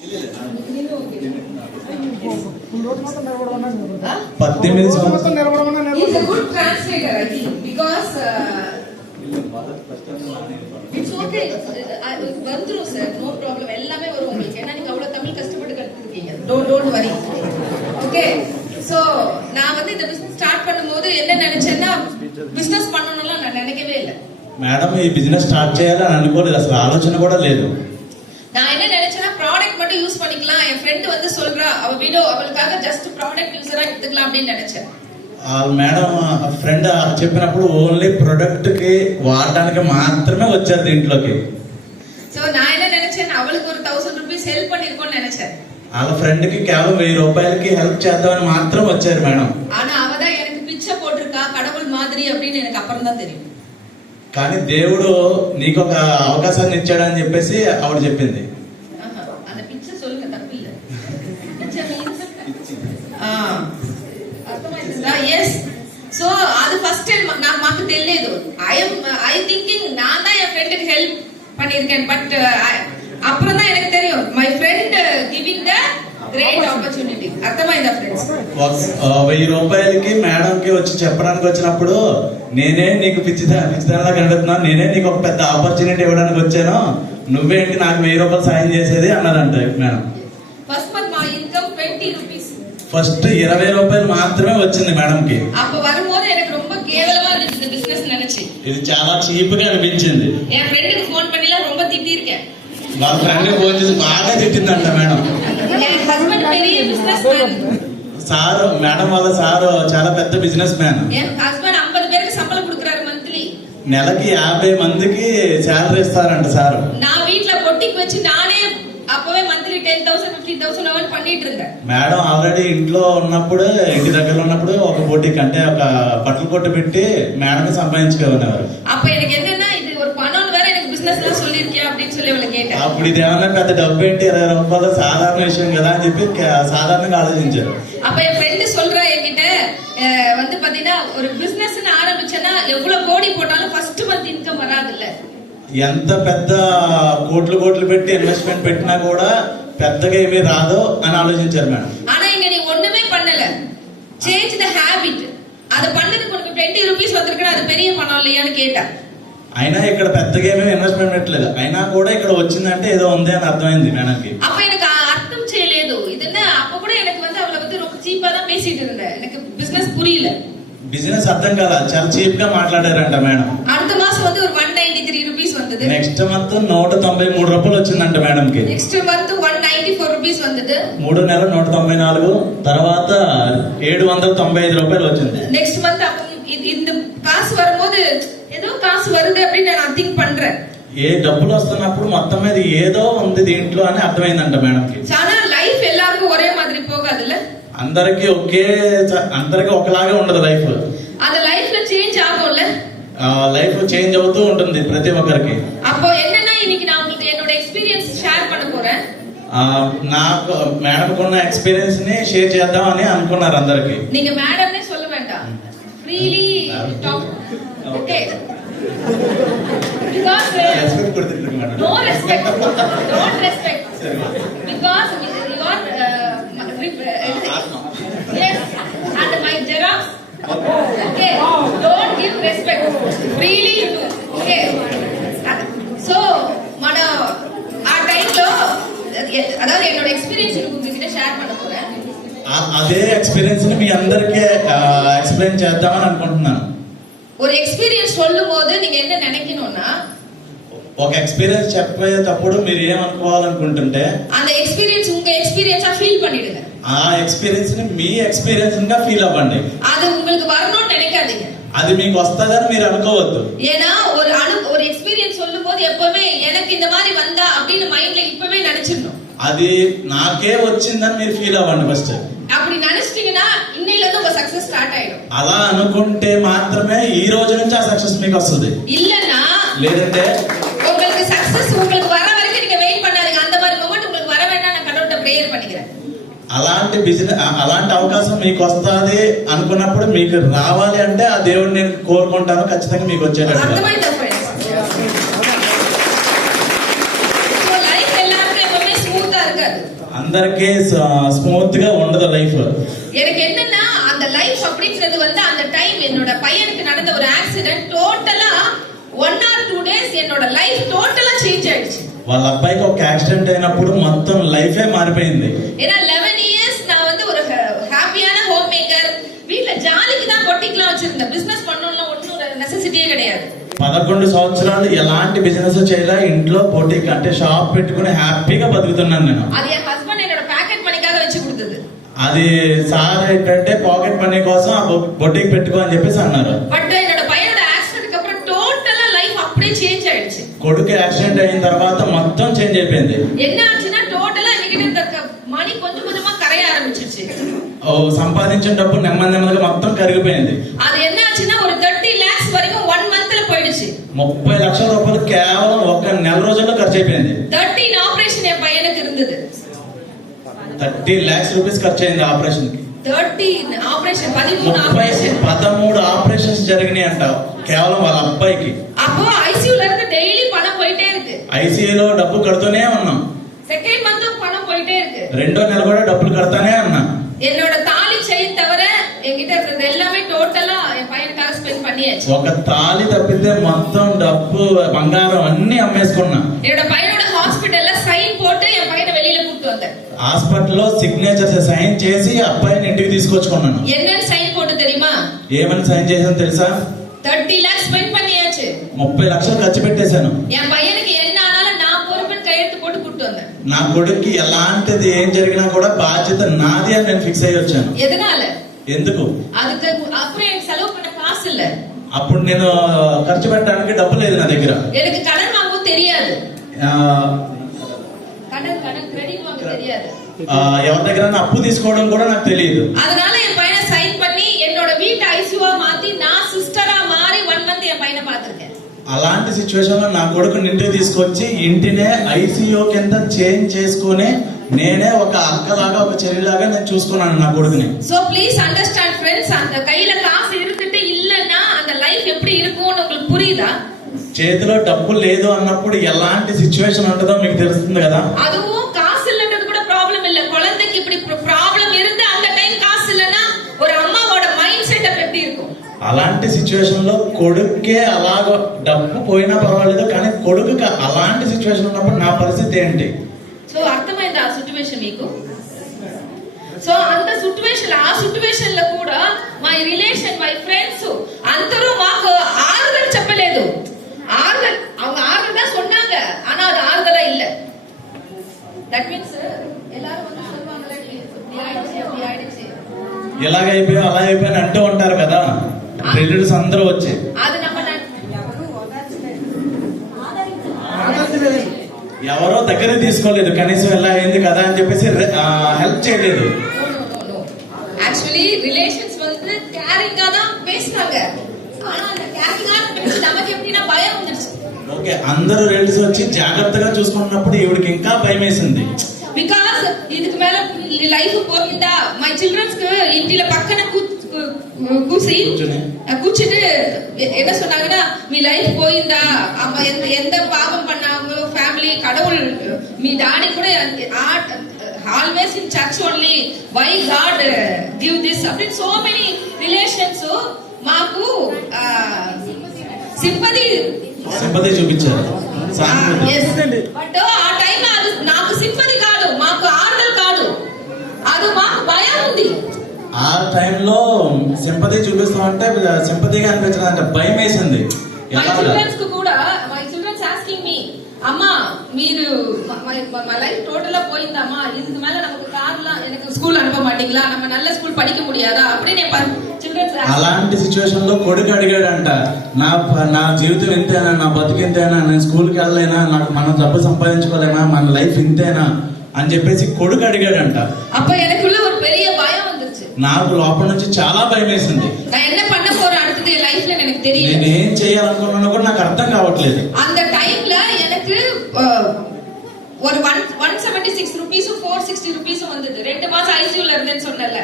He's a good translator, I think, because it's okay. Vandru sir, no problem. எல்லாமே வரும் உங்களுக்கு. ஏன்னா நீங்க அவ்வளவு தமிழ் கஷ்டப்பட்டு கத்துக்கிட்டீங்க. Don't worry. Okay. So நான் வந்து இந்த பிசினஸ் ஸ்டார்ட் பண்ணும்போது என்ன நினைச்சேன்னா பிசினஸ் பண்ணணும்னு நான் நினைக்கவே இல்ல. మేడం ఈ బిజినెస్ స్టార్ట్ చేయాలని అనుకోలేదు, అసలు ఆలోచన కూడా లేదు. நான் என்ன நினைச்சேன்னா ப்ராடக்ட் மட்டும் யூஸ் பண்ணிக்கலாம். என் ஃப்ரெண்ட் வந்து சொல்றா அவ வீடியோ அவளுக்காக ஜஸ்ட் ப்ராடக்ட் யூஸரா எடுத்துக்கலாம் அப்படின்னு நினைச்சேன். మేడం ఫ్రెండ్ చెప్పినప్పుడు ఓన్లీ ప్రొడక్ట్ కి వాడడానికి మాత్రమే వచ్చారు దీంట్లోకి. సో நான் என்ன நினைச்சேன் அவளுக்கு ஒரு 1000 రూపాయస్ హెల్ప్ பண்ணிருకోன்னு நினைச்சேன். వాళ్ళ ఫ్రెండ్ కి కేవలం 1000 రూపాయలకి హెల్ప్ చేద్దామని మాత్రం వచ్చారు మేడం. ஆனா அவதான் எனக்கு பிச்சை போட்டுருக்கா கடவுள் மாதிரி அப்படின்னு எனக்கு அப்புறம் தான் தெரியும். కానీ దేవుడు నీకు ఒక అవకాశాన్ని ఇచ్చాడని చెప్పేసి ఆవిడ చెప్పింది. அந்த பிச்சை சொல்லுங்க தப்பில்ல. பிச்சை மீన్స్ అర్థమైందా? ఎస్. సో అది ఫస్ట్ టైం నాకు తెలియదు. ఐ థింకింగ్ நான் தான் என் ஃப்ரெண்டுக்கு ஹெல்ப் பண்ணிருக்கேன். பட் அப்புறம் தான் எனக்கு தெரியும் my friend giving the great opportunity. అర్థమైందా ఫ్రెండ్స్? 1000 రూపాయలకి మేడం కి వచ్చి చెప్పడానికి వచ్చినప్పుడు నేనే నీకు పిచ్చిదానిలా కనిపిస్తున్నాను, నేనే నీకు ఒక పెద్ద ఆపర్చునిటీ ఇవ్వడానికి వచ్చాను, నువ్వేంటి నాకు 1000 రూపాయలు సాయం చేసేది అన్నదంట మేడం. ఫస్ట్ మంత్ మా ఇన్కమ్ 20 రూపీస్. ఫస్ట్ 20 రూపాయలు మాత్రమే వచ్చింది మేడం కి. அப்ப வரும்போது எனக்கு ரொம்ப கேவலமா இருந்துச்சு பிசினஸ் நினைச்சு. ఇది చాలా చీప్ గా అనిపించింది. என் ஃப்ரெண்டுக்கு ஃபோன் பண்ணில ரொம்ப திட்டிருக்கேன். వాళ్ళ ఫ్రెండ్ ఫోన్ చేసి బాగా తిట్టిందంట మేడం. என் ஹஸ்பண்ட் பெரிய బిజినెస్ మ్యాన్. సార్ మేడం వాళ్ళ సార్ చాలా పెద్ద బిజినెస్ మ్యాన్. என் ஹஸ்பண்ட் 50 பேருக்கு சம்பளம் கொடுக்கறாரு మంత్లీ. నెలకి 50 మందికి శాలరీ ఇస్తారంట సార్. నా వీట్ల పొట్టికి వచ్చి నానే அப்பவே మంత్లీ 10,000 15,000 అవర్ பண்ணிட்டு இருந்தேன். మేడం ఆల్రెడీ ఇంట్లో ఉన్నప్పుడు, ఇంటి దగ్గర ఉన్నప్పుడు ఒక బొటిక్ అంటే ఒక బట్టల కొట్టు పెట్టి మేడం సంపాదించుకునేవారు. அப்ப எனக்கு என்னன்னா இது ஒரு பணம் வேற எனக்கு பிசினஸ்ல சொல்லிருக்கியா அப்படின்னு சொல்லி அவளை கேட்டேன். అప్పుడు ఇది ఏమన్నా పెద్ద డబ్బు ఏంటి 20 రూపాయలు సాధారణ విషయం కదా అని చెప్పి సాధారణంగా ఆలోచించారు. அப்ப என் ஃப்ரெண்ட் சொல்றா என்கிட்ட வந்து பாத்தீங்கன்னா ஒரு பிசினஸ்னு ஆரம்பிச்சேன்னா எவ்வளவு கோடி போட்டாலும் ஃபர்ஸ்ட் மந்த் இன்கம் வராதுல்ல. ఎంత పెద్ద కోట్లు పెట్టి ఇన్వెస్ట్మెంట్ పెట్టినా కూడా పెద్దగా ఏమీ రాదు అని ఆలోచించారు మేడం. ஆனா இங்க நீ ஒண்ணுமே பண்ணல. Change the habit. அது பண்ணதுக்கு உனக்கு 20 రూపీస్ வந்திருக்குனா அது பெரிய பணம் இல்லையான்னு கேட்டா. అయినా ఇక్కడ పెద్దగా ఏమీ ఇన్వెస్ట్మెంట్ పెట్టలేదు, అయినా కూడా ఇక్కడ వచ్చిందంటే ఏదో ఉంది అని అర్థమైంది మేడంకి. அப்ப எனக்கு అర్థం చేయలేదు. ఇదన్నా அப்ப కూడా எனக்கு வந்து அவளை வந்து ரொம்ப చీపா தான் பேசிட்டு இருந்தேன். எனக்கு பிசினஸ் புரியல. బిజినెస్ అర్థం కాల, చాలా చీప్ గా మాట్లాడారంట మేడం. அடுத்த மாசம் வந்து ஒரு 193 రూపీస్ வந்தது. నెక్స్ట్ మంత్ 193 రూపాయలు వచ్చిందంట మేడం కి. Next month 194 rupees వந்தது. 3 నెలలు 194, తర్వాత 795 రూపాయలు వచ్చింది. నెక్స్ట్ మంత్ இந்த காசு வரும்போது ஏதோ காசு வருது அப்படின்னு நான் థింక్ பண்றேன். ఏ డబ్బులు వస్తున్నప్పుడు మొత్తం మీద ఏదో ఉంది దీంట్లో అని అర్థమైందంట మేడం కి. చాలా లైఫ్ எல்லாருக்கும் ఒరే மாதிரி போகாதுல்ல. అందరికి ఒకలాగే ఉండదు లైఫ్. அந்த லைஃப்ல சேஞ்ச் ஆகும்ல. లైఫ్ చేంజ్ అవుతూ ఉంటుంది ప్రతి ఒక్కరికి. அப்போ என்னன்னா இன்னைக்கு நான் உங்களுக்கு என்னோட எக்ஸ்பீரியன்ஸ் ஷேர் பண்ண போறேன். నాకు మేడం కొన్న ఎక్స్పీరియన్స్ ని షేర్ చేద్దాం అని అనుకున్నారు అందరికి. நீங்க மேடம்னே சொல்ல வேண்டாம், freely talk. Okay, because respect కొడుతున్నారు madam. no respect, don't respect, because you are yes and my xerox. Okay, don't give respect, freely you do. Okay, so మన ఆ టైం లో అதாவது என்னோட எக்ஸ்பீரியன்ஸ் உங்ககிட்ட ஷேర్ பண்ண போறேன். అదే ఎక్స్పీరియన్స్ ని మీ అందరికీ ఎక్స్ప్లెయిన్ చేద్దామని అనుకుంటున్నాను. ஒரு எக்ஸ்பீரியன்ஸ் சொல்லும்போது நீங்க என்ன நினைக்கணும்னா, ఒక ఎక్స్పీరియన్స్ చెప్పేటప్పుడు మీరు ఏమనుకోవాలనుకుంటుంటే அந்த எக்ஸ்பீரியன்ஸ் உங்க எக்ஸ்பீரியன்ஸா ஃபீல் பண்ணிடுங்க. ఆ ఎక్స్పీరియన్స్ ని మీ ఎక్స్పీరియన్స్ గా ఫీల్ అవ్వండి. அது உங்களுக்கு வரணும்னு நினைக்காதீங்க. అది మీకు వస్తదని మీరు అనుకోవద్దు. ஏன்னா ஒரு எக்ஸ்பீரியன்ஸ் சொல்லும்போது எப்பவுமே எனக்கு இந்த மாதிரி வந்தா அப்படின்னு மைண்ட்ல இப்பவே நினைச்சிடணும். అది నాకే వచ్చిందని మీరు ఫీల్ అవ్వండి ఫస్ట్. அப்படி நினைச்சிட்டீங்கன்னா இன்னையில இருந்து உங்க சக்சஸ் ஸ்டார்ట్ ஆயிடும். అలా అనుకుంటే మాత్రమే ఈ రోజు నుంచి ఆ సక్సెస్ మీకు వస్తుంది. இல்லனா లేదంటే உங்களுக்கு సక్సెస్ உங்களுக்கு వர వరకు நீங்க వెయిట్ பண்ணாதீங்க. அந்த மாதிரி மூమెంట్ உங்களுக்கு వர வேண்டாம் நான் கடவுள்கிட்ட ప్రేయర్ பண்ணிக்கிறேன். అలాంటి అవకాశం మీకు వస్తుంది అనుకున్నప్పుడు మీకు రావాలి అంటే ఆ దేవుడిని నేను కోరుకుంటాను, ఖచ్చితంగా మీకు వచ్చేటట్టు. అర్థమైందా ఫ్రెండ్స్? సో లైఫ్ எல்லாருக்கும் எப்பவுமே ஸ்மூத்தா இருக்காது. అందరికీ ஸ்மூத் గా ఉండదు லைஃப். எனக்கு என்னன்னா அந்த லைஃப் அப்படிங்கிறது வந்து அந்த டைம் என்னோட பையனுக்கு நடந்த ஒரு ஆக்சிடென்ட் டோட்டலா 1 or 2 days என்னோட லைஃப் டோட்டலா சேஞ்ச் ஆயிடுச்சு. వాళ్ళ అబ్బాయికి ఒక యాక్సిడెంట్ అయినప్పుడు మొత్తం లైఫే మారిపోయింది. ஏன்னா 11 years நான் வந்து ஒரு ஹாப்பியான ஹோம் மேக்கர், வீட்ல ஜாலிக்கு தான் பொட்டிக்லாம் வச்சிருந்தேன். பிசினஸ் பண்ணனும்னா ஒண்ணும் நெசசிட்டியே கிடையாது. 11 సంవత్సరాలు ఎలాంటి బిజినెస్ చేయలా, ఇంట్లో బొటిక్ అంటే షాప్ పెట్టుకుని హ్యాపీగా బతుకుతున్నాను నేను. అది என் ஹஸ்பண்ட் என்னோட பாக்கெட் மணிக்காக வச்சு கொடுத்தது. అది సార్ ఏంటంటే పాకెట్ మనీ కోసం ఆ బొటిక్ పెట్టుకో అని చెప్పేసి అన్నారు. బట్ என்னோட பையனோட ஆக்சிடென்ட்க்கு அப்புறம் டோட்டலா லைஃப் அப்படியே చేంజ్ ஆயிடுச்சு. కొడుకు యాక్సిడెంట్ అయిన తర్వాత మొత్తం చేంజ్ అయిపోయింది. என்ன ஆச்சுன்னா டோட்டலா என்கிட்ட இருந்த మనీ కొంచెం కొంచెமா కరయ ఆరంభించింది. ఓ సంపాదించిన డబ్బు నెమ్మదిగా మొత్తం కరిగిపోయింది. అది என்ன ஆச்சுன்னா ஒரு 30 lakhs వరకు 1 month లో పోయిடுச்சு. 30 లక్షల రూపాయలు కేవలం ఒక నెల రోజుల్లో ఖర్చు అయిపోయింది. 13 ఆపరేషన్ என் பையனுக்கு இருந்தது. 30 lakhs రూపీస్ ఖర్చు అయింది ఆపరేషన్ కి. 13 ఆపరేషన్ 13 ఆపరేషన్స్ జరిగినాయి అంట కేవలం వాళ్ళ అబ్బాయికి. அப்போ ஐசியூல இருந்து டெய்லி பணம் போயிட்டே இருக்கு. ఐసీయూలో డబ్బు కడుతూనే ఉన్నాం. సెకండ్ మంత్ పணம் போயிட்டே இருக்கு. రెండో నెల కూడా డబ్బులు కడతానే ఉన్నా. என்னோட தாலி செயின் தவிர என்கிட்ட இருந்தது எல்லாமே டோட்டலா என் பையனுக்காக ஸ்பெண்ட் பண்ணியாச்சு. ఒక తాళి తప్పితే మొత్తం డబ్బు బంగారం అన్ని అమ్మేసుకున్నా. என்னோட பையனோட ஹாஸ்பிடல்ல சைன் போட்டு என் பையனை வெளியில கூட்டி வந்தேன். హాస్పిటల్లో సిగ్నేచర్స్ సైన్ చేసి అబ్బాయిని ఇంటికి తీసుకొచ్చుకున్నాను. என்னன்னு సైన్ போட்டு தெரியுமா? ఏమని సైన్ చేశాను తెలుసా? 30 lakhs స్పెండ్ பண்ணியாச்சு. 30 లక్షలు ఖర్చు పెట్టేశాను. என் பையனுக்கு என்ன ஆனாலும் நான் பொறுப்புன்னு கையெழுத்து போட்டு கூட்டி வந்தேன். నా కొడుక్కి ఎలాంటిది ఏం జరిగినా కూడా బాధ్యత నాది అని నేను ఫిక్స్ అయ్యి వచ్చాను. ఎదనాల ఎందుకు? அதுக்கு அப்புறம் எனக்கு செலவு பண்ண காசு இல்ல. అప్పుడు నేను ఖర్చు పెట్టడానికి డబ్బు లేదు నా దగ్గర. எனக்கு கடன் வாங்கவும் தெரியாது. கடன் கிரெடிட் வாங்க தெரியாது. ఎవరి దగ్గర అప్పు తీసుకోవడం కూడా నాకు తెలియదు. அதனால என் பையனை சைன் பண்ணி என்னோட வீட்டு ஐசியூவா மாத்தி நான் சிஸ்டரா மாறி 1 month என் பையனை பாத்துர்க்கேன். అలాంటి సిచ్యువేషన్ లో నా కొడుకుని ఇంటికి తీసుకొచ్చి ఇంటినే ఐసీయూ కింద చేంజ్ చేసుకుని నేనే ఒక అక్కలాగా ఒక చెల్లిలాగా నేను చూసుకున్నాను నా కొడుకుని. సో ప్లీజ్ అండర్స్టాండ్ ఫ్రెండ్స్, அந்த கையில காசு இருந்துட்டு இல்லனா அந்த லைஃப் எப்படி இருக்கும்னு உங்களுக்கு புரியுதா? చేతిలో డబ్బు లేదు అన్నప్పుడు ఎలాంటి సిచ్యువేషన్ ఉంటుందో మీకు తెలుస్తుంది కదా. அதுவும் காசு இல்லன்றது கூட ப்ராப்ளம் இல்ல. குழந்தைக்கு இப்படி ப்ராப்ளம் இருந்து அந்த டைம் காசு இல்லனா ஒரு அம்மாவோட மைண்ட் செட்டப் எப்படி இருக்கும்? అలాంటి సిచ్యువేషన్ లో కొడుకే అలాగ డబ్బు పోయినా పర్వాలేదు, కానీ కొడుకు అలాంటి సిచ్యువేషన్ ఉన్నప్పుడు నా పరిస్థితి ఏంటి? సో అర్థమైందా ఆ సిచ్యువేషన్ మీకు? సో అంత సిచ్యువేషన్, ఆ సిచ్యువేషన్ లో కూడా మై రిలేషన్, మై ఫ్రెండ్స్ అందరూ మాకు ఆరుదల్ చెప్పలేదు. ఆరుదల్ அவங்க ஆறுதல் தான் சொன்னாங்க, ஆனா அது ஆறுதலா இல்ல. దట్ మీన్స్ எல்லாரும் வந்து சொல்வாங்களே இப்படி ஆயிடுச்சு ఎలాగైపోయా అలా అయిపోయాను అంటూ ఉంటారు కదా రిలేటివ్స్ అందరూ వచ్చి. అది நம்ம ఎవరో దగ్గర తీసుకోలేదు, కనీసం ఎలా అయింది కదా అని చెప్పేసి హెల్ప్ చేయలేదు. యాక్చువల్లీ రిలేషన్స్ வந்து கேரிங்கா தான் பேசுறாங்க, ஆனா அந்த கேரிங்கா பேசி நமக்கு எப்படினா భయం வந்துருச்சு. ఓకే, అందరూ రిలేటివ్స్ వచ్చి జాగ్రత్తగా చూసుకున్నప్పుడు ఈవిడికి ఇంకా భయం వేసింది. బికాజ్ இதுக்கு மேல லைஃப் போயிட்டா మై చిల్డ్రన్స్ కు ఇంటిల పక్కన కూర్చుని என்ன சொன்னாங்கன்னா, మీ లైఫ్ పోయిందా, అమ్మ ఎంత పాపం பண்ணாங்களோ ఫ్యామిలీ, கடவுள் మీ డాడీ కూడా always in church only, why God give this apply so many relations మాకు సింపతి చూపించారు. బట్ ఆ టైం అది నాకు సింపతి కాదు, మాకు ఆర్డర్ కాదు, అది మాకు భయం ఉంది. ఆ టైంలో సింపతి చూపిస్తామంటే సింపతిగా అనిపించదంటే భయం వేసింది. మై చిల్డ్రన్స్ కూడా, మై చిల్డ్రన్స్ ఆస్కింగ్ మీ, అమ్మా మీరు మా லைஃப் டோட்டலா போயிந்தாமா, இதுக்கு மேல நமக்கு கார்லாம் எனக்கு ஸ்கூல் அனுப்ப மாட்டீங்களா, நம்ம நல்ல ஸ்கூல் படிக்க முடியாదా அப்படின்னு చిల్డ్రన్స్. అలాంటి సిచ్యువేషన్ లో కొడుకు అడిగాడంట, నా జీవితం ఇంతేనా, నా బతుకు ఇంతేనా, నేను స్కూల్కి వెళ్ళలేనా, నాకు మన డబ్బు సంపాదించుకోలేనా, మన లైఫ్ ఇంతేనా అని చెప్పేసి కొడుకు అడిగాడంట. అప్ప எனக்குள்ள ஒரு பெரிய பயம் வந்துருச்சு. నాకు లోపల నుంచి చాలా భయం వేసింది. நான் என்ன பண்ண போறேன் அடுத்து லைஃப்ல எனக்கு தெரியல, నేను ఏం చేయాలనుకున్నానో కూడా నాకు అర్థం కావట్లేదు. அந்த டைம்ல எனக்கு ஒரு 176 రూపీస్ 460 రూపీస్ வந்தது. 2 மாசம் ஐசியூல இருந்தேன்னு சொன்னல.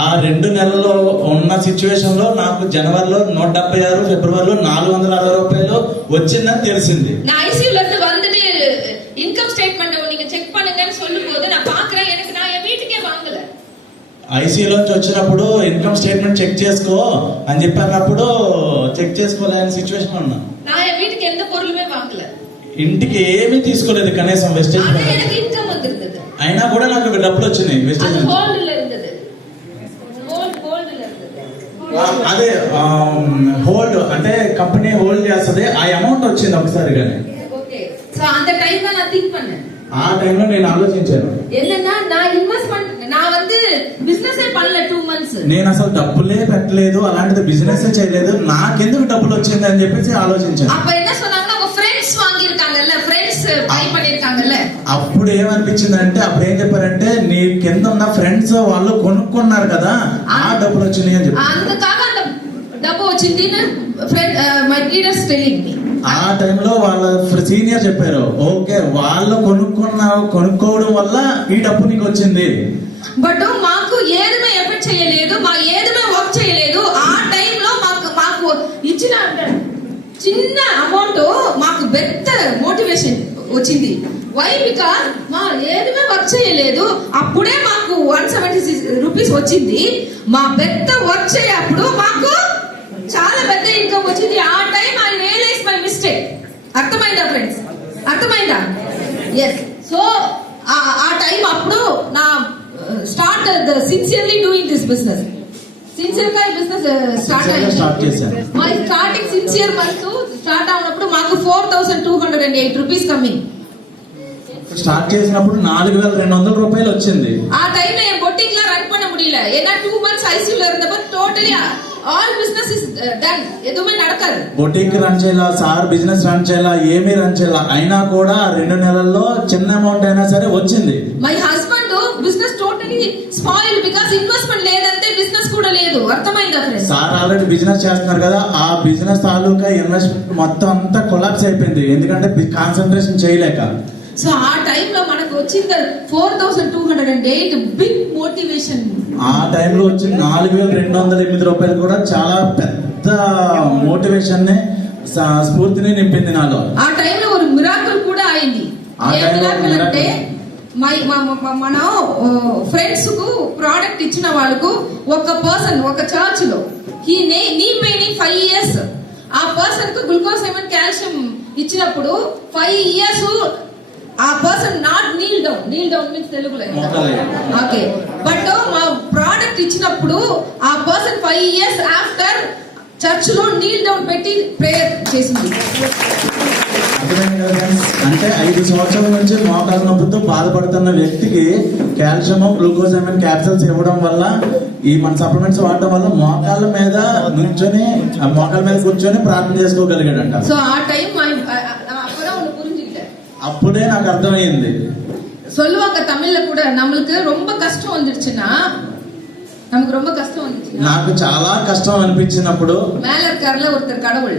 ఆ 2 నెలల్లో ఉన్న సిచ్యువేషన్ లో నాకు జనవరిలో 176, ఫిబ్రవరిలో 460 రూపాయలు వచ్చిందని తెలిసింది. நான் ஐசியூல இருந்து வந்துட்டு இன்கம் ஸ்டேட்மெண்ட் நீங்க செக் பண்ணுங்கன்னு சொல்லும்போது நான் பாக்குறேன் ఐసీయూలోంచి వచ్చినప్పుడు ఇన్కమ్ స్టేట్మెంట్ చెక్ చేసుకో అని చెప్పి అన్నప్పుడు చెక్ చేసుకోలేని సిచ్యువేషన్ ఉన్నా. நான் என் வீட்டுக்கு எந்த பொருளுமே வாங்கல. ఇంటికి ఏమీ తీసుకోలేదు కనీసం వెస్టేజ్. ஆனா எனக்கு இன்கம் வந்திருந்தது. అయినా కూడా నాకు డబ్బులు వచ్చినాయి వెస్టేజ్. அது గోల్డ్ல இருந்தது. గోల్డ్ல இருந்தது. అదే హోల్డ్ అంటే కంపెనీ హోల్డ్ చేస్తుంది, ఆ అమౌంట్ వచ్చింది ఒకసారిగానే. ఓకే. సో அந்த டைம்ல நான் திங்க் பண்ணேன். ఆ టైంలో నేను ఆలోచించాను, என்னன்னா நான் இன்வெஸ்ட்மென்ట్ நான் வந்து బిజినెస్ பண்ணல 2 months. నేను అసలు డబ్బులే పెట్టలేదు, అలాంటిది బిజినెస్ చేయలేదు, నాకెందుకు డబ్బులు వచ్చింది అని చెప్పేసి ఆలోచించాను. அப்ப என்ன சொன்னாங்கன்னா உங்க ఫ్రెండ్స్ வாங்கி இருக்காங்கல்ல, ఫ్రెండ్స్ బై பண்ணிருக்காங்கல்ல. అప్పుడు ఏమనిపించింది అంటే, అప్పుడు ఏం చెప్పారంటే నీ కింద ఉన్న ఫ్రెండ్స్ వాళ్ళు కొనుక్కున్నారు కదా, ఆ డబ్బులు వచ్చినాయి అని చెప్పి. అందుకాక அந்த డబ్బు వచ్చింది friend my leaders telling me. ఆ టైంలో వాళ్ళ సీనియర్ చెప్పారు, ఓకే వాళ్ళు కొనుక్కోవడం వల్ల ఈ డబ్బు నీకు వచ్చింది. బట్ మాకు ఏదమే ఎఫెక్ట్ చేయలేదు, మా ఏదమే వర్క్ చేయలేదు. ఆ టైంలో మాకు ఇచ్చిన చిన్న అమౌంట్ మాకు పెద్ద మోటివేషన్ వచ్చింది. వై బికాజ్ మా ఏదమే వర్క్ చేయలేదు, అప్పుడే మాకు 176 రూపీస్ వచ్చింది. మా పెద్ద వర్క్ చేయప్పుడు మాకు చాలా పెద్ద ఇన్కమ్ వచ్చింది. ఆ time I realize my mistake. అర్థమైందా ఫ్రెండ్స్? అర్థమైందా? ఎస్. సో ఆ టైం అప్పుడు నా start sincerely doing this business. Sincere గా బిజినెస్ స్టార్ట్ చేశాను. My starting sincere month start అయినప్పుడు మాకు 4208 రూపీస్ కమింగ్. స్టార్ట్ చేసినప్పుడు 4200 రూపాయలు వచ్చింది. ఆ టైంలో என் பொட்டிக்ல ரன் பண்ண முடியல. ஏன்னா 2 months ஐசியூல இருந்தப்ப totally all business is done. ఎదుమే నడకదు. బొటిక్ రన్ చేయాలా, సార్ బిజినెస్ రన్ చేయాలా, ఏమీ రన్ చేయాలా, అయినా కూడా 2 నెలల్లో చిన్న అమౌంట్ అయినా సరే వచ్చింది. My husband business totally spoil because investment లేదంటే బిజినెస్ కూడా లేదు. అర్థమైందా ఫ్రెండ్స్? సార్ ఆల్రెడీ బిజినెస్ చేస్తున్నారు కదా, ఆ బిజినెస్ తాలూకా ఇన్వెస్ట్మెంట్ మొత్తం అంతా కొలాప్స్ అయిపోయింది, ఎందుకంటే కాన్సన్ట్రేషన్ చేయలేక. సో ఆ టైంలో మనకు వచ్చింది 4208 బిగ్ మోటివేషన్. ఆ టైంలో వచ్చిన 4208 రూపాయలు కూడా చాలా పెద్ద మోటివేషన్ ని, స్ఫూర్తిని నింపింది నాలో. ఆ టైంలో ఒక మిరాకిల్ కూడా అయింది. ఏ మిరాకిల్ అంటే మన ఫ్రెండ్స్ కు ప్రోడక్ట్ ఇచ్చిన వాళ్ళకు ఒక పర్సన్ ఒక చర్చ్ లో నీ పెయిన్ 5 years ఆ పర్సన్ కు గ్లూకోసైమన్ కాల్షియం ఇచ్చినప్పుడు 5 years ఆ person not Neel down means తెలుగులో ఓకే. బట్ మా ప్రోడక్ట్ ఇచ్చినప్పుడు ఆ పర్సన్ 5 years ఆఫ్టర్ చర్చ్ లో నీల్ డౌన్ పెట్టి ప్రేయర్ చేసింది. అంటే 5 సంవత్సరాల నుంచి మోకాలు నొప్పితో బాధపడుతున్న వ్యక్తికి కాల్షియం గ్లూకోజామిన్ క్యాప్సూల్స్ ఇవ్వడం వల్ల, ఈ మన సప్లిమెంట్స్ వాడటం వల్ల మోకాళ్ళ మీద కూర్చొని ప్రార్థన చేసుకోగలిగాడంట. సో ఆ టైం అప్పుడే నాకు అర్థమైంది. சொல்லுவாங்க தமிழ்ல கூட நமக்கு ரொம்ப கஷ்டம் வந்துருச்சுன்னா, நமக்கு ரொம்ப கஷ்டம் வந்துச்சு, నాకు చాలా కష్టం అనిపించినప్పుడు மேல இருக்காருல ஒருத்தர் கடவுள்,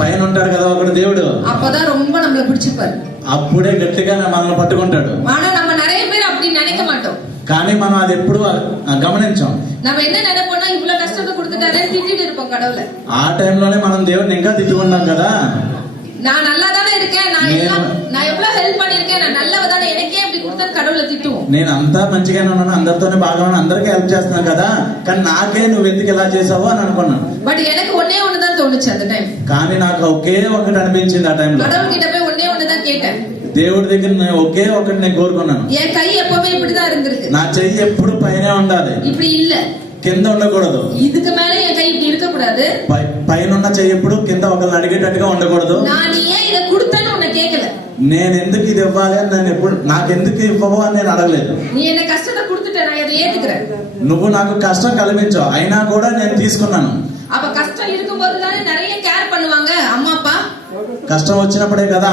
పైన ఉంటాడు కదా ఒకడు దేవుడు, அப்பதான் ரொம்ப நம்மள பிடிச்சிப்பாரு. అప్పుడే గట్టిగా మనల్ని పట్టుకుంటాడు. ஆனா நம்ம நிறைய பேர் அப்படி நினைக்க மாட்டோம். కానీ మనం అది ఎప్పుడు గమనించాం. நம்ம என்ன நினைப்போம்னா இவ்வளவு கஷ்டத்தை கொடுத்துட்டாரே திட்டிட்டு இருப்போம் கடவுளை. ఆ టైంలోనే మనం దేవుడిని ఇంకా తిట్టుకుంటాం కదా, நான் நல்லா தானே இருக்கேன், நான் எவ்வளவு ஹெல்ப் பண்ணிருக்கேன், நான் நல்லவ தானே, எனக்கே இப்படி கொடுத்தா கடவுளை திட்டுவோம். నేను అంతా మంచిగానే ఉన్నాను, అందరితోనే బాగా ఉన్నాను, అందరికీ హెల్ప్ చేస్తున్నాను కదా, కానీ నాకే నువ్వు ఎందుకు ఇలా చేసావు అని అనుకున్నాను. బట్ எனக்கு ஒண்ணே ஒண்ணுதான் தோணுச்சு அந்த டைம். కానీ నాకు ఒకే ఒకటి అనిపించింది ఆ టైంలో. கடவுள் கிட்ட போய் ஒண்ணே ஒண்ணுதான் கேட்டேன். దేవుడి దగ్గర ఒకే ఒకటి నేను కోరుకున్నాను. என் கை எப்பவுமே இப்படிதான் இருந்திருக்கு, నా చెయ్యి ఎప్పుడు పైనే ఉండాలి, இப்படி இல்ல కింద ఉండకూడదు. இதுக்கு மேல என் கை இப்படி இருக்க கூடாது, పైన ఉన్న చెయ్యి ఎప్పుడు కింద ఒకళ్ళు అడిగేటట్టుగా ఉండకూడదు. நான் ஏன் இத கொடுத்தேன்னு உன்னை கேட்கல, నేను ఎందుకు ఇది ఇవ్వాలి అని నేను ఎప్పుడు, నాకెందుకు ఇవ్వవు అని నేను అడగలేదు. நீ என்ன కష్టத்தை கொடுத்துட்ட, நான் அதை ஏத்துக்கிறேன். నువ్వు నాకు కష్టం కలిగించావు, అయినా కూడా నేను తీసుకున్నాను. அப்ப கஷ்டம் இருக்கும்போது தானே நிறைய கேர் பண்ணுவாங்க అమ్మా அப்பா. కష్టం వచ్చినప్పుడే కదా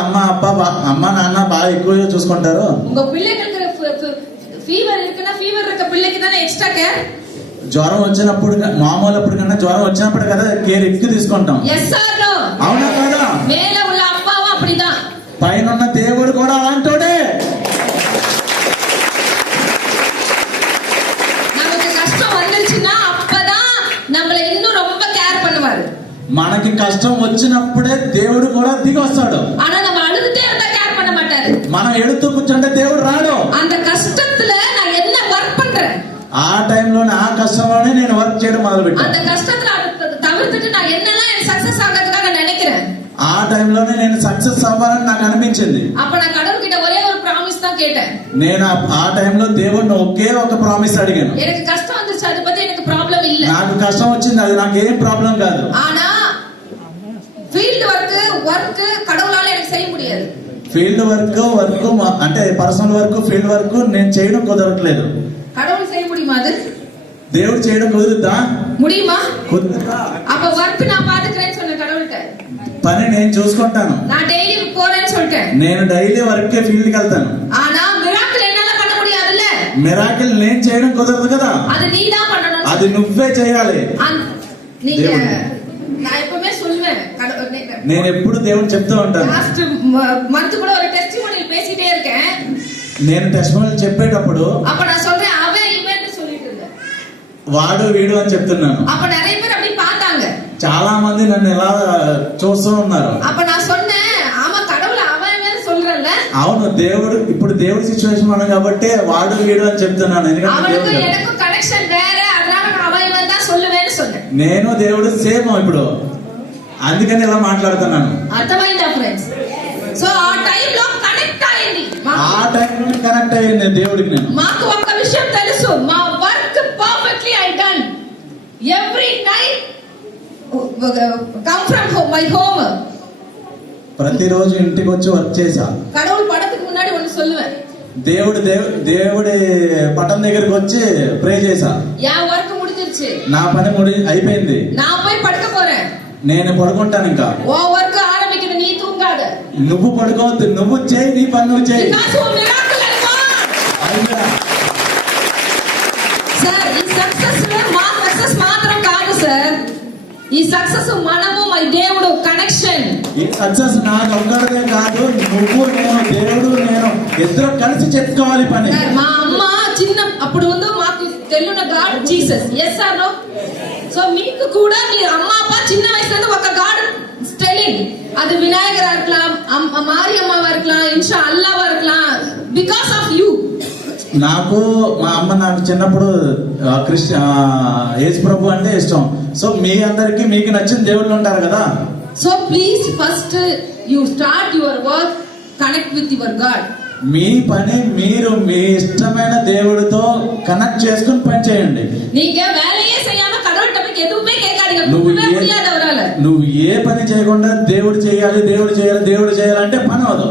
అమ్మ నాన్న బాగా ఎక్కువగా చూసుకుంటారు. உங்க பிள்ளைகளுக்கு ఫీవర్ இருக்குன்னா ఫీవర్ இருக்க பிள்ளைக்கு தானே ఎక్స్ట్రా కేర్. జ్వరం వచ్చినప్పుడు మామూలప్పుడు కన్నా జ్వరం వచ్చినప్పుడు కదా కేర్ ఎక్కువ తీసుకుంటాం. Yes or no? అవునా కాదా? మేల ఉల్ల అప్పావా அப்படிதான், పైన ఉన్న దేవుడు కూడా అలాంటోడే. நமக்கு கஷ்டம் வந்துருச்சுன்னா அப்பதான் நம்மள இன்னும் ரொம்ப கேர் பண்ணுவாரு. మనకి కష్టం వచ్చినప్పుడే దేవుడు కూడా దిగి వస్తాడు. ஆனா நம்ம அழுதுட்டே இருந்தா கேர் பண்ண மாட்டாரு. మనం ఎడుతూ కూర్చుంటే దేవుడు రాడు. அந்த கஷ்டத்துல நான் என்ன வர்க் பண்றேன், ఆ టైంలోనే ఆ కష్టంలోనే నేను వర్క్ చేయడం మొదలు அந்த పెట్టాను. கஷ்டத்துல தவிர்த்துட்டு நான் என்னெல்லாம் எனக்கு சக்சஸ் ஆகிறதுக்காக நான் நினைக்கிறேன். ఆ టైంలోనే నేను సక్సెస్ అవ్వాలని నాకు అనిపించింది. அப்ப நான் கடவுள்கிட்ட ஒரே ஒரு ப்ராமிஸ் தான் கேட்டேன். నేను ఆ టైంలో దేవుడిని ఒకే ఒక ప్రామిస్ అడిగాను. எனக்கு కష్టం வந்துச்சு, அது பத்தி எனக்கு ப்ராబ్ளம் இல்ல. నాకు కష్టం వచ్చింది, అది నాకు ఏం ప్రాబ్లం కాదు. ஆனா ఫీల్డ్ వర్క్ கடவுளால எனக்கு செய்ய முடியாது. ఫీల్డ్ వర్క్ అంటే పర్సనల్ వర్క్, ఫీల్డ్ వర్క్ నేను చేయడం కుదరట్లేదు. கடவுள் செய்ய முடியுமா? அது దేవుడు చేయడం కుదురుతా? முடியுமா? కుదురుతా. அப்ப వర్క్ நான் பாத்துக்கிறேன்னு சொன்ன கடவுள்கிட்ட. పని నేను చూసుకుంటాను. நான் டெய்லி போறேன்னு சொல்லிட்டேன். నేను డైలీ వర్క్ ఫీల్డ్ కి వెళ్తాను. ஆனா మిరాకిల్ ఎన్నాల பண்ண முடியாதுல்ல? మిరాకిల్ నేను చేయడం కుదరదు కదా. அது நீ தான் பண்ணணும். అది నువ్వే చేయాలి. நீங்க நான் எப்பவுமே சொல்லுவேன், నేను ఎప్పుడు దేవుడు చెప్తూ ఉంటాను. లాస్ట్ మంత్ కూడా ஒரு டெஸ்டிமோனியல் பேசிட்டே இருக்கேன். నేను టెస్టిమోనియల్ చెప్పేటప్పుడు அப்ப நான் சொல்றேன் அவன் இவன்னு சொல்லிட்டு இருந்தேன். వాడు వీడు అని చెప్తున్నాను. அப்ப நிறைய பேர் அப்படி பார்த்தாங்க. చాలా మంది నన్ను ఇలా చూస్తూ ఉన్నారు. அப்ப நான் சொன்னேன், ஆமா கடவுள் அவன் இவன் சொல்றல்ல. అవును, ఇప్పుడు దేవుడి సిచ్యువేషన్ మనం కాబట్టి వాడు వీడు అని చెప్తున్నాను. ఎందుకంటే அவனுக்கு எனக்கு கனెక్షన్ வேற, அதனால நான் அவன் இவன் தான் சொல்லுவேன்னு சொன்னேன். నేను దేవుడు సేమ్ ఇప్పుడు, అందుకని ఇలా మాట్లాడుతున్నాను. అర్థమైందా ఫ్రెండ్స్? సో ఆ టైం లో కనెక్ట్ అయ్యింది. ఆ టైంలో కనెక్ట్ అయ్యింది దేవుడికి. నేను మాకు ఒక విషయం తెలుసు, మా work perfectly I done every night come from my home. ప్రతిరోజు ఇంటికి వచ్చి వర్క్ చేసా. கடவுள் படத்துக்கு முன்னாடி ஒன்னு சொல்லுவேன், దేవుడి పటం దగ్గరికి వచ్చి ప్రే చేసా. என் వర్క్ முடிஞ்சிருச்சு, నా పని అయిపోయింది, நான் போய் படுக்க போறேன். నేను పడుకుంటాను. ఇంకా ఓ వర్క్ ఆరంభిக்குது, నీ తూంగాద. నువ్వు పడుకోవద్దు, నువ్వు చేయి, నీ పని నువ్వు చేయి. సార్ ఈ సక్సెస్ మా సక్సెస్ మాత్రం కాదు సార్, ఈ సక్సెస్ మనము మై దేవుడు కనెక్షన్. ఈ సక్సెస్ నాకు ఒక్కడే కాదు, నువ్వు నేను దేవుడు నేను ఇద్దరు కలిసి చెప్పుకోవాలి పని. మా అమ్మ చిన్న అప్పుడు ఉందో మాకు తెలుగున God Jesus, yes or no? So మీకు కూడా మీ అమ్మ అప్ప చిన్న వయసులో ఒక గాడ్ స్టెలింగ్, அது விநாயகரா இருக்கலாம், மாரியம்மாவா இருக்கலாம், இன்ஷா அல்லாவா இருக்கலாம், బికాస్ ఆఫ్ యూ. నాకు మా అమ్మ నాకు చిన్నప్పుడు యేసు ప్రభు అంటే ఇష్టం. సో మీ అందరికి మీకు నచ్చిన దేవుళ్ళు ఉంటారు కదా. So please first you start your work, connect with your God. మీ పని మీరు మీ ఇష్టమైన దేవుడితో కనెక్ట్ చేసుకుని పని చేయండి. நீங்க வேலையே செய்யாம கடவுள்கிட்ட போய் எதுவுமே கேட்காதீங்க. నువ్వు ఏ పని చేయకుండా దేవుడు చేయాలి దేవుడు చేయాలి దేవుడు చేయాలంటే పని అవదు.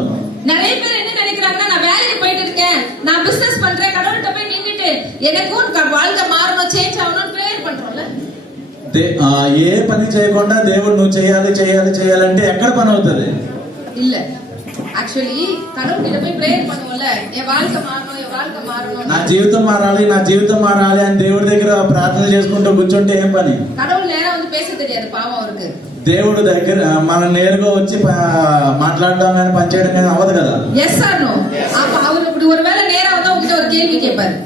நிறைய பேர் என்ன நினைக்கிறாங்கன்னா, நான் வேலைக்கு போயிட்டு இருக்கேன், நான் பிசினஸ் பண்றேன், கடவுள்கிட்ட போய் நின்னுட்டு எனக்கும் வாழ்க்கை மாறணும், சேஞ்ச் ஆகணும்னு பிரேயர் பண்றோம்ல. ఏ పని చేయకుండా దేవుడు నువ్వు చేయాలి చేయాలి చేయాలంటే ఎక్కడ పని అవుతుంది? இல்ல, యాక్చువల్లీ கடவுள்கிட்ட போய் ప్రేయర్ பண்ணுவோம்ல, என் வாழ்க்கை மாறணும், என் வாழ்க்கை மாறணும், నా జీవితం మారాలి నా జీవితం మారాలి అని దేవుడి దగ్గర ప్రార్థన చేసుకుంటూ కూర్చుంటే ఏం పని? கடவுள் நேரா வந்து பேச தெரியாது, పాపం அவருக்கு. దేవుడు దగ్గర మనం నేరుగా వచ్చి మాట్లాడడం కానీ పనిచేయడం కానీ అవ్వదు కదా. Yes or no? அப்ப அவர் இப்படி ஒருவேளை நேரா வந்து உங்ககிட்ட ஒரு கேள்வி கேட்பாரு.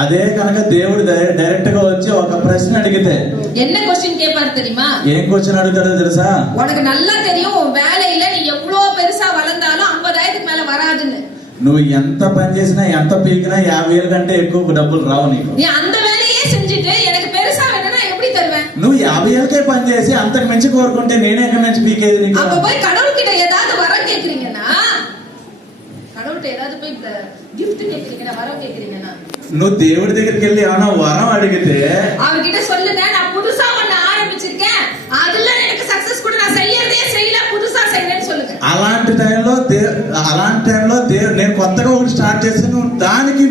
అదే కనుక దేవుడు డైరెక్ట్ గా వచ్చి ఒక ప్రశ్న అడిగితే என்ன క్వశ్చన్ கேட்பாரு தெரியுமா? ఏం క్వశ్చన్ అడుగుతాడో తెలుసా? உனக்கு நல்லா தெரியும் உன் வேலையில நீ எவ்வளவு பெருசா வளர்ந்தாலும் 50,000க்கு மேல வராதுன்னு. నువ్వు ఎంత పని చేసినా ఎంత పీకినా 50,000 కంటే ఎక్కువ డబ్బులు రావు నీకు. நீ அந்த வேலையே செஞ்சுட்டு எனக்கு பெருసా வேணும்னா எப்படி தருவேன்? నువ్వు 50,000కే పని చేసి అంతకు మించి కోరుకుంటే నేనే ఎక్కడి నుంచి పీకేది నీకు? அப்ப போய் கடவுள்கிட்ட ஏதாவது வரம் கேக்குறீங்கன்னா, கடவுள்கிட்ட ஏதாவது போய் gift கேக்குறீங்கன்னா, வரம் கேக்குறீங்கன்னா, నువ్వు దేవుడి దగ్గరికి వెళ్ళి ఏమైనా వరం అడిగితే அவர்கிட்ட சொல்லுங்க, நான் புதுசா ஒண்ணு ஆரம்பிச்சிருக்கேன், அதுல எனக்கு சக்சஸ் கூட நான் செய்யறதே செய்யல, புதுசா செய்யறேன்னு சொல்லுங்க. అలాంటి టైంలో నేను కొత్తగా ఒకటి స్టార్ట్ చేస్తే నువ్వు దానికి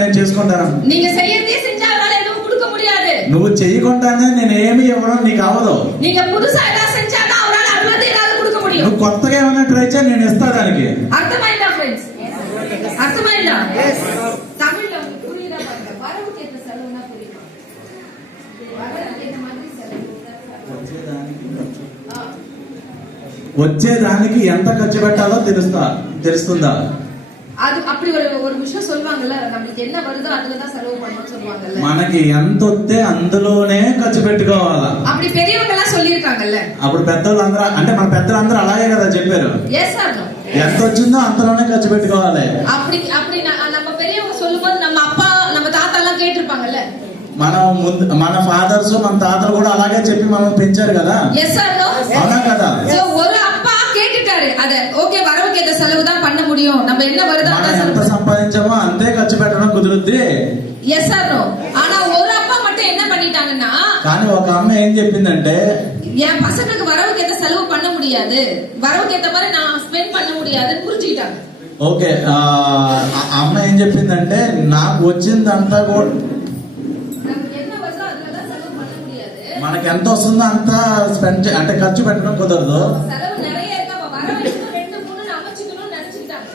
నేను చేసుకుంటాను. நீங்க செய்யறதே செஞ்சா அவரால எதுவும் கொடுக்க முடியாது. నువ్వు చేయకుండానే నేను ఏమి ఇవ్వడం నీకు అవ్వదు. நீங்க புதுசா ஏதாவது செஞ்சாதான் அவரால அறுபது ஏதாவது கொடுக்க முடியும். నువ్వు కొత్తగా ఏమైనా ట్రై చేయి, నేను ఇస్తా దానికి. అర్థమైందా ఫ్రెండ్స్? అర్థమైందా? தமிழ்ல புரியுதா பாருங்க. வரவுக்கு ஏத்த செலவுனா புரியுமா? வரவுக்கு ஏத்த மாதிரி செலவு వచ్చేదానికి ఎంత ఖర్చు పెట్టాలో తెలుస్తుందా? அது அப்படி ஒரு விஷயம் சொல்வாங்கல்ல, நமக்கு என்ன வருதோ அதுலதான் செலவு பண்ணணும்னு சொல்வாங்கல்ல. మనకి ఎంత వస్తే అందులోనే ఖర్చు పెట్టుకోవాలా. அப்படி பெரியவங்க எல்லாம் சொல்லிருக்காங்கல்ல. అప్పుడు పెద్దవాళ్ళందరూ అంటే మన పెద్దలందరూ అలాగే కదా చెప్పారు. Yes sir. ఎంత వచ్చిందో అంతలోనే ఖర్చు పెట్టుకోవాలి. அப்படி நம்ம பெரியவங்க சொல்லும்போது நம்ம அப்பா நம்ம தாத்தா எல்லாம் கேட்டிருப்பாங்க, మనం ముందు మన ఫాదర్స్ మన తాతలు కూడా అలాగే చెప్పి మనం పెంచారు కదా. Yes or no? అవునా కదా? சோ ஒரு அப்பா கேட்டுட்டாரு அத, ஓகே வரவுக்கு ஏத்த செலவு தான் பண்ண முடியும், நம்ம என்ன வருதோ మనం அத ఎంత సంపాదించామో అంతే ఖర్చు పెట్టడం కుదురుద్ది. S or no? ஆனா ஒரு அப்பா மட்டும் என்ன பண்ணிட்டாங்கன்னா, కానీ ఒక అమ్మ ఏం చెప్పిందంటే, என் பசங்களுக்கு வரவுக்கு ஏத்த செலவு பண்ண முடியாது, வரவுக்கு ஏத்த மாதிரி நான் ஸ்பெண்ட் பண்ண முடியாதுன்னு புரிஞ்சுக்கிட்டாங்க. ఓకే అమ్మ ఏం చెప్పిందంటే, నాకు వచ్చిందంతా కూడా நமக்கு என்ன வருதோ அதெல்லாம் செலவு பண்ண முடியாது, మనకి ఎంత వస్తుందో అంత స్పెండ్ అంటే ఖర్చు పెట్టడం కుదరదు. செலவு நிறைய இருக்கு, அப்ப வரவு 2-3 அமைச்சுக்கணும்னு நினைச்சுக்கிட்டாங்க.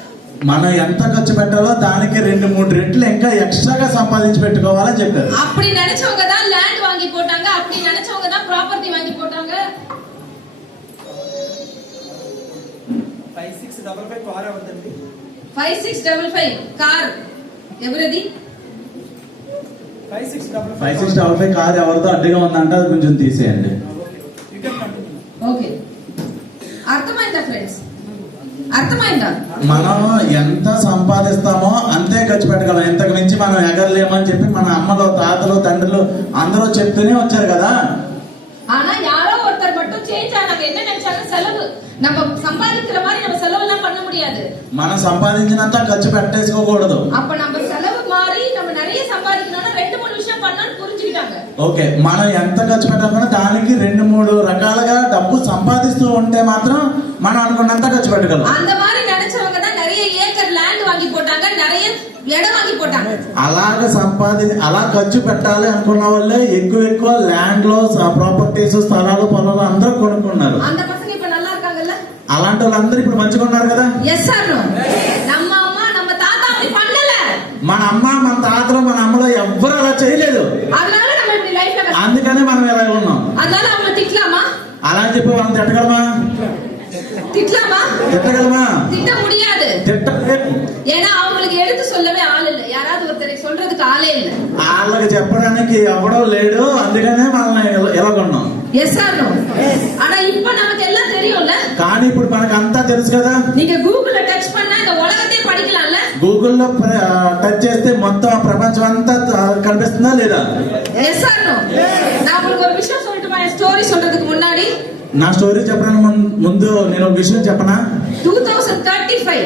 మనం ఎంత ఖర్చు పెట్టాలో దానికి 2-3 రెట్లు ఇంకా ఎక్స్ట్రాగా సంపాదించి పెట్టుకోవాలని చెప్పారు. அப்படி நினைச்சவங்க தான் லேண்ட் வாங்கி போட்டாங்க, அப்படி நினைச்சவங்க தான் ப்ராப்பர்ட்டி வாங்கி போட்டாங்க. 5655 కార్ అవుతుంది. 5655 కార్ ఎవరిది? 5655 కారు ఎవరితో అడ్డుగా ఉందంటే అది కొంచెం తీసేయండి. You can continue. ఓకే, అర్థమైందా ఫ్రెండ్స్? అర్థమైందా? మనం ఎంత సంపాదిస్తామో అంతే ఖర్చు పెట్టగలం, ఇంతకు మించి మనం ఎగరలేమని చెప్పి మన అమ్మలు తాతలు తండ్రులు అందరూ చెప్తూనే వచ్చారు కదా. ஆனா யாரோ ஒருத்தர் மட்டும் சேஞ்ச் ஆனாங்க. என்ன நினைச்சாங்க, செலவு நம்ம சம்பாதிக்கிற மாதிரி நம்ம செலவு எல்லாம் பண்ண முடியாது, మనం సంపాదించినంత ఖర్చు పెట్టేసుకోకూడదు. அப்ப நம்ம செலவு மாறி நம்ம நிறைய சம்பாதிக்கணும்னா 2-3 விஷயம் பண்ணணும்னு புரிஞ்சுக்கிட்டாங்க. ఓకే, మనం ఎంత ఖర్చు పెట్టాలన్నా దానికి 2-3 రకాలుగా డబ్బు సంపాదిస్తూ ఉంటే మాత్రం మనం అనుకున్నంత ఖర్చు పెట్టగలం. அந்த மாதிரி நினைச்சவங்க தான் நிறைய ஏக்கர் ల్యాండ్ వాంగి పోட்டாங்க, நிறைய இடம் வாங்கி போட்டாங்க. అలా ఖర్చు పెట్టాలి అనుకున్న వాళ్ళే ఎక్కువ ల్యాండ్ లో ప్రాపర్టీస్ స్థలాలు పొలాలు అందరూ కొనుక్కున్నారు. அந்த பசங்க இப்ப நல்லா இருக்காங்கல்ல? అలాంటి వాళ్ళందరూ ఇప్పుడు మంచిగా ఉన్నారు కదా. Yes or no? நம்ம అమ్మ நம்ம தாத்தா அப்படி பண்ணல, మన అమ్మ మన తాతలు మన అమ్మలో ఎవ్వరు అలా చేయలేదు, அதனால நம்ம இப்படி லைஃப்ல అందుకనే మనం ఎలా ఉన్నాం. அதனால அவங்க திட்டலாமா? అలా అని చెప్పి వాళ్ళని తిట్టగలమా? திட்டலாமா? திட்ட முடியாது. ஏன்னா அவங்களுக்கு எடுத்து சொல்லவே ஆள் இல்ல, யாராவது ஒருத்தரை சொல்றதுக்கு ஆளே இல்ல, వాళ్ళకి చెప్పడానికి ఎవడో లేడు, అందుకనే మనల్ని ఎలా కొన్నాం. Yes or no? ஆனா இப்ப நமக்கு எல்லாம் தெரியும்ல. కానీ ఇప్పుడు మనకు అంతా తెలుసు కదా. நீங்க கூகுள்ல டச் பண்ணா இந்த உலகத்தை படிக்கலாம்ல. గూగుల్లో టచ్ చేస్తే మొత్తం ప్రపంచం అంతా కనిపిస్తుందా లేదా? Yes or no? நான் உங்களுக்கு ஒரு விஷயம் சொல்லட்டுமா? ஸ்டோரி சொல்றதுக்கு முன்னாடி నా స్టోరీ చెప్పడానికి ముందు నేను ఒక విషయం చెప్పనా? 2035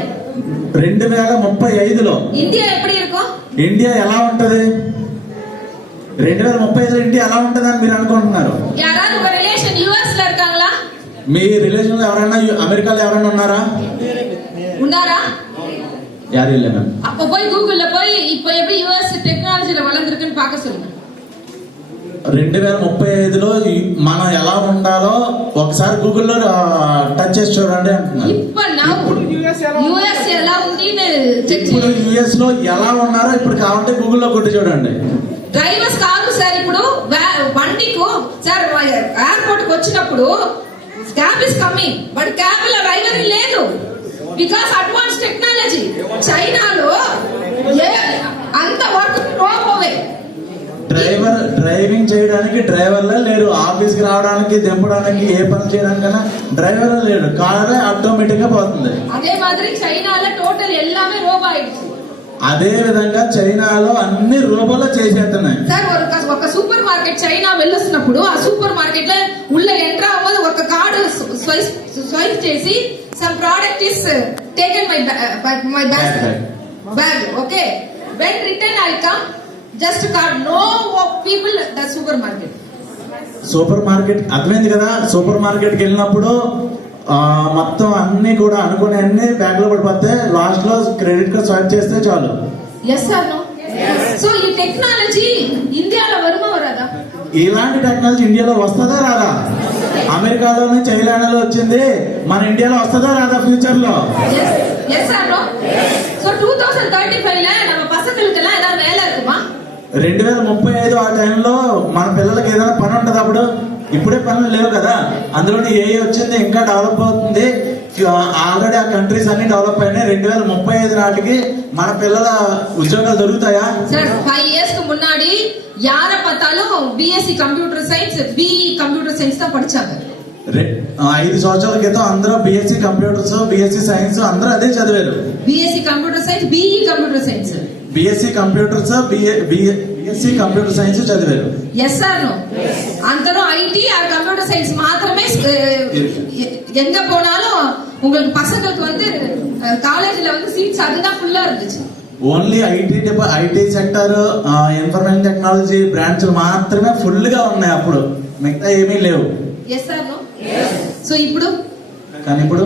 2035లో ఇండియా எப்படி இருக்கும்? ఇండియా ఎలా ఉంటది? 2035లో ఇండియా ఎలా ఉంటదని మీరు అనుకుంటున్నారు? யாராவது உங்க ரிலேஷன் யுஎஸ்ல இருக்காங்களா? మీ రిలేషన్ లో ఎవరైనా అమెరికాలో ఎవరైనా ఉన్నారా? ఉన్నారా? யாரும் இல்ல மேம். அப்ப போய் கூகுள்ல போய் இப்போ எப்படி யுஎஸ் டெக்னாலஜில வளர்ந்திருக்குன்னு பார்க்க சொல்லுங்க. 2035లో మనం ఎలా ఉండాలో ఒకసారి గూగుల్లో టచ్ చేసి చూడండి అంటున్నారు. ఇప్పుడు యుఎస్ ఎలా ఉండిని చెక్ ఇప్పుడు యుఎస్ లో ఎలా ఉన్నారో ఇప్పుడు కావాలంటే గూగుల్లో కొట్టి చూడండి. డ్రైవర్స్ కాదు సార్, ఇప్పుడు బండికు సార్ ఎయిర్పోర్ట్ కు వచ్చినప్పుడు cab is coming, but cab లో డ్రైవర్ లేదు, బికాస్ అడ్వాన్స్ టెక్నాలజీ. చైనాలో అంత వర్క్ రోబోవే, డ్రైవింగ్ చేయడానికి డ్రైవర్లే లేడు, ఆఫీస్ కి రావడానికి దింపడానికి ఏ పని చేయడానికైనా డ్రైవర్ లేడు, కారే ఆటోమేటిక్ గా పోతుంది. అదే మాదిరి చైనాలో టోటల్ எல்லாமே రోబో ఆయిடுச்சு. అదే విధంగా చైనాలో అన్ని రోబోలో చేసేస్తున్నాయి. సార్ ఒక సూపర్ మార్కెట్ చైనా వెళ్ళొస్తున్నప్పుడు ఆ సూపర్ మార్కెట్ లో ఉள்ள ఎంటర్ అవ్వదు, ఒక కార్డు స్వైప్ చేసి some product is taken my bag, okay, when return I come just card, no people the super market. Super market అర్థమైంది కదా. సూపర్ మార్కెట్ కి వెళ్ళినప్పుడు మొత్తం అన్ని కూడా అనుకునే అన్ని బ్యాగ్ లో పడిపోతే లాస్ట్ లో క్రెడిట్ కార్డ్ స్వైప్ చేస్తే చాలు. Yes sir no? సో ఈ టెక్నాలజీ ఇండియాలో వరుమా వరాదా? ఇలాంటి టెక్నాలజీ ఇండియాలో వస్తుందా రాదా? అమెరికాలోనే చైనాలో వచ్చింది, మన ఇండియాలో వస్తుందా రాదా ఫ్యూచర్ లో? Yes sir no? సో 2035 లో நம்ம பசங்களுக்கு எல்லாம் ஏதாவது வேலை இருக்குமா? 2035 ఆ టైంలో మన పిల్లలకి ఏదైనా పని ఉంటది. అప్పుడు ఇప్పుడే పనులు లేవు కదా, అందులోని ఏ వచ్చింది ఇంకా డెవలప్ అవుతుంది. ఆల్రెడీ ఆ కంట్రీస్ అన్ని డెవలప్ అయినాయి. 2035 నాటికి మన పిల్లల ఉద్యోగాలు దొరుకుతాయా? సార్ 5 years க்கு முன்னாடி யார பார்த்தாலும் BSc computer science, BE computer science தான் படிச்சாங்க. 5 సంవత్సరాల క్రితం అందరూ BSc కంప్యూటర్స్, BSc సైన్స్ అందరూ అదే చదివారు. BSc computer science, BE computer science. BSc computers BSc computer science చదివారు. Yes or no? அந்தனும் ஐடி ஆர் கம்ப்யூட்டர் சயின்ஸ் மாத்திரமே எங்க போனாலும் உங்களுக்கு பசங்களுக்கு வந்து காலேஜ்ல வந்து சீட்ஸ் அதுதான் ஃபுல்லா இருந்துச்சு. Only IT sector information technology బ్రాంచ్లు మాత్రమే ఫుల్ గా ఉన్నాయి అప్పుడు, మిగతా ఏమీ లేవు. Yes or no? సో ఇప్పుడు కానీ ఇప్పుడు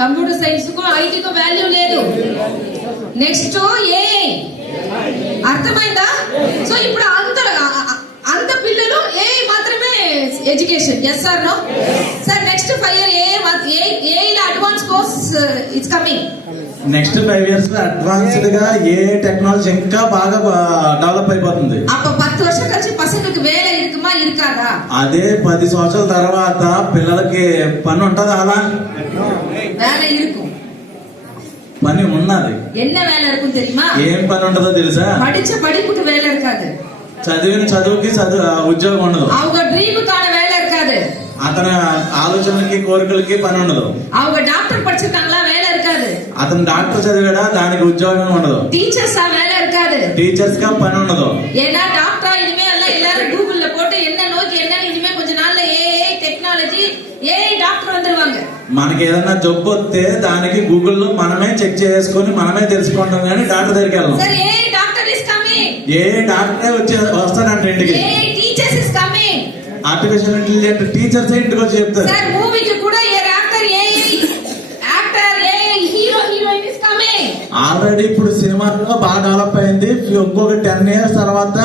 కంప్యూటర్ సైన్స్ కు ఐటీకి వాల్యూ లేదు. నెక్స్ట్ ఏఐ, అర్థమైందా? సో ఇప్పుడు అంత పిల్లలు ఏఐ మాత్రమే education. Yes or no? Sir next 5 year AI advance course it's coming. Next 5 years లో అడ్వాన్స్డ్ గా ఏ టెక్నాలజీ ఇంకా బాగా డెవలప్ అయిపోతుంది. அப்ப 10 வருஷம் கழிச்சு பசங்களுக்கு வேலை இருக்குமா இருக்காதா? అదే 10 సంవత్సరాల తర్వాత పిల్లలకి పని ఉంటదా? అలా வேலை இருக்கும். పని ఉన్నది. என்ன வேலை இருக்கும் தெரியுமா? ఏం పని ఉంటదో తెలుసా? படிச்ச படிப்புக்கு வேலை இருக்காது. చదివిన చదువుకి ఉద్యోగం ఉండదు. அவங்க ட்ரீமுக்கான வேலை இருக்காது. అతని ఆలోచనలకి కోరికలకి పని ఉండదు. அவங்க டாக்டர் படிச்சிருக்காங்களா? வேலை இருக்காது. అతను డాక్టర్ చదివాడా? దానికి ఉద్యోగం ఉండదు. టీచర్సా? వేலை இருக்காது. టీచర్స్ గా పని ఉండదు. ஏன்னா டாக்டரா இனிமே எல்லாம் எல்லாரும் கூகுள்ல போட்டு என்ன நோக்கி என்ன இனிமே கொஞ்ச நாள்ல ஏஐ டெக்னாலஜி ఏఐ డాక్టర్ வந்துருவாங்க. మనకి ఏదైనా జబ్బు వస్తే దానికి గూగుల్లో మనమే చెక్ చేసుకొని మనమే తెలుసుకుంటాం, కానీ డాక్టర్ దగ్గరికి వెళ్ళాం. Sir AI doctor is coming. AI డాక్టరే వస్తాడంట ఇంటికి. AI teachers is coming. Artificial intelligent teachers ఇంటికి వచ్చి చెప్తారు. సార్ మూవీకి కూడా a actor AI hero heroine is coming. Already ఇప్పుడు సినిమాల్లో బాగా డెవలప్ అయింది. ఇంకొక 10 years తర్వాత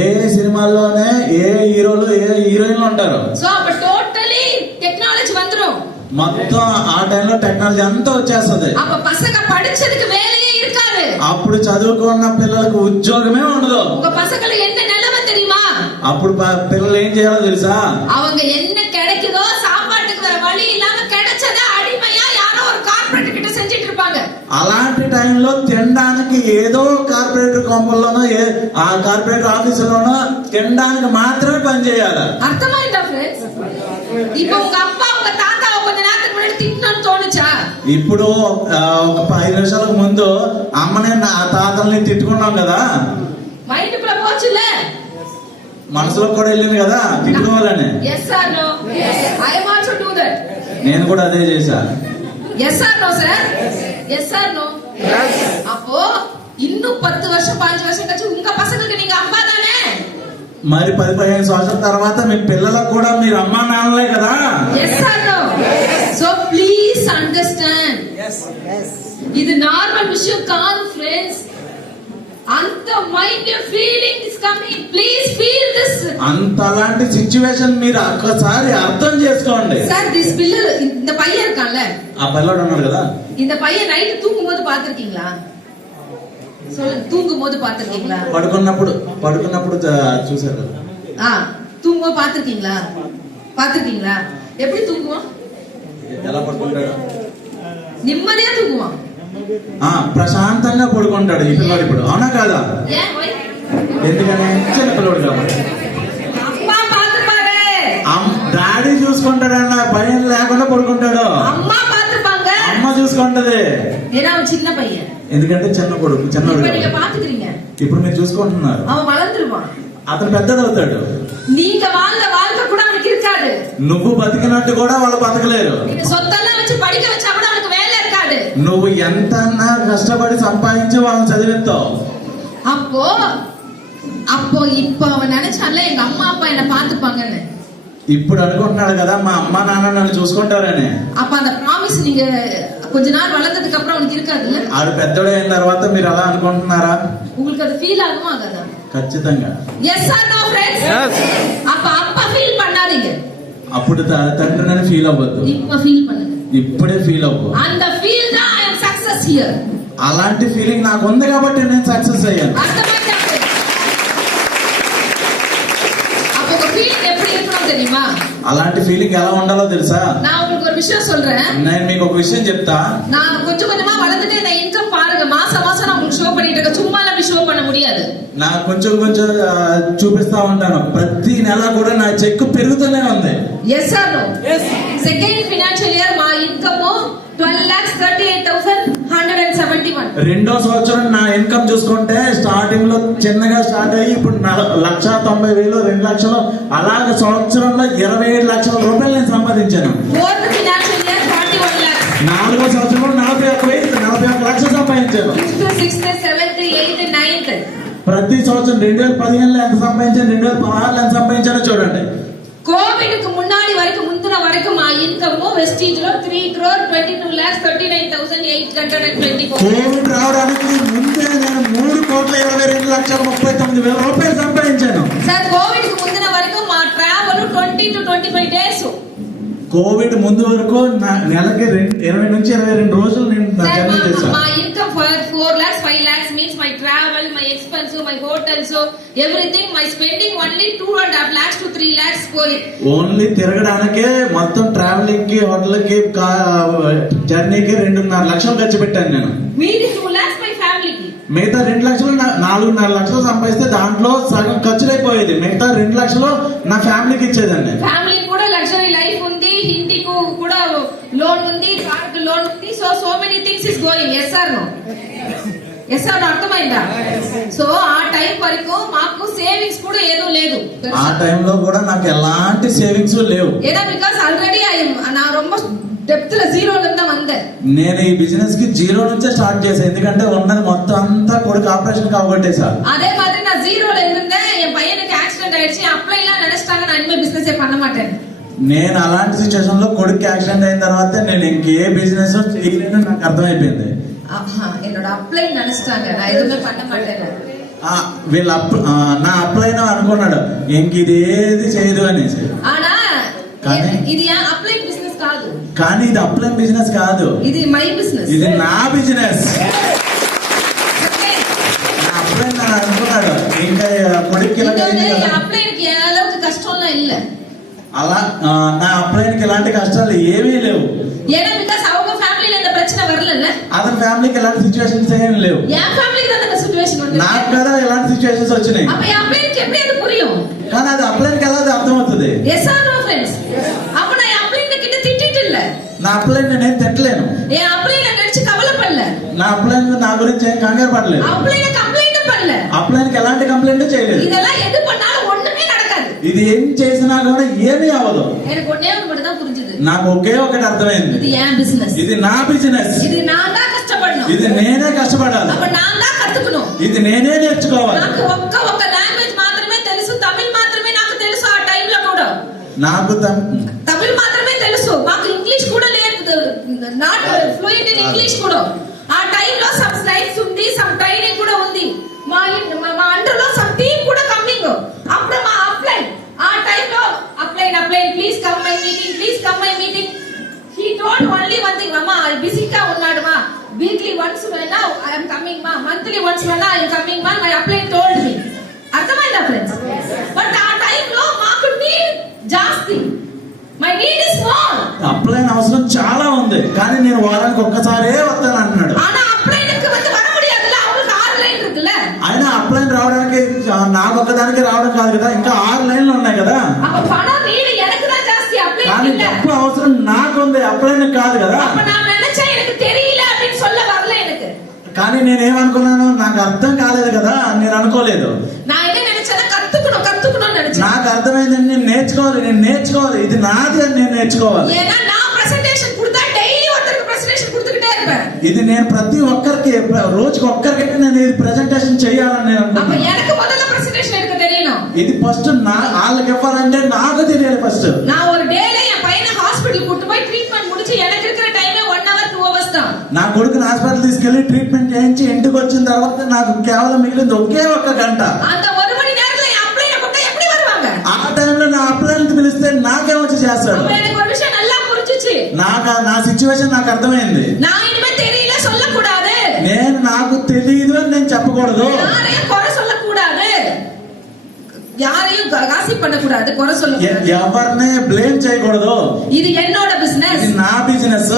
ఏ సినిమాల్లోనే ఏ హీరోలు ఏ హీరోయిన్లు ఉంటారు. సో అప్పుడు టోటలీ టెక్నాలజీ வந்துரும். మొత్తం ఆ టైంలో టెక్నాలజీ అంతా వచ్చేస్తుంది. அப்ப பசங்க படிச்சதுக்கு வேலையே இருக்காது. అప్పుడు చదువుకున్న పిల్లలకు ఉద్యోగమే ఉండదు. உங்க பசங்களுக்கு என்ன நிலைமை தெரியுமா? అప్పుడు పిల్లలు ఏం చేయాలో తెలుసా? அவங்க என்ன கிடைக்குதோ சாப்பாட்டுக்கு வேற வழி இல்லாம கிடைச்சத అడిమయా யாரோ ஒரு కార్పొరేట్ கிட்ட செஞ்சிட்டு இருப்பாங்க. అలాంటి టైంలో తినడానికి ఏదో కార్పొరేటర్ కొంపల్లోనో ఆ కార్పొరేటర్ ఆఫీసులోనో తినడానికి మాత్రమే పని చేయాలి. అర్థమైందా ఫ్రెండ్స్? இப்போ உங்க அப்பா உங்க తాత కొంత நேரத்துக்கு முன்னாடி తిట్టనని తోணுచా? ఇప్పుడు ఒక 5 నిమిషాలకు ముందు అమ్మని నా తాతల్ని తిట్టుకున్నాం కదా, మైండ్ లో పోచులే, మనసులో కూడా వెళ్ళింది కదా తిట్టుకోవాలని. Yes or no? I am also do that. నేను కూడా అదే చేశా. Yes or no sir? Yes or no? அப்போ இன்னும் 10 வருஷம் 5 வருஷம் கழிச்சு உங்க பசங்களுக்கு நீங்க அம்மா தானே? మరి 10-15 సంవత్సరాల తర్వాత మీ పిల్లలకు కూడా మీరు అమ్మా నాన్నలే కదా. Yes or no? So please understand, ఇది నార్మల్ విషయం కాదు ఫ్రెండ్స్. అంత mind feeling is coming. Please feel this. అంత అలాంటి సిచ్యువేషన్ మీరు ఒక్కసారి అర్థం చేసుకోండి. சார் திஸ் பில்லர் இந்த பையன் இருக்கான்ல, ఆ పిల్లడు ఉన్నాడు కదా, இந்த பையன் நைட் தூங்கும்போது பாத்திருக்கீங்களா? சொல்லுங்க, தூங்கும்போது பாத்திருக்கீங்களா? పడుకున్నప్పుడు చూసారు కదా. தூங்கும்போது பாத்திருக்கீங்களா? பாத்திருக்கீங்களா? எப்படி தூங்குவான்? ఎలా పడుకుంటాడు? నిమ్మదిగా తూగువాన్. ప్రశాంతంగా పడుకుంటాడు ఈ పిల్లడు ఇప్పుడు, అవునా కాదా? ఎందుకని? చిన్న పిల్లడు కాబట్టి. అమ్మా పాత్రపారే, డాడీ చూసుకుంటాడన్న భయం లేకుండా పడుకుంటాడు. అమ్మా పాత్రపాంగ, అమ్మ చూసుకుంటది. నేను அவன் చిన్న పయ్యన్, ఎందుకంటే చిన్న కొడుకు చిన్నోడు. ఇప్పుడు நீங்க பாத்துக்கிறீங்க, ఇప్పుడు మీరు చూసుకుంటున్నారు. அவன் வளர்ந்துருவான், అతను పెద్దదవుతాడు. நீங்க வாழ்ந்த வாழ்க்கை கூட அவனுக்கு இருக்காது. నువ్వు బతికినట్టు కూడా వాళ్ళు బతకలేరు. நீங்க சொத்தெல்லாம் வச்சு படிக்க வச்சா கூட அவனுக்கு வேலை இருக்காது. నువ్వు ఎంత కష్టపడి సంపాదించి వాళ్ళని చదివిస్తావు. அப்போ இப்ப அவன் நினைச்சான்ல எங்க அம்மா அப்பா என்ன பாத்துப்பாங்கன்னு. ఇప్పుడు అనుకుంటున్నాడు కదా మా అమ్మ నాన్న నన్ను చూసుకుంటారని. அப்ப அந்த ప్రామిస్ நீங்க கொஞ்ச நாள் வளர்ந்ததுக்கு அப்புறம் அவனுக்கு இருக்காதுல்ல? ఆడు పెద్దోడు అయిన తర్వాత మీరు అలా అనుకుంటున్నారా? உங்களுக்கு அது ఫీల్ ஆகுமா ஆகாதா? ఖచ్చితంగా. Yes or no friends? அப்ப அப்பா ఫీల్ பண்ணாதீங்க. అప్పుడు తండ్రిని ఫీల్ అవ్వద్దు, இப்ப ఫీల్ பண்ணுங்க. ఇప్పుడే ఫీల్ అవ్వు. அந்த ఫీల్ దా ఐ యామ్ సక్సెస్ హియర్. అలాంటి ఫీలింగ్ నాకు ఉంది కాబట్టి నేను సక్సెస్ అయ్యాను. అర్థమైందా? அப்ப ఒక ఫీలింగ్ எப்படி இருக்கணும் தெரியுமா? అలాంటి ఫీలింగ్ ఎలా ఉండాలో తెలుసా? நான் உங்களுக்கு ஒரு விஷயம் சொல்றேன். నేను మీకు ఒక విషయం చెప్తా. நான் கொஞ்சம் கொஞ்சமா வளர்ந்துட்டே இந்த இன்கம் பாருங்க, மாசம் மாசம் நான் உங்களுக்கு ஷோ பண்ணிட்டு இருக்கேன். சும்மா எல்லாம் ஷோ பண்ண முடியாது. నా కొంచెం చూపిస్తా ఉంటాను. ప్రతి నెల కూడా నా చెక్ పెరుగుతూనే ఉంది. Yes or no? Second financial year మా ఇన్కమ్ 12,38,171. రెండో సంవత్సరం నా ఇన్కమ్ చూసుకుంటే స్టార్టింగ్ లో చిన్నగా స్టార్ట్ అయ్యి ఇప్పుడు 1,90,000 2 లక్షలు అలాగే సంవత్సరంలో 27 లక్షల రూపాయలు నేను సంపాదించాను. Fourth financial year 41 lakhs. నాలుగో సంవత్సరంలో 41 లక్షలు సంపాదించాను. Fifth, sixth, seventh, eighth, ninth. ప్రతి సంవత్సరం 2015లో ఎంత సంపాదించాను, 2016లో ఎంత సంపాదించానో చూడండి. కోవిడ్కు మున్నాడి వరకు ముందున వరకు మా ఇన్కమ్ వెస్టీజ్ లో 3,22,39,824. కోవిడ్ రావడానికి ముందే నేను 3,22,39,000 రూపాయలు సంపాదించాను. సార్ కోవిడ్ కు ముందున వరకు మా ట్రావెల్ 20 to 25 days. కోవిడ్ ముందు వరకు నెలకి 20 నుంచి 22 రోజులు నేను జర్నీ చేశాను. మా income 4 lakhs 5 lakhs means my travel, my expense, my hotels, everything, my spending only 2.5 lakhs to 3 lakhs going. Only తిరగడానికే మొత్తం ట్రావెలింగ్ కి హోటల్ కి జర్నీకి 2.5 లక్షలు ఖర్చు పెట్టాను నేను. మీది 2 lakhs my family కి. మిగతా 2 లక్షలు 4.5 లక్షలు సంపాదిస్తే దాంట్లో సగం ఖర్చులైపోయేది. మిగతా 2 లక్షలు నా ఫ్యామిలీకి ఇచ్చేదండి. ఫ్యామిలీ కూడా లగ్జరీ లైఫ్ ఉంది, ఇంటికి కూడా లోన్ ఉంది, కార్ కి లోన్ ఉంది. So many things is going. Yes or no? Yes or no? అర్థమైందా? సో ఆ టైం వరకు మాకు సేవింగ్స్ కూడా ఏదో లేదు. ఆ టైంలో కూడా నాకు ఎలాంటి సేవింగ్స్ లేవు. ఏదా బికాస్ ఆల్రెడీ నా రొమ్మ డెప్త్ లో జీరోలు ఉందాం అందరు. నేను ఈ బిజినెస్ కి జీరో నుంచే స్టార్ట్ చేశాను. ఎందుకంటే ఉన్నది మొత్తం అంతా కొడుకు ఆపరేషన్ కాబట్టేసా. அதே மாதிரி நான் ஜீரோல இருந்தேன். என் பையனுக்கு ஆக்சிடென்ட் ஆயிடுச்சு. அப்ளைலாம் நினைச்சிட்டாங்க நான் இனிமே பிசினஸே பண்ண மாட்டேன். నేను అలాంటి సిచ్యువేషన్ లో కొడుకు యాక్సిడెంట్ అయిన తర్వాత నేను ఇంకే బిజినెస్ చేయలేను నాకు అర్థమైపోయింది. என்னோட அப்ளை நினைச்சிட்டாங்க நான் எதுவுமே பண்ண மாட்டேன். వీళ్ళ నా అప్లైన అనుకున్నాడు ఇంక ఇది ఏది చేయదు అనేసి. ఆనా ఇది అప్లై బిజినెస్ కాదు. కానీ ఇది అప్లై బిజినెస్ కాదు, ఇది మై బిజినెస్. ఇది నా బిజినెస్. నా అప్లై అనుకున్నాడు ఇంకా కొడుకు అప్లైకి அளவுக்கு కష్టంలా இல்ல. అలా నా అప్లైకి ఎలాంటి కష్టాలు ఏమీ లేవు. ஏன்னா பிகாஸ் அவங்க ஃபேமிலில இந்த பிரச்சனை வரலல்ல. అతని ఫ్యామిలీకి ఎలాంటి సిచువేషన్స్ ఏం లేవు. என் ஃபேமிலிக்கு தான் அந்த సిచువేషన్ ఉంది. నాకు కదా ఎలాంటి సిచువేషన్స్ వచ్చినాయి. அப்ப என் அப்ளைக்கு எப்படி அது புரியும்? కానీ అది అప్లైకి ఎలా అర్థమవుతుంది? Yes or no friends? அப்ப நான் அப்ளைக்கு கிட்ட திட்டிட்டு இல்ல. నా అప్లైని నేను తిట్టలేను. என் அப்ளைல நினைச்சு கவலைப்படல. నా అప్లైని నా గురించి ఏం కంగారు పడలేదు. అప్లైல కంప్లైంట్ పడల. అప్లైకి ఎలాంటి కంప్లైంట్ చేయలేదు. இதெல்லாம் எது பண்ணாலும் ஒண்ணுமே நடக்காது. ఇది ఏం చేసినా కూడా ఏమీ అవ్వదు. எனக்கு ஒண்ணே ஒண்ணு மட்டும் தான் புரிஞ்சது. నాకు ఒకే ఒకటి అర్థమైంది. ఇది என் బిజినెస్. ఇది నా బిజినెస్. ఇది நான் தான் కష్టపడను. ఇది నేనే కష్టపడాలి. அப்ப நான் தான் కట్టుకోను. ఇది నేనే నేర్చుకోవాలి. నాకు ఒక్క లాంగ్వేజ్ మాత్రమే తెలుసు. తమిళ్ మాత్రమే నాకు తెలుసు. ఆ టైం లో కూడా నాకు తమిళ్ మాత్రమే తెలుసు. మాకు ఇంగ్లీష్ కూడా లేదు. నాట్ ఫ్లూయెంట్ ఇన్ ఇంగ్లీష్ కూడా. ఆ టైం లో సమ్ స్లైడ్స్ ఉంది, సమ్ ట్రైనింగ్ కూడా ఉంది. మా అండర్ లో సమ్ టీమ్ కూడా కమింగ్. అప్పుడు మా అప్లై ఆ టైం లో upline please come my meeting, please come my meeting. He told only one thing, అమ్మా బిజీగా ఉన్నాడు మా, వీక్లీ వన్స్ వెన్నా ఐ యామ్ కమింగ్ మా, మంత్లీ వన్స్ వెన్నా ఐ యామ్ కమింగ్ మా, మై అప్లై టోల్డ్ మీ. అర్థమైందా ఫ్రెండ్స్? బట్ ఆ టైం లో మాకు నీడ్ జాస్తి. My need is small. Upline అవసరం చాలా ఉంది, కానీ నేను వారానికి ఒక్కసారే వస్తాను అంటున్నాడు. ఆనా అప్లైకి வந்து வர முடியாதுல, அவங்களுக்கு 6 లైన్ இருக்குல. ఆయన అప్లై రావడానికి నాకు ఒక్కదానికి రావడం కాదు కదా, ఇంకా 6 లైన్లు ఉన్నాయి కదా. அப்ப பணம் நீடு எனக்கு தான் ஜாஸ்தி, அப்ளை కానీ இல்ல. డబ్బు అవసరం నాకు ఉంది, అప్లై కాదు కదా. அப்ப நான் நினைச்சேன் எனக்கு தெரியல அப்படினு சொல்ல வரல எனக்கு. కానీ నేనేమనుకున్నాను, నాకు అర్థం కాలేదు కదా నేను అనుకోలేదు. நான் என்ன நினைச்சேன்னா கத்துக்கணும்னு நினைச்சேன். నాకు అర్థమైంది నేను నేర్చుకోవాలి, ఇది నాది అని నేను నేర్చుకోవాలి. ஏன்னா நான் பிரசன்டேஷன் கொடுத்தா డైలీ ஒருத்தருக்கு பிரசன்டేషన్ கொடுத்துக்கிட்டே இருப்பேன். ఇది నేను ప్రతి ఒక్కరికి రోజుకి ఒక్కరికి నేను ఇది ప్రెజెంటేషన్ చేయాలని నేను அப்ப అనుకున్నాను. எனக்கு முதல்ல பிரசன்டேషన్ எடுக்க தெரியணும். ఇది ఫస్ట్ వాళ్ళకి ఇవ్వాలంటే నాకు తెలియాలి ఫస్ట్. நான் ஒரு டேல என் பையனை ஹாஸ்பிடல் கூட்டி போய் ட்ரீட்மென்ட் முடிச்சு எனக்கு இருக்கிற டைமே 1 hour 2 hours தான். నా కొడుకుని హాస్పిటల్ తీసుకెళ్లి ట్రీట్మెంట్ చేయించి ఇంటికి వచ్చిన తర్వాత నాకు కేవలం మిగిలింది ఒకే 1 గంట. அந்த 1 மணி நேரத்துல என் அப்ளைனை கூட்ட எப்படி வருவாங்க? ఆ టైంలో నా అప్లైని పిలిస్తే నాకేమొచ్చి చేస్తాడు? எனக்கு ஒரு விஷயம் நல்லா புரிஞ்சுச்சு. నా సిచ్యువేషన్ నాకు అర్థమైంది. நான் இனிமே தெரியல சொல்லக்கூடாது. నాకు తెలియదు అని నేను చెప్పకూడదు. யாரையும் குறை சொல்லக்கூடாது, யாரையும் காசிப் பண்ணக்கூடாது, குறை சொல்லக்கூடாது, ఎవరిని బ్లేమ్ చేయకూడదు. ఇది என்னோட బిజినెస్, ఇది నా బిజినెస్,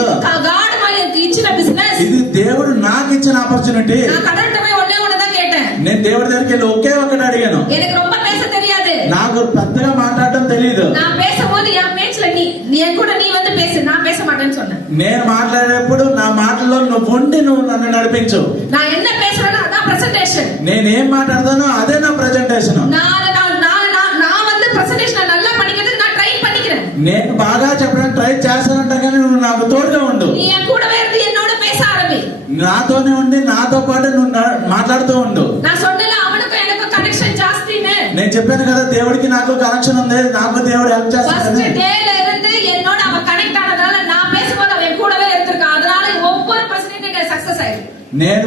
గాడ్ మనకి ఇచ్చిన బిజినెస్, ఇది దేవుడు నాకు ఇచ్చిన ఆపర్చునిటీ. நான் கடவுள்கிட்ட போய் ஒண்ணே ஒண்ணுதான் கேட்டேன். నేను దేవుడి దగ్గరికి వెళ్ళి ఒకే ఒకటి అడిగాను. எனக்கு ரொம்ப பேச தெரியாது, నాకు పెద్దగా మాట్లాడటం తెలియదు. நான் பேசும்போது என் பேச்சுல நீ என் கூட நீ வந்து பேசு, நான் பேச மாட்டேன்னு சொன்னேன். నేను మాట్లాడేటప్పుడు నా మాటల్లో నువ్వు ఉండి నువ్వు నన్ను నడిపించు. நான் என்ன பேசுறேனோ அதான் பிரசன்டேஷன். నేనేం మాట్లాడతానో అదే నా ప్రెజెంటేషన్. நான் வந்து பிரசன்டேஷன் நல்லா பண்ணிக்கிறதுக்கு நான் ட்ரை பண்ணிக்கிறேன். నేను బాగా చెప్పడానికి ట్రై చేస్తానంటా కానీ నువ్వు నాకు తోడుగా ఉండు. நீ என் கூடவே இருந்து என்னோட பேச ஆரம்பி. నాతోనే ఉండి నాతో పాటు నువ్వు మాట్లాడుతూ ఉండు. நான் சொன்னல அவனுக்கு எனக்கு கனெக்షన్ ஜாஸ்தின்னு. నేను చెప్పాను కదా దేవుడికి నాకు కనెక్షన్ ఉంది, నాకు దేవుడు హెల్ప్ చేస్తాడు. ఫస్ట్ డేல இருந்து என்னோட அவன் கனெக்ட் ஆனதால நான் பேசும்போது அவன் கூடவே இருந்திருக்கான். அதனால ஒவ்வொரு பிரசன்டேஷன் సక్సెస్ అయ్యింది. నేను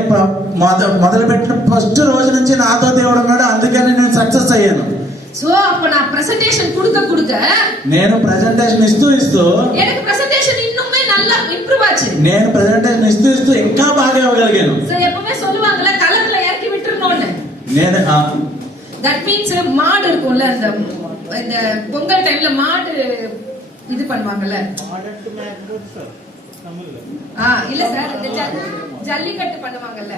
మొదలు పెట్టిన ఫస్ట్ రోజు నుంచి నాతో దేవుడు ఉన్నాడు, అందుకని నేను సక్సెస్ అయ్యాను. సో அப்ப நான் பிரசன்டேஷன் கொடுக்க నేను ప్రెజెంటేషన్ ఇస్తూ எனக்கு பிரசன்டேஷன் இன்னுமே நல்லா இம்ப்ரூவ் ஆச்சு. నేను ప్రెజెంటేషన్ ఇస్తూ ఇంకా బాగా ఇవ్వగలిగాను. సో எப்பவுமே சொல்லுவாங்கல களத்துல இறக்கி விட்டுறணும்னு. నేను தட் மீன்ஸ் மாடு இருக்கும்ல, இந்த பொங்கல் டைம்ல மாடு இது பண்ணுவாங்கல்ல. இல்ல சார், இந்த ஜல்லிக்கட்டு பண்ணுவாங்கல்ல.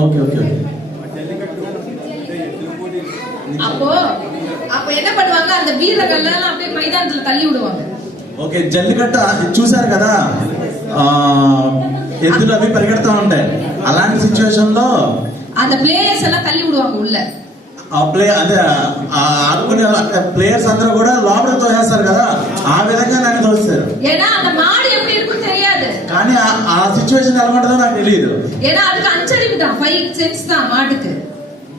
Okay okay. அப்போ என்ன பண்ணுவாங்க, அந்த வீரர்கள் எல்லாம் அப்படியே மைதானத்துல தள்ளி விடுவாங்க. ఓకే, జల్లికట్ట చూసారు కదా, ఎద్దులు అవి పరిగెడతా ఉంటాయి. అలాంటి సిచ్యువేషన్ లో அந்த பிளேயர்స్ எல்லாம் தள்ளி விடுவாங்க உள்ள. అదే ఆడుకునే ప్లేయర్స్ అందరూ కూడా లోపల తోసేస్తారు కదా, ఆ విధంగా నన్ను తోస్తారు. ஏன்னா அந்த மாடு எப்படி இருக்கும் தெரியாது, కానీ ఆ సిచ్యువేషన్ ఎలా ఉంటుందో నాకు తెలియదు. ஏன்னா அதுக்கு அஞ்சறிவு தான், 5 சென்ஸ் தான் மாட்டுக்கு.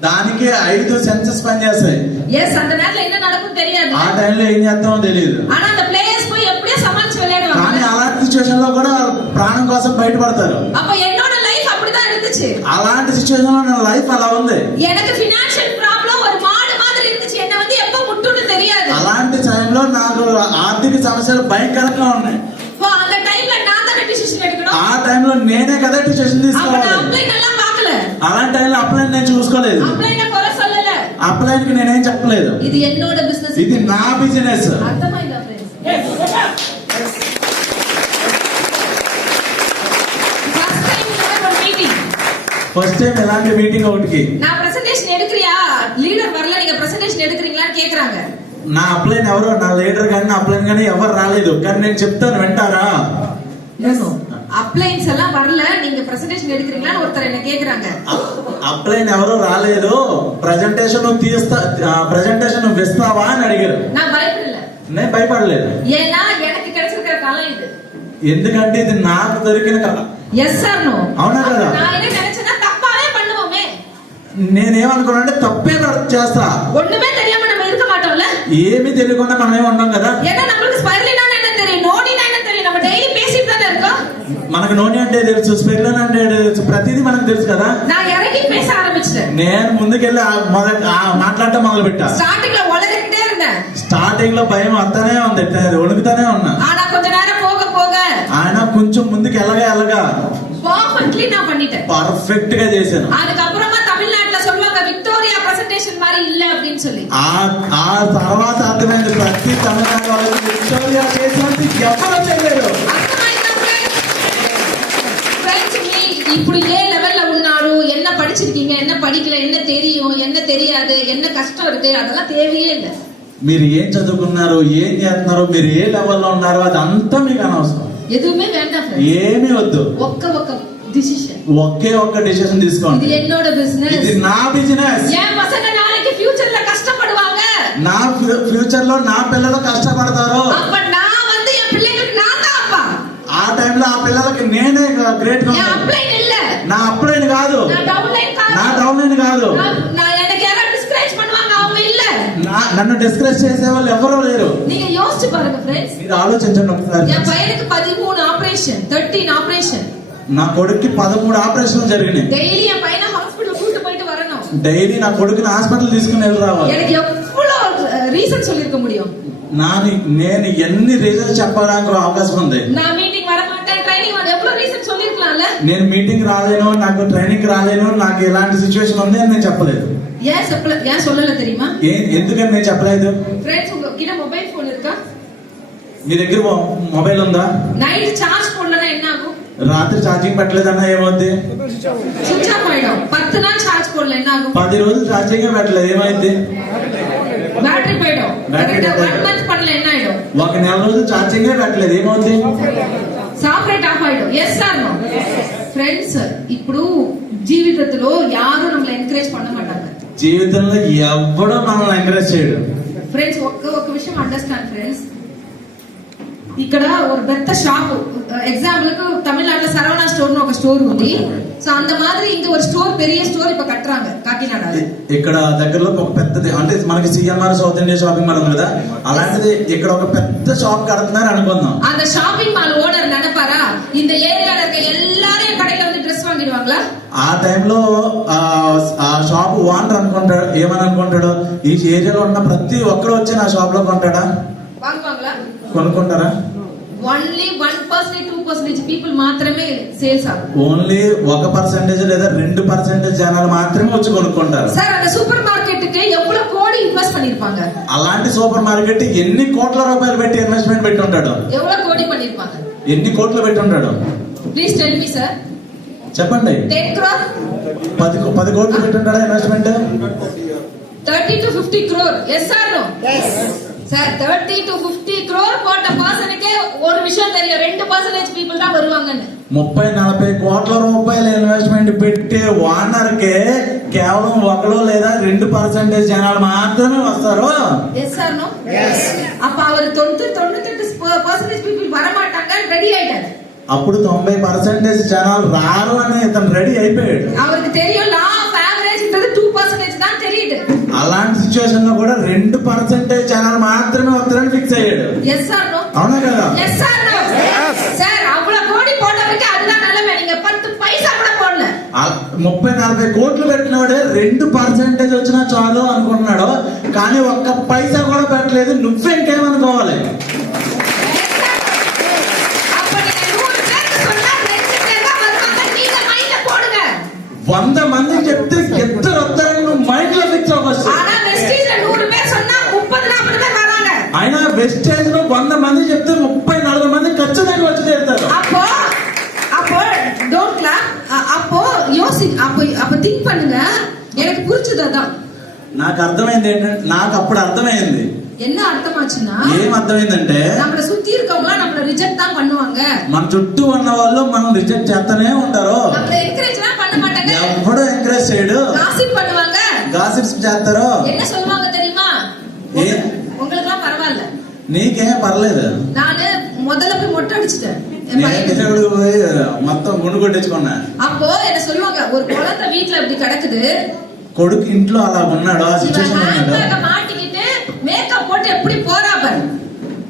దానికి 5 సెన్సెస్ పనిచేస్తాయి. எஸ், அந்த நேரத்துல என்ன நடக்கும் தெரியாது, ఆ టైంలో ఏం చేస్తామో తెలియదు. ஆனா அந்த பிளேயர்ஸ் போய் எப்படியே சமாளிச்சு விளையாடுவாங்க. కానీ అలాంటి సిచ్యువేషన్ లో కూడా ప్రాణం కోసం బయటపడతారు. அப்ப என்னோட லைஃப் அப்படிதான் இருந்துச்சு. అలాంటి సిచ్యువేషన్ లో నా లైఫ్ అలా ఉంది. எனக்கு ఫైనాన్షియల్ ప్రాబ్లం ஒரு மாடு மாதிரி இருந்துச்சு, என்ன வந்து எப்ப முட்டுன்னு தெரியாது. అలాంటి టైంలో నాకు ఆర్థిక సమస్యలు భయంకరంగా ఉన్నాయి. அந்த டைம்ல நான் தான் டிசிషన్ எடுக்கணும். ఆ టైంలో నేనే కదా డిసిషన్ తీసుకోవాలి. అప్లైన్ ఎல்லாம் பார்க்கல. అలాంటి టైంలో అప్లైన్ నేను చూసుకోలేదు. అప్లైన్ కొర சொல்லல. అప్లైన్ కి నేనేం చెప్పలేదు. ఇది என்னோட బిజినెస్, ఇది నా బిజినెస్. అర్థమైందా ఫ్రెండ్స్? ఫస్ట్ టైం ఎలాంటి మీటింగ్ ఒకటికి நான் பிரசன்டேஷன் எடுக்கறியா, లీడర్ வரல, நீங்க பிரசன்டேషన్ எடுக்கறீங்களான்னு கேக்குறாங்க. నా అప్లైన్ ఎవరో, నా లీడర్ కానీ నా అప్లైన్ కానీ ఎవరు రాలేదు, కానీ నేను చెప్తాను వింటారా. అప్లైన్స్ எல்லாம் வரல, நீங்க பிரசன்டேషన్ எடுக்கறீங்களான்னு ஒருத்தர் என்ன கேக்குறாங்க. అప్లైన్ ఎవరో రాలేదు, ప్రెజెంటేషన్ ప్రెజెంటేషన్ ఇస్తావా అని అడిగారు. நான் பயப்படல, నేను భయపడలేదు. ஏன்னா எனக்கு கிடைச்சிருக்கிற காலம் இது. ఎందుకంటే ఇది నాకు దొరికిన కళ. ఎస్ సార్ నో, అవునా కదా? நான் என்ன நினைச்சேன்னா தப்பாவே பண்ணுவோமே. నేనేమనుకున్నానంటే తప్పే చేస్తా. ஒண்ணுமே தெரியாம நம்ம இருக்க மாட்டோம்ல. ఏమీ తెలియకుండా మనం ఏమి ఉండం కదా. ஏன்னா நம்மளுக்கு ஸ்பைரலினா என்ன தெரியும், நோடினா என்ன தெரியும், நம்ம டெய்லி பேசிட்டு தானே இருக்கோம். మనకు నోని అంటే తెలుసు, స్పెర్లిన్ అంటే తెలుసు, ప్రతిదీ మనకు తెలుసు కదా. நான் இறங்கி பேச ఆరంభించాను. నేను ముందుకెళ్ళి మాట్లాడటం మొదలు పెట్టా. స్టార్టింగ్ లో ఒలరికిட்டே இருந்தேன். స్టార్టింగ్ లో భయం వస్తానే ఉంది, వణుకుతానే ఉన్నా. ஆனா கொஞ்ச நேரம் போக ఆయన కొంచెం ముందుకు ఎలాగా పర్ఫెక్ట్లీ நான் பண்ணிட்டேன், పర్ఫెక్ట్ గా చేశాను. அதுக்கப்புறமா தமிழ்நாட்டுல சொல்லுவாங்க விக்டோரியா பிரசன்டேஷன் மாதிரி இல்ல அப்படின்னு சொல்லி. ఆ తర్వాత అర్థమైంది, ప్రతి తమిళనాడు వాళ్ళకి విక్టోరియా చేసినట్టు ఎవరు చేయలేరు. ఇప్పుడు ఏ లెవెల్ లో ఉన్నారు, என்ன படிச்சிருக்கீங்க, என்ன படிக்கல, என்ன தெரியும், என்ன தெரியாது, என்ன కష్టం இருக்கு, அதெல்லாம் தேவையே இல்ல. మీరు ఏం చదువుకున్నారు, ఏం చేస్తున్నారు, మీరు ఏ లెవెల్లో ఉన్నారు, అదంతా మీకు అనవసరం. ఎదుమే వేண்டாం, ఏమీ వద్దు. ఒక్క డిసిషన్, ఒక్క డిసిషన్ తీసుకోండి. ఇది என்னோட బిజినెస్, ఇది నా బిజినెస్. என் பசங்க நாளைக்கு ఫ్యూచర్ లో కష్టపడుவாங்க, నా ఫ్యూచర్ లో నా పిల్లలు కష్టపడతారు. அப்ப நான் வந்து என் பிள்ளைகளுக்கு நான் தான் அப்பா. ఆ టైంలో ఆ పిల్లలకి నేనే గ్రేట్ గా. అప్లైన్ இல்ல, నా అప్లైన్ కాదు, నా డౌన్ లైన్ కాదు. எனக்கு யாரో டிஸ்కరేజ్ பண்ணுவாங்க, அவங்க இல்ல. నన్ను డిస్కరేజ్ చేసే వాళ్ళు ఎవరో లేరు. நீங்க யோசிச்சு பாருங்க ఫ్రెండ్స్, మీరు ఆలోచించండి ఒకసారి. என் பையனுக்கு 13 ஆபரேஷன், 13 ஆபரேஷன். నా కొడుక్కి 13 ఆపరేషన్లు జరిగినాయి. డైలీ என் பையனை ஹாஸ்பிடல் கூட்டி போயிட்டு வரணும். డైలీ నా కొడుకుని హాస్పిటల్ తీసుకుని వెళ్ళి రావాలి. எனக்கு எவ்வளவு ரீசன் சொல்லிருக்க முடியும். నేను ఎన్ని రీజన్స్ చెప్పడానికి అవకాశం ఉంది. నా మీటింగ్ వర మాటేன், ట్రైనింగ్ వర ఎவ்வளவு ரீசன் சொல்லிருக்கலாம்ல. నేను మీటింగ్ రాలేను, నాకు ట్రైనింగ్ రాలేను, నాకు ఇలాంటి సిచువేషన్ ఉంది అని నేను చెప్పలేదు. ஏன் சொல்லல தெரியுமா? ఎందుకని నేను చెప్పలేదు? ఫ్రెండ్స్ உங்ககிட்ட மொபைல் போன் இருக்கா? మీ దగ్గర మొబైల్ ఉందా? నైట్ చార్జ్ போடலனா என்ன ஆகும்? రాత్రి ఛార్జింగ్ పెట్టలేదన్నా ఏమవుద్ది? Switch off అయిடும். 10 நாள் சார்ஜ் போடல என்ன ஆகும்? 10 రోజులు ఛార్జింగ్ పెట్టలేదు ఏమైంది? బ్యాటరీ పోయిடும். 1 మంత్ పడல என்ன ஆயிடும்? ఒక నెల రోజులు ఛార్జింగ్ పెట్టలేదు ఏమవుద్ది? సాపరేట్ ఆఫ్ ఆయిடும் எஸ் சார் நோ ఫ్రెండ్స్ ఇప్పుడు జీవితంలో యారు நம்மள ఎంకరేజ్ பண்ண மாட்டாங்க జీవితంలో ఎవ్వడూ మనల్ని ఎంకరేజ్ చేయడు ఫ్రెండ్స్ ఒక విషయం అండర్స్టాండ్ ఫ్రెండ్స్ ఇక్కడ ఒక పెద్ద షాప్ ఎగ్జాంపుల్க்கு தமிழ்நாட்டுல சரவணா ஸ்டோர்னு ఒక స్టోర్ ఉంది సో అంత மாதிரி இங்க ஒரு ஸ்டோர் பெரிய ஸ்டோர் இப்ப கட்டறாங்க కాకినాడ ఇక్కడ దగ్గరలో ఒక పెద్దది అంటే మనకి CMR south India shopping mall ఉంది కదా అలాంటిది ఇక్కడ ఒక పెద్ద షాప్ కడుతున్నారు అనుకుందాం அந்த ஷாப்பிஙగ్ మాల్ ఓనర్ நினைப்பாரா இந்த ஏரியால இருக்க எல்லாரும் என் கடையில வந்து Dress வாங்கிடுவாங்களா ఆ టైంలో ఆ షాప్ ఓనర్ అనుకుంటాడు ఏమని అనుకుంటాడు ఈ ఏరియాలో ఉన్న ప్రతి ఒక్కరు వచ్చి నా షాప్ లో కొంటాడా வாங்குவாங்களா కొనుక్కుంటారా ఓన్లీ 1% 2% పీపుల్ మాత్రమే సేల్స్ ఆகும் ఓన్లీ 1% లేదా 2% జనాలు మాత్రమే వచ్చి కొనుక్కుంటారు సార్ அந்த సూపర్ మార్కెట్కి எவ்வளவு கோடி ఇన్వెస్ట్ பண்ணிருப்பாங்க అలాంటి సూపర్ మార్కెట్ ఎన్ని కోట్ల రూపాయలు పెట్టి ఇన్వెస్ట్మెంట్ పెట్టి ఉంటాడు எவ்வளவு கோடி பண்ணிருப்பாங்க ఎన్ని కోట్లు పెట్టి ఉంటాడు ప్లీజ్ టెల్ మీ సార్ చెప్పండి 10 crore 10 కోట్లు పెట్టి ఉంటాడా investment 30 to 50 crore yes or no yes sir 30 to 50 crore போட்ட பர்சனுக்கே ஒரு விஷயம் தெரியும் 2% பீப்புள் தான் வருவாங்கன்னு 30-40 కోట్ల రూపాయల ఇన్వెస్ట్మెంట్ పెట్టే ఓనర్కే కేవలం 1 లేదా 2% జనాలు మాత్రమే వస్తారు ఎస్ ఆర్ నో ఎస్ அப்ப அவர் 98% పీపుల్ வரமாட்டாங்க ரெடி ஆயிட்டாரு అప్పుడు 90% జనాలు రారు అని ఇతను రెడీ అయిపోయాడు அவருக்கு தெரியும் லா ஆஃப் ஆவரேజ్ன்றது 2% தான் தெரியுது అలాంటి సిచువేషన్ లో కూడా 2% జనాలు మాత్రమే వస్తారని ఫిక్స్ అయ్యాడు ఎస్ ఆర్ నో అవునా కదా ఎస్ ఆర్ నో సార్ అவ்வளவு கோடி போட்டவருக்கு அதுதான் நிலைமை நீங்க 10 పైసా కూడా పోడல 30-40 కోట్లు పెట్టినవాడే 2% వచ్చినా చాలు అనుకుంటున్నాడు కానీ ఒక్క పైసా కూడా పెట్టలేదు నువ్వే ఇంకేమనుకోవాలి அப்ப நீங்க 100 பேருக்கு சொன்னா 2 பேர் தான் வருவாங்க நீங்க மைண்ட்ல போடுங்க 100 మంది చెప్తే ఇద్దరు వస్తారని నువ్వు మైండ్ లో ఫిక్స్ అవ్వచ్చు ஆனா வெஸ்டீஜ்ல 100 பேர் சொன்னா 30-40 பேர் வராங்க అయినా వెస్టేజ్ లో 100 మంది చెప్తే 30-40 మంది ఖచ్చితంగా వచ్చి చేరుతారు அப்போ டோன்ட் கிளாப் அப்போ அப்ப திங்க் பண்ணுங்க எனக்கு புரிஞ்சது அதான் నాకు అర్థమైంది ఏంటంటే నాకు అప్పుడు అర్థమైంది என்ன అర్థమాச்சுன்னா ఏం అర్థమైందంటే நம்மள சுத்தி இருக்கவங்க நம்மள ரிஜெக்ட் தான் பண்ணுவாங்க మన చుట్టూ ఉన్న వాళ్ళు మనం రిజెక్ట్ చేస్తూనే ఉంటారు நம்மள ఎంకరేజ్லாம் பண்ண மாட்டாங்க ఎవడో ఎంకరేజ్ చేయడు காசிப் பண்ணுவாங்க గాసిప్స్ చేస్తారు என்ன சொல்வாங்க தெரியுமா உங்களுக்குலாம் பரவாயில்ல నీకేం పర్లేదు நானு முதல்ல போய் மொட்டை அடிச்சிட்டேன் దేవుడు పోయి మొత్తం గుండు కొట్టించుకున్నా அப்போ என்ன சொல்லுவாங்க ஒரு குழந்தை வீட்ல இப்படி கிடக்குது కొడుకు ఇంట్లో అలా ఉన్నాడు ఆ సిచ్యువేషన్ ఉన్నాడు மாட்டிக்கிட்டு మేకప్ போட்டு எப்படி போறா பாரு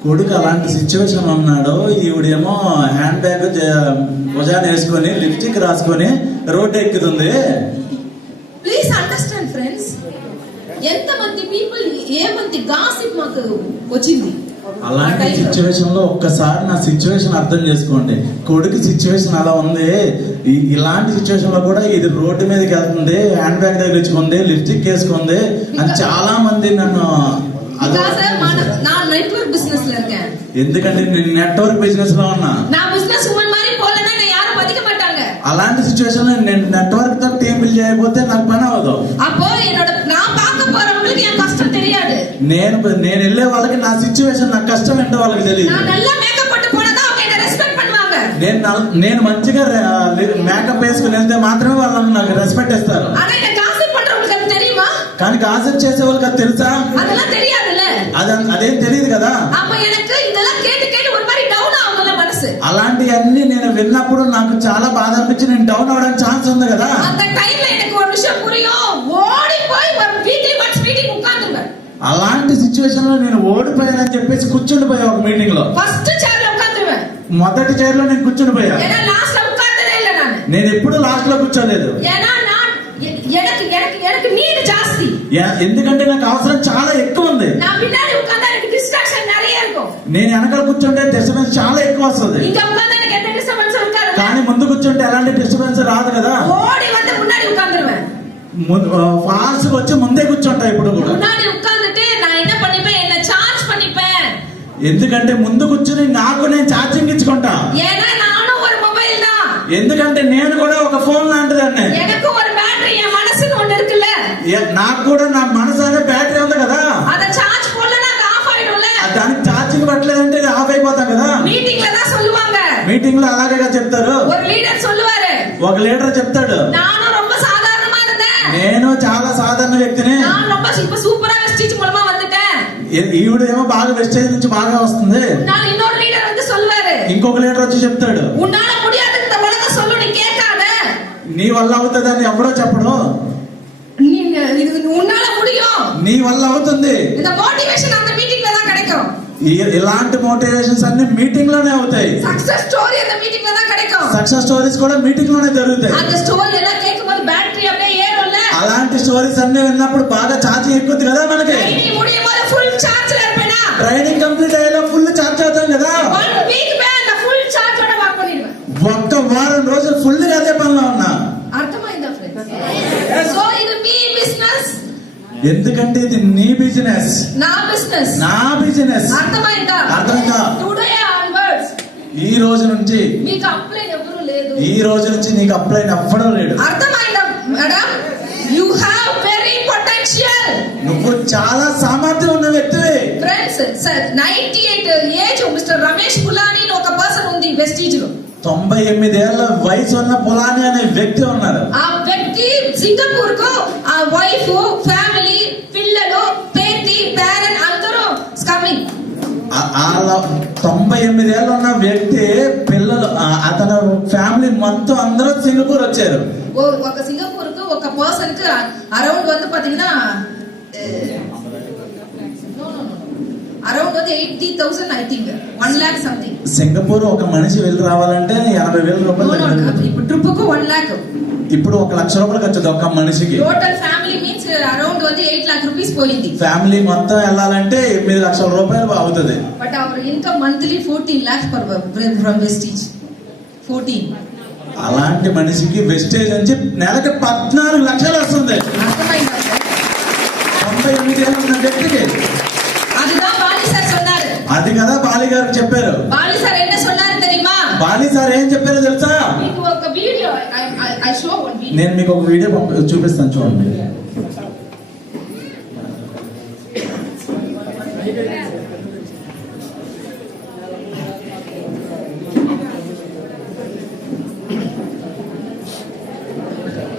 కొడుకు అలాంటి సిచ్యువేషన్ ఉన్నాడు ఈవిడేమో హ్యాండ్ బ్యాగ్ భుజాన్ని వేసుకొని లిప్స్టిక్ రాసుకొని రోడ్డు ఎక్కుతుంది ప్లీజ్ అండర్స్టాండ్ ఫ్రెండ్స్ ఎంతమంది పీపుల్ ఏమంది గాసిప్ మాకు వచ్చింది అలాంటి సిచ్యువేషన్ లో ఒక్కసారి నా సిచ్యువేషన్ అర్థం చేసుకోండి కొడుకు సిచ్యువేషన్ అలా ఉంది ఇలాంటి సిచ్యువేషన్ లో కూడా ఇది రోడ్డు మీదకి వెళ్తుంది హ్యాండ్ బ్యాగ్ దగ్గర ఇచ్చుకుంది లిప్స్టిక్ వేసుకుంది అని చాలా మంది నన్ను நான் நெட்வொர்க் பிசினஸ்ல இருக்கேன் ఎందుకంటే నేను నెట్వర్క్ బిజినెస్ లో ఉన్నా నా బిజినెస్ ఉమెన్ மாதிரி పోలేనా నేను யாரும் மதிக்க மாட்டாங்க అలాంటి సిచ్యువేషన్ లో నేను నెట్వర్క్ తో టీం బిల్డ్ చేయకపోతే నాకు పని అవ్వదు அப்போ என்னோட நான் பார்க்க போறவங்களுக்கு என் కష్టం தெரியாது నేను వెళ్ళే వాళ్ళకి నా సిచ్యువేషన్ నా కష్టం ఏంటో వాళ్ళకి తెలియదు நான் நல்லா మేకప్ போட்டு పోనదా அவங்க என்ன రెస్పెక్ట్ பண்ணுவாங்க నేను మంచిగా మేకప్ వేసుకుని వెళ్తే మాత్రమే వాళ్ళు నాకు రెస్పెక్ట్ ఇస్తారు ஆனா என்ன காசிப் பண்றவங்களுக்கு அது தெரியுமா కానీ గాసిప్ చేసే వాళ్ళకి అది తెలుసా அதெல்லாம் தெரியாதுல்ல అదేం తెలియదు కదా அப்ப எனக்கு இதெல்லாம் கேட்டு கேட்டு ஒரு மாதிரி డౌన్ ఆగుల మనసు అలాంటివన్నీ నేను విన్నప్పుడు నాకు చాలా బాధ అనిపించి నేను డౌన్ అవడానికి ఛాన్స్ ఉంది కదా அந்த டைம்ல எனக்கு ஒரு விஷயம் புரியும் ఓడి పోయి వీక్లీ వన్స్ మీటింగ్ ఉట్కాందురుவேன் అలాంటి సిచ్యువేషన్ లో నేను ఓడిపోయానని చెప్పేసి కూర్చుండిపోయా ఒక మీటింగ్ లో ఫస్ట్ చైర్ లో ఉట్కాందురువేన్ మొదటి చైర్ లో నేను కూర్చుండిపోయా ఏనా లాస్ట్ లో ఉట్కాందనే இல்ல నేను ఎప్పుడు లాస్ట్ లో కూర్చోలేదు ఏనా எனக்கு నీడ్ జాస్తి ఎందుకంటే నాకు అవసరం చాలా ఎక్కువ ఉంది నా பின்னாடி உட்கார்ந்தா எனக்கு டிஸ்ட்ராக்ஷன் நிறைய இருக்கும் నేను వెనకాల కూర్చుంటే డిస్టర్బెన్స్ చాలా ఎక్కువ వస్తుంది இங்க உட்கார்ந்தா எனக்கு எந்த டிஸ்டர்பன்ஸ் இருக்காது కానీ ముందు కూర్చుంటే ఎలాంటి డిస్టర్బెన్స్ రాదు కదా ஓடி வந்து முன்னாடி உட்கார்ந்துருவேன் ఫాస్ట్ వచ్చి ముందే కూర్చుంటా ఇప్పుడు కూడా முன்னாடி உட்கார்ந்துட்டு நான் என்ன பண்ணிப்பேன் என்ன சார்ஜ் பண்ணிப்பேன் ఎందుకంటే ముందు కూర్చుని నాకు నేను ఛార్జింగ్ ఇచ్చుకుంటా ஏன்னா நானும் ஒரு மொபைல் தான் ఎందుకంటే నేను కూడా ఒక ఫోన్ లాంటిదాన్ని எனக்கு ஒரு பேட்டரி என் மனசுன்னு ஒண்ணு இருக்குல்ல నాకు కూడా నా మనసు అనే బ్యాటరీ ఉంది కదా అద చార్జ్ పోడలனா అది ఆఫ్ ఆయిடும்ல దానికి ఛార్జింగ్ పట్టలేదంటే ఆఫ్ అయిపోతాం కదా మీటింగ్ல தான் சொல்லுவாங்க మీటింగ్ ఒక లీడర్ చెప్తాడు, நானும் ரொம்ப சாதாரணமானது, నేను చాలా సాధారణ వ్యక్తిని, நான் ரொம்ப இப்ப சூப்பரா வெஸ்டீஜ் மூலமா வந்துட்டேன். ఈవిడేమో బాగా వెస్టేజ్ నుంచి బాగా వస్తుంది. நான் இன்னொரு లీడర్ வந்து சொல்வாரு, ఇంకొక లీడర్ వచ్చి చెప్తాడు, உன்னால முடியாது இந்த உலகம் சொல்லு, நீ கேட்காத, నీ వల్ల అవుతుందని ఎవడో చెప్పడు, நீங்க இது உன்னால முடியும், నీ వల్ల అవుతుంది. இந்த மோட்டிவேஷன் அந்த மீட்டிங்ல தான் கிடைக்கும். ఇలాంటి మోటివేషన్స్ అన్ని మీటింగ్ లోనే అవుతాయి. సక్సెస్ స్టోరీ அந்த மீட்டிங்ல தான் கிடைக்கும். సక్సెస్ స్టోరీస్ కూడా మీటింగ్ లోనే జరుగుతాయి. அந்த స్టోరీ எல்லாம் கேட்கும்போது బ్యాటరీ அப்படியே ఏరుம்ல. అలాంటి స్టోరీస్ అన్ని విన్నప్పుడు బాగా ఛార్జింగ్ ఎక్కుతుంది కదా మనకి. ట్రైనింగ్ முடியும் போது ఫుల్ ఛార్జ్ இருப்பேனா, ట్రైనింగ్ కంప్లీట్ అయ్యేలా ఫుల్ ఛార్జ్ అవుతాం కదా. 1 వీక్ మే அந்த ఫుల్ ఛార్జ్ ఓட వర్క్ பண்ணிடுவேன். ఒక్క వారం రోజులు ఫుల్ గా అదే పనిలో ఉన్నా. అర్థమైందా ఫ్రెండ్స్? సో ఇది మీ బిజినెస్, ఎందుకంటే ఇది నీ బిజినెస్, నా బిజినెస్, నా బిజినెస్. అర్థమైందా? అర్థమైందా? టుడే ఆన్వర్డ్స్ ఈ రోజు నుంచి మీకు అప్లై ఎవరు లేదు. ఈ రోజు నుంచి నీకు అప్లై అవ్వడం లేదు. అర్థమైందా madam? You have very potential. నువ్వు చాలా సామర్థ్యం ఉన్న వ్యక్తివి. ఫ్రెండ్స్ 98 ఏజ్ మిస్టర్ రమేష్ పులాని అని ఒక పర్సన్ ఉంది వెస్టీజ్ లో. 98 ఏళ్ల వయసు ఉన్న పులాని అనే వ్యక్తి ఉన్నారు. ఆ వ్యక్తి సింగపూర్ కు ఆ వైఫ్, ఫ్యామిలీ, పిల్లలు, పేతి, పేరెంట్ అందరూ కమింగ్. 98 ఏళ్ళు ఉన్న వ్యక్తి పిల్లలు, అతని ఫ్యామిలీ మొత్తం అందరూ సింగపూర్ వచ్చారు. ఒక సింగపూర్ కు ఒక పర్సన్ కు అరౌండ్ வந்து பாத்தீங்கன்னா around 80,000 I think 1 lakh something. Singapore ఒక మనిషి వెళ్ళి రావాలంటే 80,000 రూపాయలు. ఇప్పుడు ట్రిప్ కు 1 lakh. ఇప్పుడు 1 లక్ష రూపాయలు ఖర్చు ఒక మనిషికి. Total family means around 8 lakh rupees పోయింది. ఫ్యామిలీ మొత్తం వెళ్ళాలంటే 8 లక్షల రూపాయలు అవుతుంది. But our income monthly 14 lakhs from Vestige. 14. అలాంటి మనిషికి వెస్టేజ్ నుంచి నెలకి 14 లక్షలు వస్తుంది. అర్థమైందా? 98 ఏళ్ళు ఉన్న వ్యక్తికి. அதுதான் பாலி சார் சொன்னாரு. అది కదా బాలి గారు చెప్పారు. பாலி சார் என்ன சொன்னாரு தெரியுமா? బాలి సార్ ఏం చెప్పారో తెలుసా? మీకు ఒక video I show one video. నేను మీకు ఒక వీడియో చూపిస్తాను చూడండి.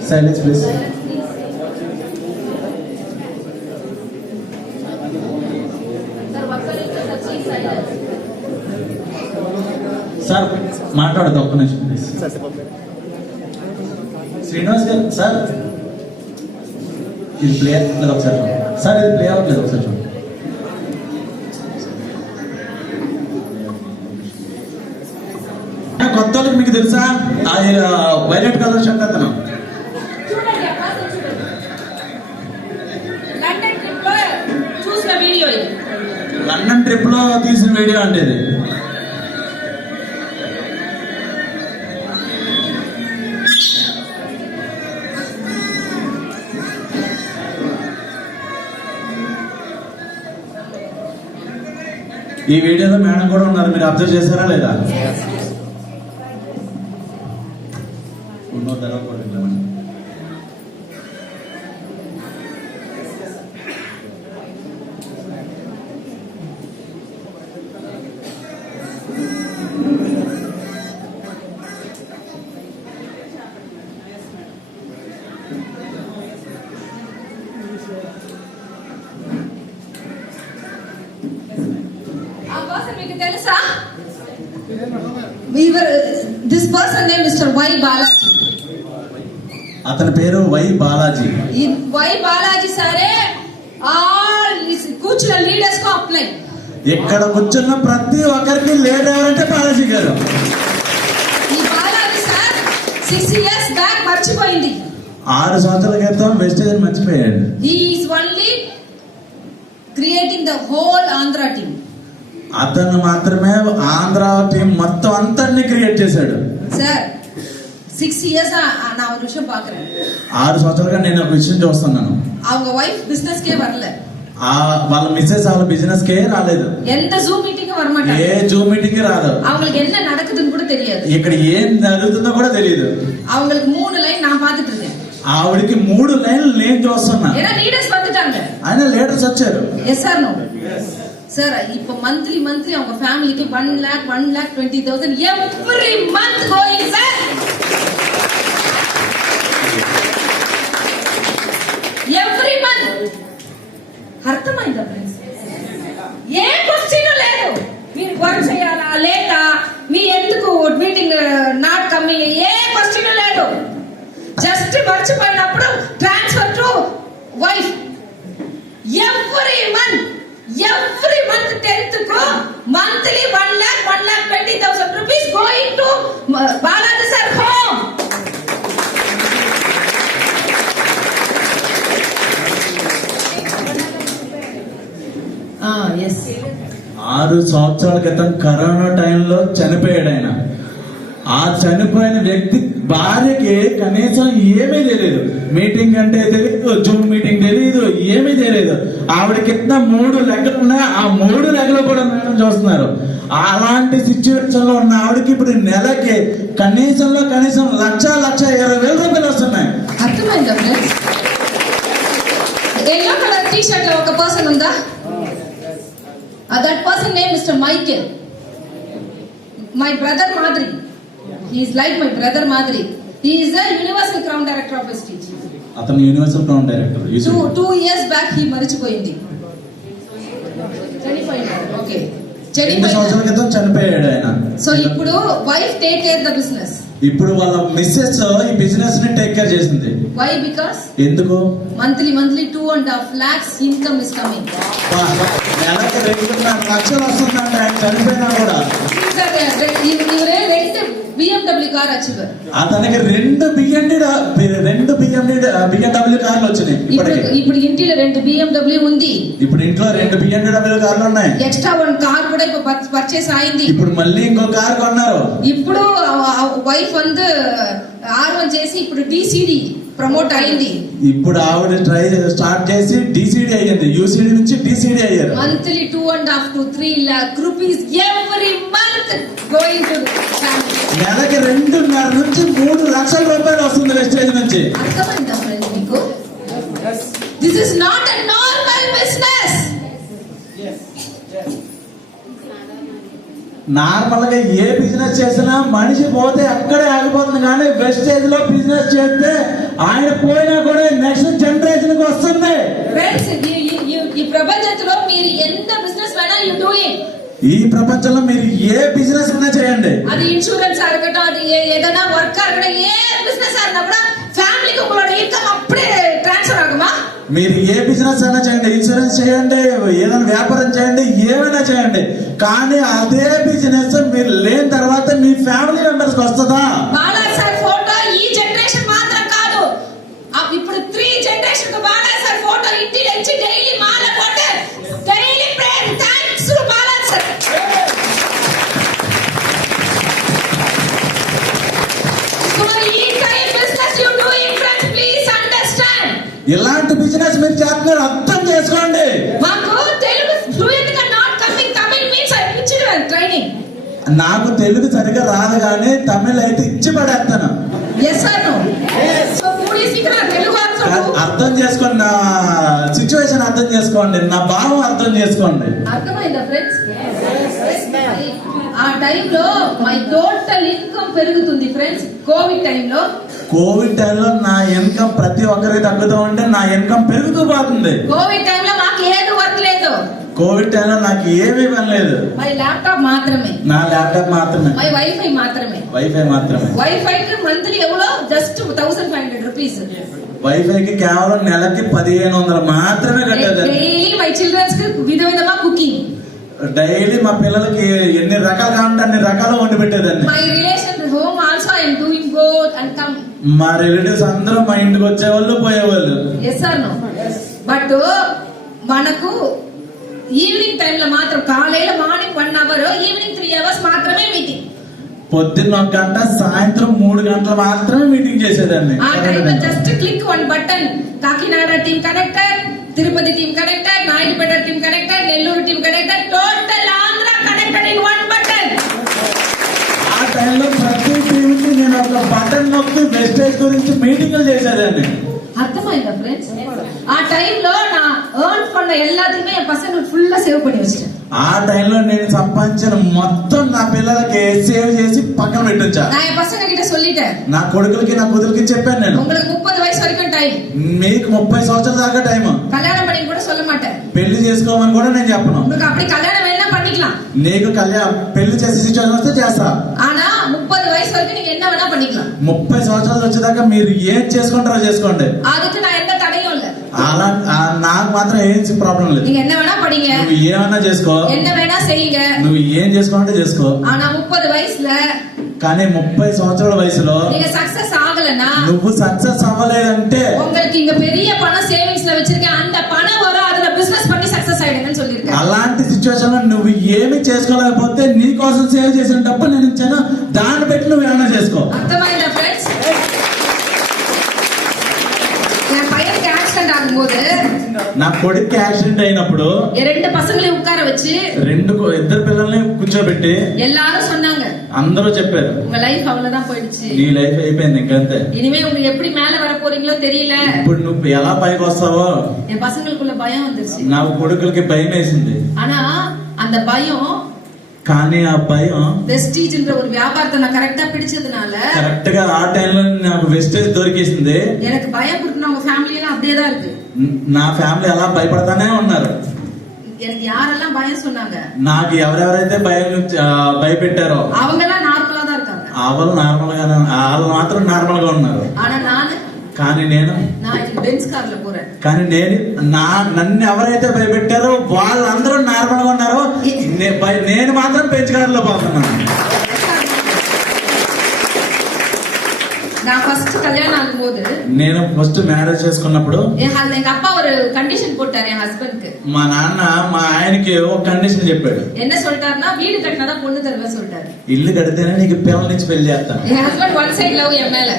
Silence please. సార్ మాట్లాడదు ఒక్క నిమిషం ప్లీజ్. శ్రీనివాస్ గారు సార్ ఇది ప్లే అవ్వట్లేదు ఒకసారి చూడండి. సార్ ఇది ప్లే అవ్వట్లేదు ఒకసారి చూడండి. కొత్త వాళ్ళకి మీకు తెలుసా వైలెట్ కలర్ షర్ట్ అతను చూడండి ఆ పాస్ చూడండి. లండన్ ట్రిప్ లో చూసిన వీడియో ఇది. లండన్ ట్రిప్ లో తీసిన వీడియో అంటే ఇది. ఈ వీడియోలో మేడం కూడా ఉన్నారు, మీరు అబ్జర్వ్ చేశారా లేదా? ఆ పర్సన్ మీకు తెలుసా? This person name mister Y Balaji. అతని పేరు వై బాలాజీ. ఈ వై బాలాజీ సారే ఆల్ కూర్చున్న లీడర్స్ కు అప్లై. ఇక్కడ కూర్చున్న ప్రతి ఒక్కరికి లీడర్ ఎవరంటే బాలాజీ గారు. ఈ బాలాజీ సార్ 6 years బ్యాక్ మర్చిపోయింది. 6 సంవత్సరాల క్రితం వెస్టేజ్ మర్చిపోయాడు. He is only creating the whole Andhra team. అతను మాత్రమే ఆంధ్ర టీం మొత్తం అంతటిని క్రియేట్ చేశాడు. సార్ 6 years நான் ஒரு விஷயம் பாக்குறேன். 6 సంవత్సరాలుగా నేను ఒక విషయం చూస్తున్నాను. அவங்க వైఫ్ బిజినెస్ కే வரல. వాళ్ళ మిస్సెస్ వాళ్ళ బిజినెస్ కే రాలేదు. ఎంత జూమ్ మీటింగ్ வரமாட்டாங்க. ఏ జూమ్ మీటింగ్ రాదు. அவங்களுக்கு என்ன நடக்குதுன்னு கூட தெரியாது. ఇక్కడ ఏం జరుగుతుందో కూడా తెలియదు. அவங்களுக்கு 3 లైన్ நான் பார்த்துட்டு இருக்கேன். ఆవిడికి 3 లైన్లు నేను చూస్తున్నా. ఏనా లీడర్స్ வந்துட்டாங்க. ఆయన లీడర్స్ వచ్చారు. Yes or no? సార్ இப்போ మంత్లీ அவங்க ఫ్యామిలీకి 1,20,000 ఎవ్రీ మంత్ గోయింగ్ సార్. అర్థమైందా ఫ్రెండ్స్? ఏ క్వశ్చన్ లేదు. మీరు వర్క్ చేయాలా లేదా, మీ ఎందుకు మీటింగ్ నాట్ కమింగ్, ఏ క్వశ్చన్ లేదు. జస్ట్ మర్చిపోయినప్పుడు transfer to wife. Every month 10th కు monthly 1,20,000 rupees going to Balaji sir home. Yes 6 సంవత్సరాల క్రితం కరోనా టైంలో చనిపోయాడు ఆయన. ఆ చనిపోయిన వ్యక్తి భార్యకి కనీసం ఏమీ తెలియదు. మీటింగ్ అంటే తెలియదు, జూమ్ మీటింగ్ తెలియదు, ఏమీ తెలియదు. ఆవిడ కింద 3 లెక్కలు ఉన్నాయి. ఆ 3 లెక్కలు కూడా మేడం చూస్తున్నారు. అలాంటి సిచ్యువేషన్ లో ఉన్న ఆవిడకి ఇప్పుడు నెలకి కనీసం 1,20,000 రూపాయలు వస్తున్నాయి. అర్థమైందా friends? Yellow colour T shirt లో ఒక పర్సన్ ఉందా? That person name mister Michael. My brother మాదిరి. He is like my brother Madri. He is a Universal Crown Director of Prestige. అతను universal crown director. 2 years back he మరిచిపోయింది. Okay, 2 సంవత్సరాల క్రితం చనిపోయాడు ఆయన. సో ఇప్పుడు wife take care the business. ఇప్పుడు వాళ్ళ మిస్సెస్ ఈ బిజినెస్ ని టేక్ కేర్ చేసింది. వై? బికాస్ ఎందుకు? Monthly 2.5 lakhs income is coming. నెలకి 2.5 లక్షలు వస్తుందంటే ఆయన చనిపోయినా కూడా. BMW car achiever. అతనికి 2 BMW కార్లు వచ్చినాయి. ఇప్పుడు ఇంటిలో 2 BMW ఉంది. ఇప్పుడు ఇంట్లో 2 BMW కార్లు ఉన్నాయి. ఎక్స్ట్రా 1 కార్ కూడా ఇప్పుడు పర్చేస్ అయింది. ఇప్పుడు మళ్ళీ ఇంకో కార్ కొన్నారు. ఇప్పుడు వైఫ్ R1 చేసి ఇప్పుడు DCD ప్రమోట్ అయింది. ఇప్పుడు ఆవిడ స్టార్ట్ చేసి DCD అయ్యింది. UCD నుంచి DCD అయ్యారు. Monthly 2.5 to 3 lakh rupees every month going to family. నెలకి 2.5 నుంచి 3 లక్షల రూపాయలు వస్తుంది వెస్టేజ్ నుంచి. అర్థమైందా ఫ్రెండ్స్ మీకు? This is not a normal business. Normal గా ఏ బిజినెస్ చేసినా మనిషి పోతే అక్కడే ఆగిపోతుంది. కానీ వెస్టేజ్ లో బిజినెస్ చేస్తే ఆయన పోయినా కూడా నెక్స్ట్ జనరేషన్ కి వస్తుంది. ఫ్రెండ్స్, ఈ ప్రపంచంలో మీరు ఎంత బిజినెస్ అయినా యు డూయింగ్. ఈ ప్రపంచంలో మీరు ఏ బిజినెస్ అయినా చేయండి. అది ఇన్సూరెన్స్ అరగటం, అది ఏదైనా వర్క్ అరగటం, ఏ బిజినెస్ అయినా కూడా ఫ్యామిలీకి ఒక ఇన్కమ్ అప్పుడే ట్రాన్స్ఫర్ ఆగమా? మీరు ఏ బిజినెస్ అయినా చేయండి, ఇన్సూరెన్స్ చేయండి, ఏదైనా వ్యాపారం చేయండి, ఏమైనా చేయండి. కానీ అదే బిజినెస్ మీరు లేని తర్వాత మీ ఫ్యామిలీ మెంబర్స్ కి వస్తుందా? బాలాజీ సార్ ఫోటో ఈ జనరేషన్ మాత్రం కాదు, ఇప్పుడు 3 జనరేషన్ కు బాలాజీ సార్ ఫోటో ఇంటిలో ఇచ్చి డైలీ మాల కొట్టే daily prayer thanks to Balaji sir. So ఈ time business you doing friends, please understand. ఇలాంటి బిజినెస్ మీరు చేస్తున్నారు, అర్థం చేసుకోండి. మాకు తెలుగు ఫ్లూయెంట్ గా నాట్ కమింగ్, తమిళ్ మీన్స్ ఇచ్చిన ట్రైనింగ్. నాకు తెలుగు సరిగా రాదు కానీ తమిళ్ అయితే ఇచ్చి పడేస్తాను. Yes sir. No so police ఇక్కడ తెలుగు అర్థం చేసుకోండి. నా సిచ్యువేషన్ అర్థం చేసుకోండి, నా భావం అర్థం చేసుకోండి. అర్థమైందా ఫ్రెండ్స్? ఆ టైంలో మై టోటల్ ఇన్కమ్ పెరుగుతుంది ఫ్రెండ్స్. కోవిడ్ టైంలో నా ఇన్కమ్ ప్రతి ఒక్కరికి తగ్గుతూ ఉంటే నా ఇన్కమ్ పెరుగుతూ పోతుంది. కోవిడ్ టైంలో మాకు ఏది వర్క్ లేదు. కోవిడ్ టైంలో నాకు ఏమీ పని లేదు. మై ల్యాప్టాప్ మాత్రమే, నా ల్యాప్టాప్ మాత్రమే, మై వైఫై మాత్రమే. వైఫైకి మంత్లీ ఎవరో జస్ట్ 1,500 రూపీస్. వైఫైకి కేవలం నెలకి 1,500 మాత్రమే కట్టేది. డైలీ మై చిల్డ్రన్స్ కి విధంగా కుకింగ్. డైలీ మా పిల్లలకి ఎన్ని రకాలు కావాలంటే అన్ని రకాలు వండి పెట్టేదాన్ని. My relation home also I am doing both and come. మా రిలేటివ్స్ అందరూ మా ఇంటికి వచ్చేవాళ్ళు పోయేవాళ్ళు. Yes or no? బట్ మనకు ఈవినింగ్ టైంలో మాత్రం మార్నింగ్ 1 hour, ఈవినింగ్ 3 hours మాత్రమే మీటింగ్. పొద్దున్న 1 గంట, సాయంత్రం 3 గంటలు మాత్రమే మీటింగ్ చేసేదాన్ని. ఆ టైంలో just click 1 button. Kakinada team connected, Tirupati team connected, Naidupeta team connected, Nellore team connected, total Andhra connected in 1 button. ఆ టైంలో ప్రతి టీమ్ కి నేను ఒక బటన్ నొక్కి వెస్టేజ్ గురించి మీటింగ్లు చేసేదాన్ని. அர்த்தமாயில்ல ஃப்ரெண்ட்ஸ். ஆ டைம்ல நான் earn பண்ண எல்லாத்தையுமே என் பசங்களுக்கு ஃபுல்லா சேவ் பண்ணி வச்சிட்டேன். ఆ టైంలో నేను సంపాదించిన మొత్తం నా పిల్లలకి సేవ్ చేసి పక్కన పెట్టొచ్చా. நான் என் பசங்க கிட்ட சொல்லிட்டேன், నా కొడుకులకి నా కూతురికి చెప్పాను నేను, உங்களுக்கு 30 వయసు వరకు టైం, మీకు 30 సంవత్సరాల దాకా టైం, கல்யாணம் பண்ணி கூட சொல்ல மாட்டேன், పెళ్లి చేసుకోమని కూడా నేను చెప్పను. உங்களுக்கு அப்படி கல்யாணம் வேணா பண்ணிக்கலாம், నీకు పెళ్లి చేసే సిచ్యువేషన్ వస్తే చేస్తా. ஆனா 30 వయసు వరకు நீங்க என்ன வேணா பண்ணிக்கலாம். 30 సంవత్సరాలు వచ్చేదాకా మీరు ఏం చేసుకుంటారో చేసుకోండి, அதுக்கு நான் எந்த தடையும் இல்ல. అలా నాకు మాత్రం ఏం ప్రాబ్లం లేదు. நீங்க என்ன வேணா படிங்க, నువ్వు ఏమన్నా చేసుకో, என்ன வேணா செய்யுங்க, నువ్వు ఏం చేసుకోవాలంటే చేసుకో. ஆனா 30 వయసుல కానీ 30 సంవత్సరాల వయసులో நீங்க సక్సెస్ ஆகலனா, నువ్వు సక్సెస్ అవ్వలేదంటే உங்களுக்கு இங்க பெரிய பணம் சேவிங்ஸ்ல வச்சிருக்கேன், அந்த பணம் வரும், அதுல பிசிనెస్ பண்ணி సక్సెస్ ஆயிடுங்கன்னு சொல்லிருக்கேன். అలాంటి సిచ్యువేషన్ లో నువ్వు ఏమి చేసుకోలేకపోతే నీ కోసం సేవ్ చేసిన డబ్బు నేను ఇచ్చాను, దాన్ని పెట్టి నువ్వు ఏమైనా చేసుకో. అర్థమైందా ఫ్రెండ్స్? என் பையனுக்கு ஆக்சிடென்ட் ஆகும்போது నా కొడుకు యాక్సిడెంట్ అయినప్పుడు ரெண்டு பசங்களையும் உட்கார வச்சு ఇద్దరు పిల్లల్ని కూర్చోబెట్టి எல்லாரும் சொன்னாங்க, అందరూ చెప్పారు, உங்க லைஃப் அவ்வளவுதான் போயிடுச்சு, నీ లైఫ్ అయిపోయింది ఇంకంతే, இனிமே உங்களுக்கு எப்படி மேல வர போறீங்களோ தெரியல. ఇప్పుడు నువ్వు ఎలా పైకి వస్తావో. என் பசங்களுக்குள்ள பயம் வந்துருச்சு. నా కొడుకులకి భయం వేసింది, ஆனா அந்த பயம் కానీ ఆ భయం வெஸ்டீஜ்ன்ற ஒரு வியாபாரத்தை நான் கரெக்டா பிடிச்சதுனால కరెక్ట్ గా ఆ టైంలో నాకు వెస్టేజ్ దొరికేసింది. எனக்கு பயம் கொடுக்கணும், ஃபேமிலி எல்லாம் அப்படியே தான் இருக்கு. నా ఫ్యామిలీ అలా భయపడతానే ఉన్నారు. எனக்கு யாரெல்லாம் பயம் சொன்னாங்க, నాకు ఎవరెవరైతే భయపెట్టారో அவங்க ఎல்லாம் నార్మల్ தான் இருக்காங்க, వాళ్ళు మాత్రం నార్మల్ గా ఉన్నారు. ஆனா కానీ నేను బెంజ్ కార్లో పోறேன். కానీ నన్ను ఎవరైతే భయపెట్టారో వాళ్ళందరూ నార్మల్ గా ఉన్నారు, నేను మాత్రం బెంచ్ కార్లో పోతున్నాను. நான் ஃபர்ஸ்ட் கல்யாணம் ஆகும்போது నేను ఫస్ట్ మ్యారేజ్ చేసుకున్నప్పుడు எங்க அப்பா ஒரு கண்டிஷன் போட்டாரு என் ஹஸ்பண்ட்க்கு. మా నాన్న మా ఆయనకి ఒక కండిషన్ చెప్పాడు. என்ன சொல்லிட்டாருன்னா, வீடு கட்டினாதான் பொண்ணு தருவேன் சொல்லிட்டாரு. ఇల్లు కడితేనే నీకు పిల్లల నుంచి పెళ్లి చేస్తాను. என் ஹஸ்பண்ட் ஒன் సైడ్ లవ్ என் மேல.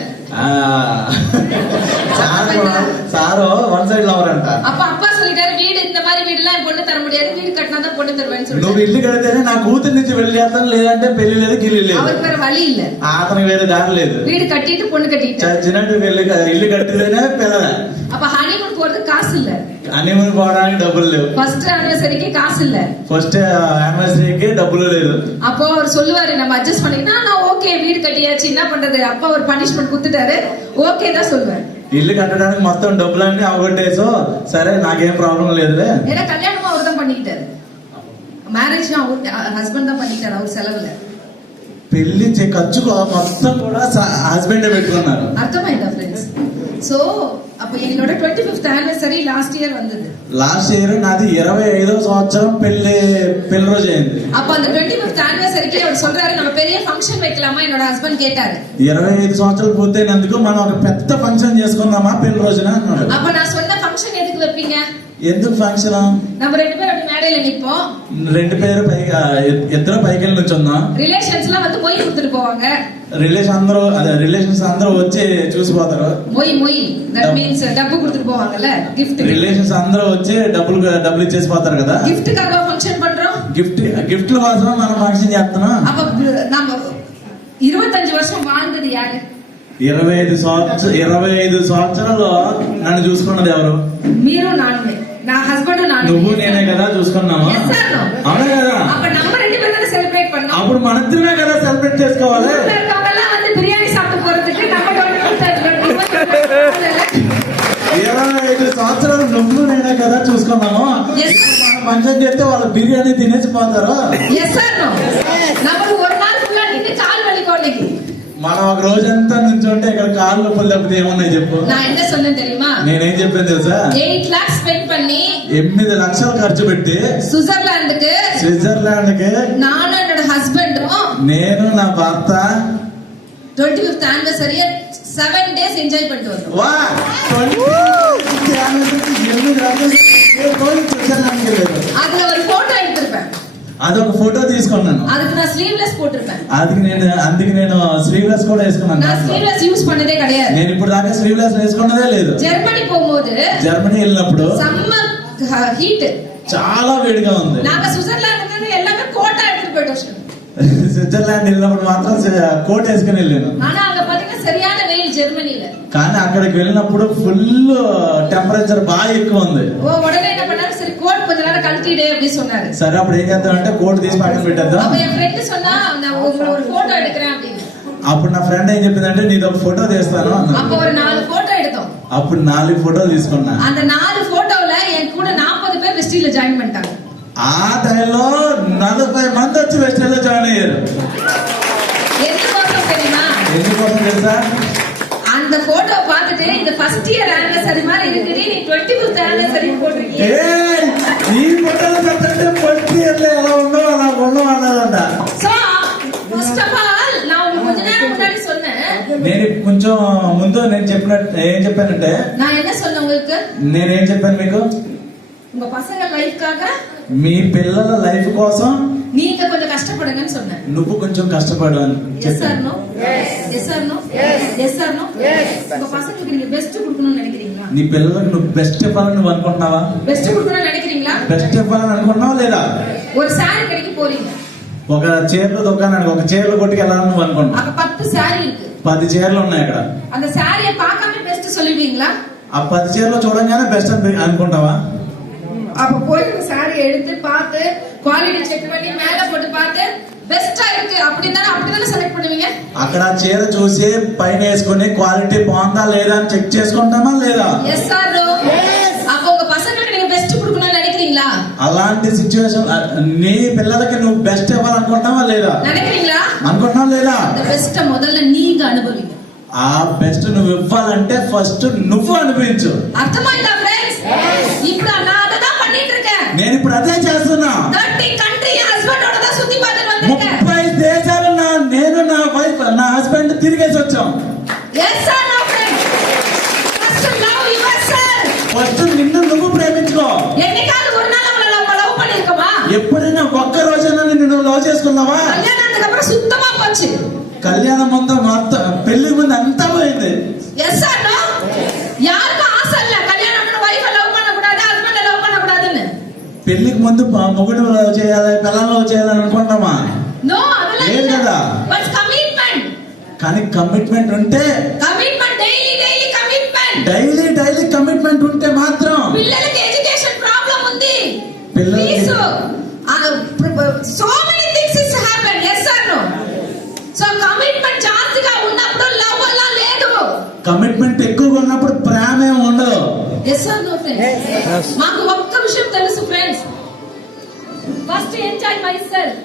సారు వన్ సైడ్ లవర్ అంట. அப்ப அப்பா சொல்லிட்டாரு, வீடு இந்த மாதிரி வீடு எல்லாம் பொண்ணு தர முடியாது, வீடு கட்டினாதான் பொண்ணு தருவேன்னு నువ్వు சொல்லிட்டாரு. ఇల్లు కడితేనే నా కూతురు నుంచి పెళ్లి చేస్తాను, లేదంటే పెళ్లి లేదు గిల్లి లేదు. அவருக்கு வேற வழி இல்ல, అతనికి వేరే దారి లేదు. வீடு కట్టిட்டு பொண்ணு కట్టిட்டு చచ్చినట్టు ఇల్లు కట్టితేనే పిల్లల. அப்ப ஹனிமூன் போறதுக்கு காசு இல்ல, హనీమూన్ పోవడానికి డబ్బులు లేవు, ஃபர்ஸ்ட் ஆனிவர்சரிக்கு காசு இல்ல, ఫస్ట్ యానివర్సరీకి డబ్బులు లేదు. அப்போ அவர் சொல்லுவாரு, நம்ம அட்ஜஸ்ட் பண்ணிக்கினா நான் ஓகே வீடு கட்டியாச்சு என்ன பண்றது, அப்பா ஒரு பனிஷ்மெண்ட் கொடுத்துட்டாரு, ஓகே தான் சொல்லுவேன். ఇల్లు కట్టడానికి మొత్తం డబ్బులన్నీ అవగొట్టేసో సరే నాకేం ప్రాబ్లం లేదులే. ஏன்னா கல்யாணமும் அவர் தான் பண்ணிக்கிட்டாரு, மேரேஜ் ஹஸ்பண்ட் தான் பண்ணிக்கிட்டாரு அவர் செலவுல. పెళ్లి ఖర్చు మొత్తం కూడా హస్బెండ్ పెట్టుకున్నారు. అర్థమైందా ఫ్రెండ్స్? సో அப்ப எங்களோட 25th anniversary లాస్ట్ ఇయర్ வந்தது. లాస్ట్ ఇయర్ నాది 25వ సంవత్సరం పెళ్లి రోజు అయింది. அப்ப அந்த 25th anniversaryக்கு அவர் சொல்றாரு, நம்ம பெரிய ஃபங்క్షన్ வைக்கலாமா, என்னோட హస్బెండ్ கேட்டாரு. 25 సంవత్సరాలు పూర్తయినందుకు మనం ఒక పెద్ద ఫంక్షన్ చేసుకుందామా పెళ్లి రోజున అన్నాడు. அப்ப நான் சொன்ன ஃபங்క్షన్ ఎదుకు வைப்பீங்க, ఎందుకు ఫంక్షన్, நம்ம ரெண்டு பேரும் அப்படி மேடையில நிப்போம், ఇద్దరు పైకి వెళ్ళి నుంచుందాం, రిలేషన్స్ எல்லாம் வந்து மொய் கொடுத்துட்டு போவாங்க, రిలేషన్స్ అందరూ వచ్చి చూసిపోతారు, மொய் దట్ మీన్స్ డబ్బు கொடுத்துட்டு போவாங்கல்ல, గిఫ్ట్, రిలేషన్స్ అందరూ వచ్చి డబ్బులు ఇచ్చేసి పోతారు కదా. గిఫ్ట్காக ஃபங்க்షన్ பண்றோம், గిఫ్ట్ల కోసం మనం ఫంక్షన్ చేస్తున్నాం. அப்ப நம்ம 25 வருஷம் வாழ்ந்தது யாரு? 25 సంవత్సరాలు నన్ను చూసుకున్నది ఎవరు? మీరు నాన్నే, నా హస్బెండ్ నాన్నే, నువ్వు నేనే కదా చూసుకున్నాము. అవునా కదా? அப்ப நம்ம ரெண்டு பேரும் సెలబ్రేట్ பண்ணோம். అప్పుడు మన ఇద్దరమే కదా సెలబ్రేట్ చేసుకోవాలి. இருக்கவங்கலாம் வந்து బిర్యానీ సాப்பிட்டு పోறதுக்கு நம்ம 25 సంవత్సరాలు నువ్వు నేనే కదా చూసుకున్నాము. ఫంక్షన్ చేస్తే వాళ్ళు బిర్యానీ తినేసి పోతారు. நம்ம ஒரு நாள் ஃபுல்லா நின்னு கால் வலிக்கும் இன்னைக்கு. మనం ఒక రోజంతా నుంచుంటే ఇక్కడ కాళ్ళు నొప్పులు తప్పితే ఏమన్నాయి చెప్పు. நான் என்ன சொன்னேன் தெரியுமா? నేనేం చెప్పాను తెలుసా? 8 lakhs స్పెండ్ பண்ணி 8 లక్షలు ఖర్చు పెట్టి స్విట్జర్లాండ్కి நானும் என்னோட ஹஸ்பண்டும் నేను నా భర్త 25th anniversary 7 days ఎంజాయ్ பண்ணிட்டு வந்தோம். వా 25th anniversary அதுல ஒரு போட்டோ எடுத்திருப்பேன், అదొక ఫోటో తీసుకున్నాను, அதுக்கு நான் ஸ்லீவ்லెస్ போட்டிருப்பேன், అందుకే నేను స్లీవ్లెస్ కూడా వేసుకున్నాను. நான் ஸ்லீவ்லెస్ యూస్ பண்ணதே கிடையாது, నేను ఇప్పుడు దాకా స్లీవ్లెస్ వేసుకున్నదే లేదు. జర్మనీ పోగుம்போது జర్మనీ వెళ్ళినప్పుడు సమ్మర్ హీట్ చాలా వేడిగా ఉంది, நாங்க சுவிட்சர்லாந்து எல்லாமே கோட்டா எடுத்துட்டு போயிட்டோம். స్విట్జర్లాండ్ వెళ్ళినప్పుడు మాత్రం కోట్ వేసుకుని వెళ్ళాను. ஆனா அங்க பாத்தீங்கன்னா சரியான வெயில், ஜெர்மனில. కానీ అక్కడికి వెళ్ళినప్పుడు ఫుల్ టెంపరేచర్ బాగా ఎక్కువ ఉంది. உடனே என்ன பண்ணாரு, சரி கோட் கொஞ்ச நேரம் கழட்டிடு அப்படி சொன்னாரு. సరే అప్పుడు ఏం చేద్దామంటే కోట్ తీసి పక్కన పెట్టేద్దాం. அப்ப என் ஃப்ரெண்ட் சொன்னா நான் ஒரு போட்டோ எடுக்கிறேன் அப்படின்னு. అప్పుడు నా ఫ్రెండ్ ఏం చెప్పిందంటే నీతో ఫోటో తీస్తాను అన్నాడు. அப்ப ஒரு 4 போட்டோ எடுத்தோம். అప్పుడు 4 ఫోటోలు తీసుకున్నా. அந்த 4 போட்டோல என் கூட 40 பேர் வெஸ்டில ஜாயின் பண்ணிட்டாங்க. ఆ టైంలో 40 మంది వచ్చి వెస్టర్న్లో జాయిన్ అయ్యారు. ఎందుకోసం தெரியுமா? ఎందుకోసం తెలుసా? அந்த போட்டோ பார்த்துட்டு இந்த ஃபர்ஸ்ட் இயர் ஆனிவர்சரி மாதிரி இருக்குடி, நீ 25th ஆனிவர்சரி போட்டுருக்கீங்க. ఈ ఫోటోలు పెట్టంటే ఫస్ట్ ఇయర్ లో ఎలా ఉండో అలా ఉండవు అన్నారంట. సో ఫస్ట్ ఆఫ్ ఆల్ நான் உங்களுக்கு கொஞ்ச நேரம் முன்னாடி சொன்னேன். నేను కొంచెం ముందు నేను చెప్పినట్టు ఏం చెప్పానంటే, நான் என்ன சொன்னேன் உங்களுக்கு? నేనేం చెప్పాను మీకు? உங்க பசங்க லைஃப்காக మీ పిల్లల లైఫ్ కోసం நீங்க கொஞ்சம் கஷ்டப்படுங்கன்னு சொன்னேன். నువ్వు కొంచెం కష్టపడు అని எஸ் ஆர் చెప్పాను. No? Yes or no? Yes or no? உங்க பசங்களுக்கு நீங்க பெஸ்ட் கொடுக்கணும்னு நினைக்கிறீங்களா? నీ పిల్లలకు నువ్వు బెస్ట్ ఇవ్వాలని నువ్వు అనుకుంటున్నావా? பெஸ்ட் கொடுக்கணும்னு நினைக்கிறீங்களா? బెస్ట్ ఇవ్వాలని అనుకుంటున్నావా లేదా? ஒரு சாரி கடைக்கு போறீங்க, ఒక చీరల దుకాణానికి ఒక చీరలు కొట్టుకు వెళ్ళాలని నువ్వు అనుకుంటున్నావు. அங்க 10 சாரி இருக்கு. 10 చీరలు ఉన్నాయి అక్కడ. அந்த சாரியை பார்க்காம பெஸ்ட் சொல்லுவீங்களா? ఆ 10 చీరలు చూడంగానే బెస్ట్ అని అనుకుంటావా? அப்ப போய் அந்த சாரியை எடுத்து பார்த்து குவாலிட்டி செக் பண்ணி மேல போட்டு பார்த்து பெஸ்டா இருக்கு அப்படிதானே செலக்ட் பண்ணுவீங்க. అక్కడ చీర చూసి పైన వేసుకుని క్వాలిటీ బాగుందా లేదా అని చెక్ చేసుకుంటామా లేదా? Yes or no? அப்ப உங்க பசங்களுக்கு நீங்க பெஸ்ட் கொடுக்கணும்னு நினைக்கிறீங்களா? అలాంటి సిచ్యువేషన్ నీ పిల్లలకి నువ్వు బెస్ట్ ఇవ్వాలనుకుంటున్నావా లేదా? நினைக்கிறீங்களா? అనుకుంటున్నావా లేదా? அந்த பெஸ்ட முதல்ல நீங்க அனுபவிங்க. ఆ బెస్ట్ నువ్వు ఇవ్వాలంటే ఫస్ట్ నువ్వు అనిపించు. అర్థమైందా ఫ్రెండ్స్? ఇప్పుడు நான் అதான் பண்ணிட்டு இருக்கேன். నేను ఇప్పుడు అదే చేస్తున్నా. 30 కంట్రీ హస్బెండ్ ఓడదా సుత్తి పాటలు వந்திருக்கேன். 30 దేశాలు నేను నా వైఫ్ నా హస్బెండ్ తిరిగేసి వచ్చాం. Yes or no friends? First love yourself. First నిన్ను నువ్వు ప్రేమించుకో. ఎన్నికాలు ஒரு நாள் நம்ம லவ் பண்ணிருக்கோமா? ఎప్పుడైనా ఒక్క రోజైనా నిన్ను లవ్ చేసుకున్నావా? కళ్యాణానికి అప్పుడు సుత్తమా పోச்சு. కళ్యాణం ముందు మొత్తం పెళ్లి ముందు అంతా పోయింది. Yes or no? யாருக்கும் ஆசை இல்ல கல்யாணம் பண்ண வைஃப லவ் பண்ண கூடாது, ஹஸ்பண்ட லவ் பண்ண கூடாதுன்னு. పెళ్లికి ముందు మొగుడు లవ్ చేయాలి, పిల్లలు లవ్ చేయాలని అనుకుంటామా? నో, அதெல்லாம் లేదు కదా. But commitment. కానీ కమిట్మెంట్ ఉంటే, commitment daily commitment. Daily commitment ఉంటే మాత్రం పిల్లలకి ఎడ్యుకేషన్ ప్రాబ్లం ఉంది. పిల్లలకి so many things is happen. Yes or no? So commitment జాస్తిగా ఉన్నప్పుడు లవ్ వల్ల లేదు. కమిట్మెంట్ ఎక్కువగా ఉన్నప్పుడు ప్రేమే ఉండదు. Yes or no friends? మాకు ఒక్క విషయం తెలుసు friends, first enjoy myself.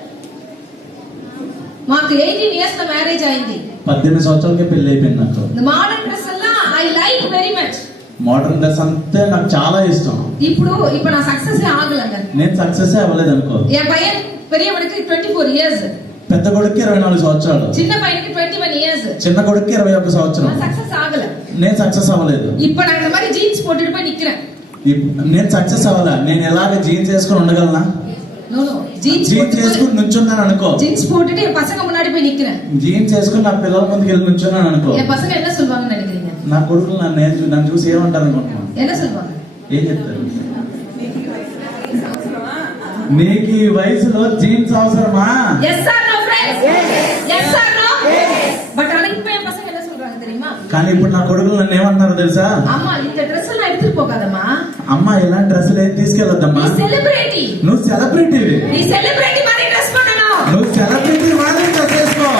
మాకు 18 ఇయర్స్ లో మ్యారేజ్ అయింది. 18 సంవత్సరాలకే పెళ్లి అయిపోయింది నాకు. మోడర్న్ డ్రెస్ అలా I like very much. Modern dress అంటే నాకు చాలా ఇష్టం. ఇప్పుడు నా సక్సెస్ ఆగలండి. నేను సక్సెస్ అవ్వలేదు అనుకో. என் பையன் பெரியவனுக்கு 24 ఇయర్స్, పెద్ద కొడుక్కి 24 సంవత్సరాలు, చిన్న పైయனுக்கு 21 ఇయర్స్. చిన్న కొడుక్కి 21 సంవత్సరం. நான் సక్సెస్ ఆగల. నేను సక్సెస్ అవ్వలేదు. இப்போ நான் இந்த மாதிரி ஜீன்ஸ் போட்டுட்டு போய் நிக்கிறேன். నేను సక్సెస్ అవ్వాలా? నేను ఎలాగ జీన్స్ వేసుకొని ఉండగలనా? నో జీన్స్ వేసుకుని నుంచున్నాను అనుకో. జీన్స్ పోட்டுட்டு என் பசங்க முன்னாடி போய் நிக்கிறேன். జీన్స్ వేసుకుని నా పిల్లల ముందుకు వెళ్ళి నుంచున్నాను అనుకో. என் பசங்க என்ன சொல்வாங்கன்னு நினைக்கிறீங்க? నా కొడుకులు నన్ను చూసి ఏమంటారు అనుకుంటున్నాను? என்ன சொல்வாங்க? ఏం చెప్తారు? నీకు ఈ వయసులో జీన్స్ అవసరమా? Yes or no friends? Yes or no? But అలా இப்போ என் பசங்க என்ன சொல்றாங்க தெரியுமா? కానీ ఇప్పుడు నా కొడుకులు నన్ను ఏమంటారు తెలుసా? అమ్మా இந்த Dress எல்லாம் எடுத்துட்டு పోகாதమ్మా. అమ్మా ఇలాంటి డ్రెస్సులు ఏం తీసుకెళ్ళొద్దమ్మా. நீ సెలబ్రిటీ. నువ్వు సెలబ్రిటీవి. நீ సెలబ్రిటీ மாதிரி డ్రెస్ பண்ணனும். నువ్వు సెలబ్రిటీ மாதிரி డ్రెస్ వేసుకో.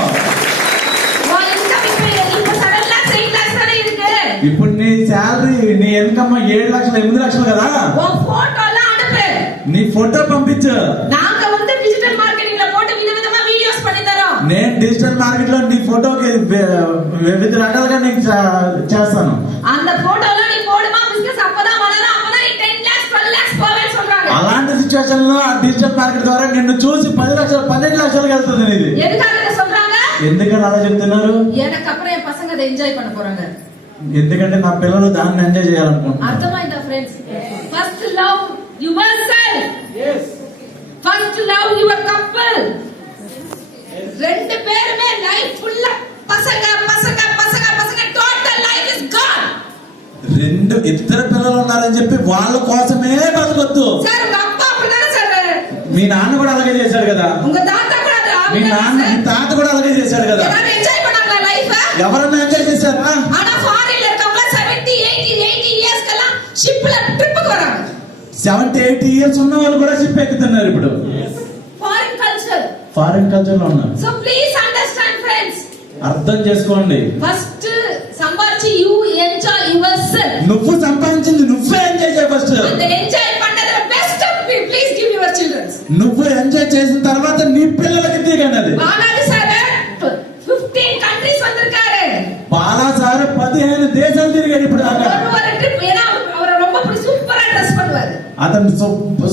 వాళ్ళ ఇన్కమ్ ఇప్పుడు 7 lakhs 8 lakhs தானே இருக்கு. ఇప్పుడు నీ శాలరీ నీ ఇన్కమ్ 7 లక్షలు 8 లక్షలు కదా. உன் போட்டோ எல்லாம் అனுப்பு. నీ ఫోటో పంపించు. நாங்க வந்து டிஜிட்டல் மார்க்கெட்டிங்ல போட்டு విధవిధமா వీడియోస్ பண்ணி தரோம். నేను డిజిటల్ మార్కెట్ లో నీ ఫోటోకి వివిధ రకాలుగా నేను చేస్తాను. அந்த போட்டோல நீ போடுமா బిజినెస్ அப்பதான் வளரும், அப்பதான் நீ 10 lakhs 12 lakhs போவேன்னு சொல்றாங்க. అలాంటి సిచువేషన్ లో ఆ డిజిటల్ మార్కెట్ ద్వారా నిన్ను చూసి 10 లక్షలు 12 లక్షలకు వెళ్తుంది నీది. எதுக்காக இத சொல்றாங்க? ఎందుకని అలా చెప్తున్నారు? எனக்கு அப்புறம் என் பசங்க அதை ఎంజాయ్ பண்ண போறாங்க. ఎందుకంటే నా పిల్లలు దాన్ని ఎంజాయ్ చేయాలనుకుంటున్నారు. అర్థమైందా friends? First love yourself. First love your couple. రెండు పేరుమే లైఫ్ ఫుల్ పసంగ పసంగ పసంగ పసంగ టోటల్ లైఫ్ ఇస్ గాన్. ఇద్దరు పిల్లలు ఉన్నారని చెప్పి వాళ్ళ కోసమే బతకొద్దు. సార్ ఉங்க అప్పా அப்படிதானே சார்? మీ నాన్న కూడా అలాగే చేశాడు కదా. உங்க தாத்தா கூட మీ తాత కూడా అలాగే చేశాడు కదా. ఎంజాయ్ பண்ணாங்களா లైఫ్? ఎవరన్నా ఎంజాయ్ చేశారా? ஆனா ஃபாரின்ல இருக்கவங்க 70 80 ఇయర్స్ కల్లా షిప్ల ట్రిప్ వరాங்க. 70-80 ఇయర్స్ ఉన్న వాళ్ళు కూడా షిప్ ఎక్కుతున్నారు ఇప్పుడు. ఫారిన్ కల్చర్ లో ఉన్నారు. So please understand friends. అర్థం చేసుకోండి. ఫస్ట్ సంపాదించి యు ఎంజాయ్ యువర్ సెల్ఫ్. నువ్వు సంపాదించింది నువ్వే ఎంజాయ్ చేయ ఫస్ట్. అండ్ ఎంజాయ్ పండద best please give your childrens. నువ్వు ఎంజాయ్ చేసిన తర్వాత నీ పిల్లలకి తీగండి. బాలాజీ సార్ 15 కంట్రీస్ வந்திருக்காரு. బాలా సార్ 15 దేశాలు తిరిగాడు ఇప్పుడు దాకా. ஒரு ட்ரிப் ஏனா அவர் ரொம்ப சூப்பரா ட்ரெஸ் பண்ணுவாரு. అతను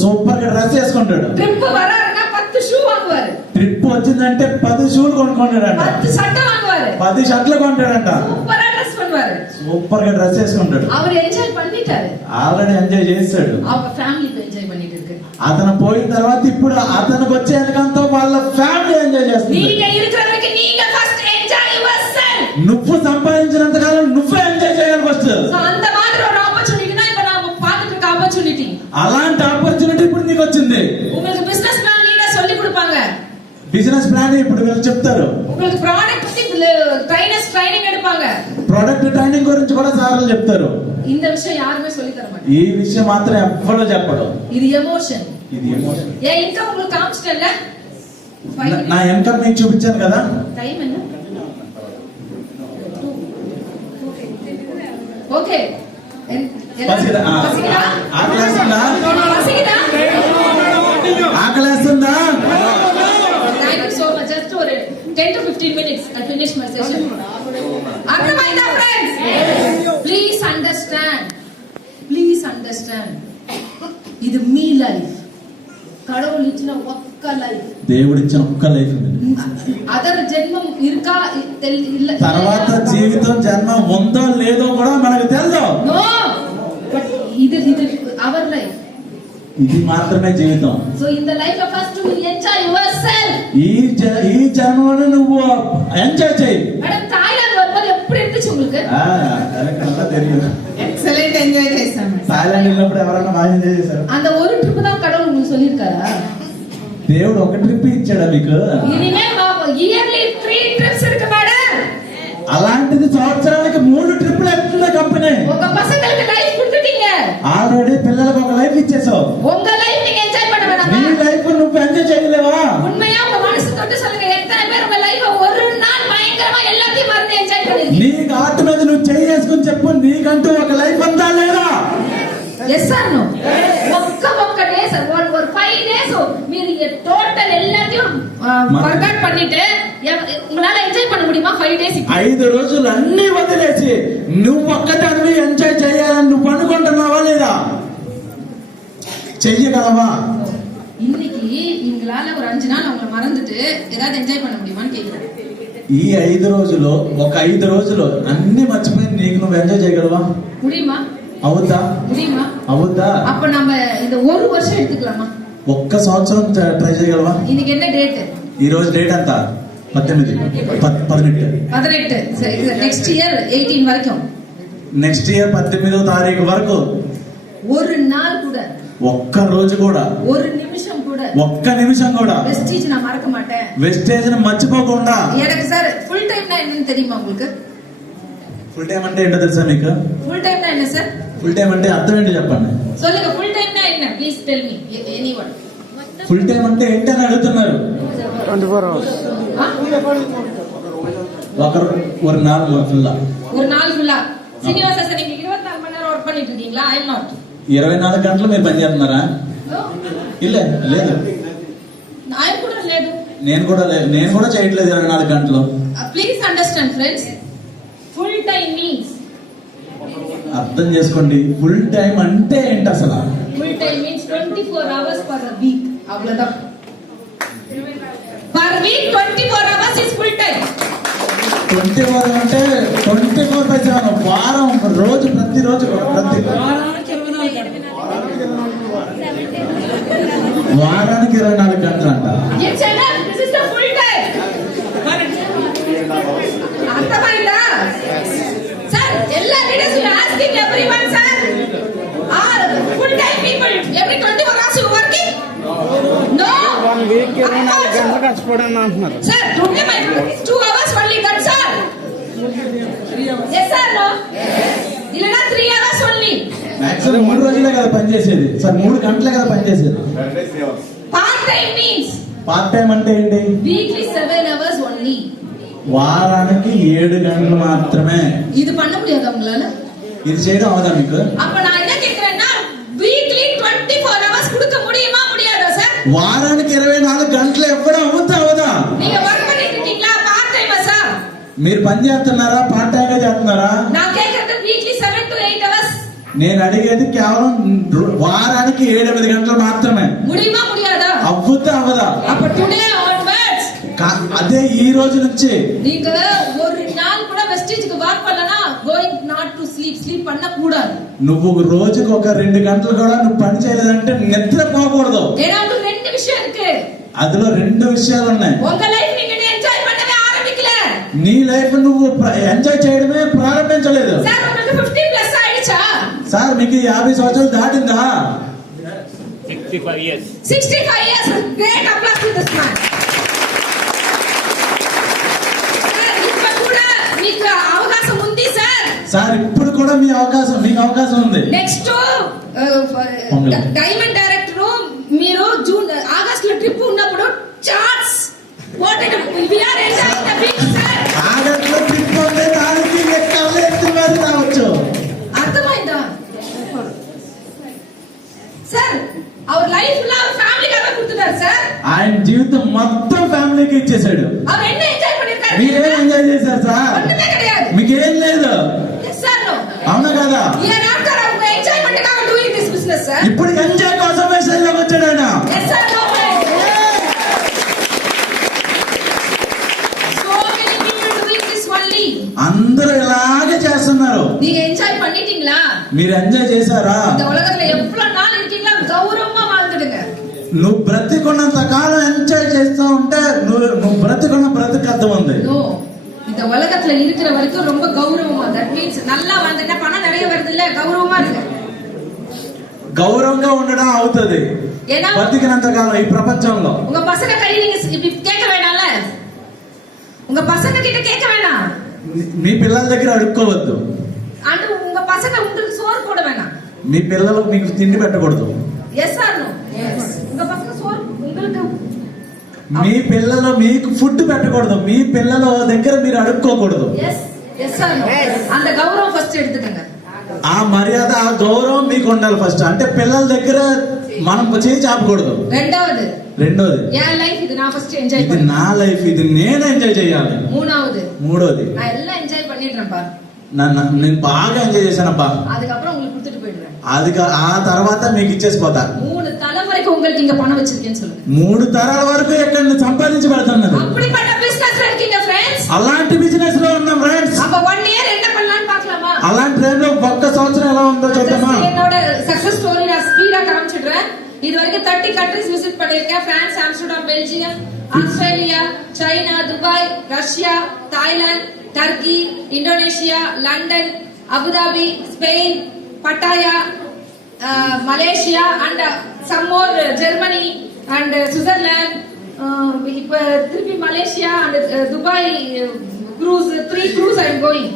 సూపర్ గా డ్రెస్ చేసుకుంటాడు. ట్రిప్ వరారుగా 10 షూ వాங்குవారు. ట్రిప్ వచ్చిందంటే 10 షూలు కొనుక్కుంటాడంట. 10 షర్ట్ వాங்குవారు. 10 షర్ట్లు కొంటాడంట. సూపర్ గా డ్రెస్ பண்ணுவாரு. సూపర్ గా డ్రెస్ చేసుకుంటాడు. அவர் ఎంజాయ్ பண்ணிட்டாரு. ఆల్రెడీ ఎంజాయ్ చేశాడు. அவங்க ఫ్యామిలీ ఎంజాయ్ பண்ணிட்டு இருக்கு. అతను పోయిన తర్వాత ఇప్పుడు అతనికి వచ్చేందుకంతా వాళ్ళ ఫ్యామిలీ ఎంజాయ్ చేస్తుంది. நீங்க இருக்கிறவங்களுக்கு நீங்க ఫస్ట్ ఎంజాయ్ యువర్ సెల్ఫ్. నువ్వు సంపాదించినంత కాలం నువ్వే ఎంజాయ్ చేయాలి ఫస్ట్. సో అంత மாதிரி ஒரு ஆப்பர்ச்சுனிட்டி தான் இப்ப நாம பார்த்துட்டு இருக்க ஆப்பர்ச்சுனிட்டி. అలాంటి ఆపర్చునిటీ ఇప్పుడు నీకు వచ్చింది. உங்களுக்கு బిజినెస్ ప్లాన్ లీడర్ சொல்லி கொடுப்பாங்க. బిజినెస్ ప్లాన్ ఇప్పుడు వీళ్ళు చెప్తారు. உங்களுக்கு ப்ராடக்ட் பத்தி ட்ரைனர்ஸ் ட்రైనింగ్ எடுப்பாங்க. ప్రొడక్ట్ ట్రైనింగ్ గురించి కూడా సార్లు చెప్తారు. இந்த விஷயம் யாருமே சொல்லி தர மாட்டாங்க. ఈ విషయం మాత్రం ఎవ్వరూ చెప్పడు. ఇది ఎమోషన్. ఇది ఎమోషన్. ఏ ఇంకా உங்களுக்கு కాన్స్టెంట్ నా ఇన్కమ్ మీకు చూపించాను కదా. టైం ఎంత? Okay. పసిగిదా? ఆకలేస్తుందా? ఆకలేస్తుందా? Thank you so much. Just for 10 to 15 minutes, I finish my session. అర్థమైందా friends? Please understand. Please understand. ఇది మీ లైఫ్. கடவுள் ఇచ్చిన ఒక్క లైఫ్. దేవుడు ఇచ్చిన ఒక్క లైఫ్ ఉంది. అదర్ జన్మం ఇరుకా இல்ல. తర్వాత జీవితం జన్మ ఉందో లేదో కూడా మనకు తెలియదు. నో. బట్ ఇది అవర్ లైఫ్. ఇది మాత్రమే జీవితం. So in the life of us to enjoy yourself. ఈ జన్మను నువ్వు ఎంజాయ్ చేయి. మేడం థాయిలాండ్ வரும்போது எப்படி இருந்துச்சு உங்களுக்கு? కరెక్ట్గా తెలియదు. ఎక్సలెంట్ ఎంజాయ్ చేశాను. థాయిలాండ్ వెళ్ళినప్పుడు ఎవరైనా బాగా ఎంజాయ్ చేశారు? அந்த ஒரு ட்ரிப் தான் கடவுள் உங்களுக்கு சொல்லிருக்காரா? దేవుడు ఒక ట్రిప్ ఇచ్చాడా మీకు? ఇనిమే ఇయర్లీ 3 ట్రిప్స్ இருக்கு మేడం. అలాంటిది సంవత్సరానికి 3 ట్రిప్పులు ఎత్తున్నా కంపెనీ. ఒక పసங்களுக்கு లైఫ్ கொடுத்துட்டீங்க. ఆల్రెడీ పిల్లలకు ఒక లైఫ్ ఇచ్చేసావు. உங்க லைஃப் நீங்க என்ஜாய் பண்ண வேண்டாமா? నీ లైఫ్ నువ్వు ఎంజాయ్ చేయలేవా? உண்மையா உங்க மனசு தொட்டு சொல்லுங்க. எத்தனை பேர் உங்க லைஃப் ஒரு நாள் பயங்கரமா எல்லாத்தையும் மறந்து என்ஜாய் பண்ணிருக்கீங்க? నీ ఆట మీద నువ్వు చేసుకుని చెప్పు, నీకంటూ ఒక లైఫ్ ఉందా లేదా? Yes or no? ఒక్క డేస్ ஒரு 5 డేస్ మీరు టోటల్ எல்லாத்தையும் ఫర్గట్ பண்ணிட்டு உங்களால ఎంజాయ్ பண்ண முடியுமா 5 డేస్? 5 రోజులు అన్ని వదిలేసి నువ్వు ఒక్కదానివి ఎంజాయ్ చేయాలని నువ్వు అనుకుంటున్నావా లేదా? చెయ్యగలవా? இன்னைக்கு உங்களால ஒரு 5 நாள் அவங்கள மறந்துட்டு ஏதாவது என்ஜாய் பண்ண முடியுமான்னு கேக்குறேன். ఈ 5 రోజులు ఒక 5 రోజులు అన్ని మర్చిపోయి నీకు నువ్వు ఎంజాయ్ చేయగలవా? முடியுமா? అవుతా? முடியுமா? అవుతా? அப்ப நம்ம இந்த ஒரு வருஷம் எடுத்துக்கலாமா? ఒక్క సంవత్సరం ట్రై చేయగలవా? இன்னைக்கு என்ன டேட்? ఈ రోజు డేట్ ఎంత? 18 18 నెక్స్ట్ ఇయర్ 18 వరకు. నెక్స్ట్ ఇయర్ 18వ తారీఖు వరకు ஒரு நாள் கூட, ఒక్క రోజు కూడా, ஒரு நிமிஷம் கூட, ఒక్క నిమిషం కూడా வெஸ்டேஜ் நான் மறக்க மாட்டேன். వెస్టేజ్ ని మర్చిపోకుండా. எனக்கு சார் ఫుల్ టైం నా என்னன்னு தெரியுமா உங்களுக்கு? ఫుల్ టైం అంటే ఏంటో తెలుసా మీకు? ఫుల్ టైం నా என்ன சார்? ఫుల్ టైం అంటే అర్థం ఏంటో చెప్పండి. சொல்லுங்க ఫుల్ టైం నా என்ன? Please tell me anyone. Full time అంటే ఏంటని అడుగుతున్నారు. 24 hours. ஒரு நாள் ஃபுல்லா. ஒரு நாள் ஃபுல்லா. சீனிவாசா சார் நீங்க 24 மணி நேரம் வர்க் பண்ணிட்டு இருக்கீங்களா? ஐ அம் நாட். 24 గంటలు మీరు పని చేస్తున్నారా? లేదు. ఐ కూడా లేదు. నేను కూడా చేయట్లేదు 24 గంటలు. Please understand friends. Full time means, అర్థం చేసుకోండి, ఫుల్ టైం అంటే ఏంటి అసలు? Full time means 24 hours per week. అవ్వలేదా? per week 24 hours is full time. 24 అంటే 24/7 వారం, రోజు, ప్రతిరోజు వారానికి 24 గంటలు అంట. Yes sir, this is the full time. అర్థమైందా? సార్ എല്ലാ leaders will asking everyone sir, are full time people every 24 hours you working? No. 1 week 24 గంటలు కష్టపడని అంటున్నారు. Sir, today my 2 hours only done sir. Yes or no? இல்லனா 3 hours only. Maximum 3 రోజులే కదా పనిచేసేది sir, 3 గంటలే కదా పనిచేసేది. Part time means part time అంటే ఏంటి? weekly 7 hours only. వారానికి 7 గంటలు మాత్రమే. இது பண்ண முடியாதா உங்களால? ఇది చేయడం అవదా మీకు? அப்ப நான் என்ன கேக்குறேன்னா weekly 24 hours கொடுக்க முடியுமா முடியாதா சார்? వారానికి 24 గంటలు ఇవ్వడం అవదా? நீங்க வர்க் பண்ணிட்டு இருக்கீங்களா? பார்ட் டைமா சார்? మీరు పని చేస్తున్నారా, పార్ట్ టైం గా చేస్తున్నారా? நான் கேக்குறது weekly 7 to 8 hours. నేను అడిగేది కేవలం వారానికి 7-8 గంటలు మాత్రమే. முடியுமா முடியாதா? అవదా? அப்ப today onwards అదే ఈ రోజు నుంచి நீங்க ஒரு நாள் கூட வெஸ்டேஜ்க்கு வாக் பண்ணலனா going not to sleep பண்ண கூடாது. నువ్వు రోజుకి ఒక 2 గంటలు కూడా నువ్వు పని చేయలేదంటే నిద్ర పోకూడదు. ஏன்னா ஒரு ரெண்டு விஷயம் இருக்கு. అందులో 2 విషయాలు ఉన్నాయి. உங்க லைஃப் நீங்க ఎంజాయ్ பண்ணவே ఆరంభిக்கல. నీ లైఫ్ నువ్వు ఎంజాయ్ చేయడమే ప్రారంభించలేదు. సార్ உங்களுக்கு 50 ప్లస్ ఆయిடுచా? సార్ మీకు 50 సంవత్సరాలు దాటిందా? 65 years. 65 years. Great applause to this man. Sir ఇప్పుడు కూడా మీకు అవకాశం ఉంది సార్. సార్ ఇప్పుడు కూడా మీకు అవకాశం ఉంది. నెక్స్ట్ డైమండ్ డైరెక్టర్ మీరు ఆగస్ట్ లో ట్రిప్ ఉన్నప్పుడు charts what we are enjoying the beach sir. August లో ట్రిప్ ఉంటే దానికి లెక్కలు ఎత్తుమని రావచ్చు. అర్థమైందా సార్? అవర్ లైఫ్ లో ఫ్యామిలీ కదా కూర్చున్నారు సార్. ఆయన జీవితం మొత్తం ఫ్యామిలీకి ఇచ్చేసాడు. அவர் என்ன ఎంజాయ్ பண்ணிருக்காரு? మీరేం ఎంజాయ్ చేశారు సార్? ஒண்ணுமே கிடையாது. మీకేం లేదు. Yes sir no? అవునా కదా? ఇయర్ ఆఫ్టర్ அவங்க ఎంజాయ్మెంట్గా డూయింగ్ దిస్ బిజినెస్ సార్. ఇప్పుడు ఎంజాయ్ కోసమే శైలిలోకి వచ్చాడు ఆయన. Yes sir no? So many people doing this only. అందరూ ఇలాగే చేస్తున్నారు. நீங்க ఎంజాయ్ பண்ணிட்டீங்களா? మీరు ఎంజాయ్ చేశారా? இந்த உலகத்துல எவ்வளவு நாள் இருக்கீங்களா கௌரவமா வாழ்ந்துடுங்க. నువ్వు బ్రతికున్నంత కాలం ఎంజాయ్ చేస్తూ ఉంటే నువ్వు బ్రతికున్న బ్రతికి అర్థం ఉంది. நோ இந்த உலகத்துல இருக்கிற வரைக்கும் ரொம்ப கௌரவமா, தட் மீன்ஸ் நல்லா வாழ்ந்துட்டா பணம் நிறைய வருது இல்ல, கௌரவமா இருங்க. గౌరవంగా ఉండడం అవుతుంది ஏன்னா బతికినంత కాలం ఈ ప్రపంచంలో. உங்க பசங்க கை நீங்க இப்படி கேட்க வேணாம்ல. உங்க பசங்க கிட்ட கேட்க வேணாம். మీ పిల్లల దగ్గర అడుక్కోవద్దు. అంటే உங்க பசங்க உங்களுக்கு சோறு போட வேணாம். మీ పిల్లలకు మీకు తిండి పెట్టకూడదు. Yes or no? உங்க பசங்க சோறு உங்களுக்கு మీ పిల్లలు మీకు ఫుడ్ పెట్టకూడదు. మీ పిల్లల దగ్గర మీరు అడుక్కోకూడదు. Yes or no? அந்த கௌரவம் ஃபர்ஸ்ட் எடுத்துக்கங்க. ఆ మర్యాద, ఆ గౌరవం మీకు ఉండాలి ఫస్ట్. అంటే పిల్లల దగ్గర మనం చేయి చాపకూడదు. రెండోది என் லைஃப் இது நான் ஃபர்ஸ்ட் ఎంజాయ్ ఇది నా లైఫ్, ఇది నేను ఎంజాయ్ చేయాలి. మూడోది நான் எல்லாம் ఎంజాయ్ பண்ணிடுறேன் பா. నేను బాగా ఎంజాయ్ చేశానబ్బా. அதுக்கப்புறம் உங்களுக்கு கொடுத்துட்டு போயிடுறேன். ఆ తర్వాత మీకు ఇచ్చేసిపోతా. 3 தலைமுறைக்கு உங்களுக்கு இங்க பணம் வச்சிருக்கேன்னு சொல்லுங்க. 3 తరాల వరకు ఎక్కడ సంపాదించి పెడుతున్నది. அப்படிப்பட்ட బిజినెస్ இருக்கீங்க ఫ్రెండ్స్. అలాంటి బిజినెస్ లో ఉన్నాం ఫ్రెండ్స్. அப்ப 1 ఇయర్ என்ன பண்ணலாம்னு பார்க்கலாமா? అలాంటి టైంలో ఒక్క సంవత్సరం ఎలా ఉందో చూద్దామా? என்னோட సక్సెస్ స్టోరీ நான் ஸ்பீடா காமிச்சிடுறேன். இது வரைக்கும் 30 కంట్రీస్ విజిట్ பண்ணிருக்கேன். France, Amsterdam, Belgium, Australia, China, Dubai, Russia, Thailand, Turkey, Indonesia, London, Abu Dhabi, Spain, பட்டாயா, Malaysia and some more Germany and Switzerland. இப்ப திருப்பி Malaysia and Dubai cruise, 3 cruise I am going.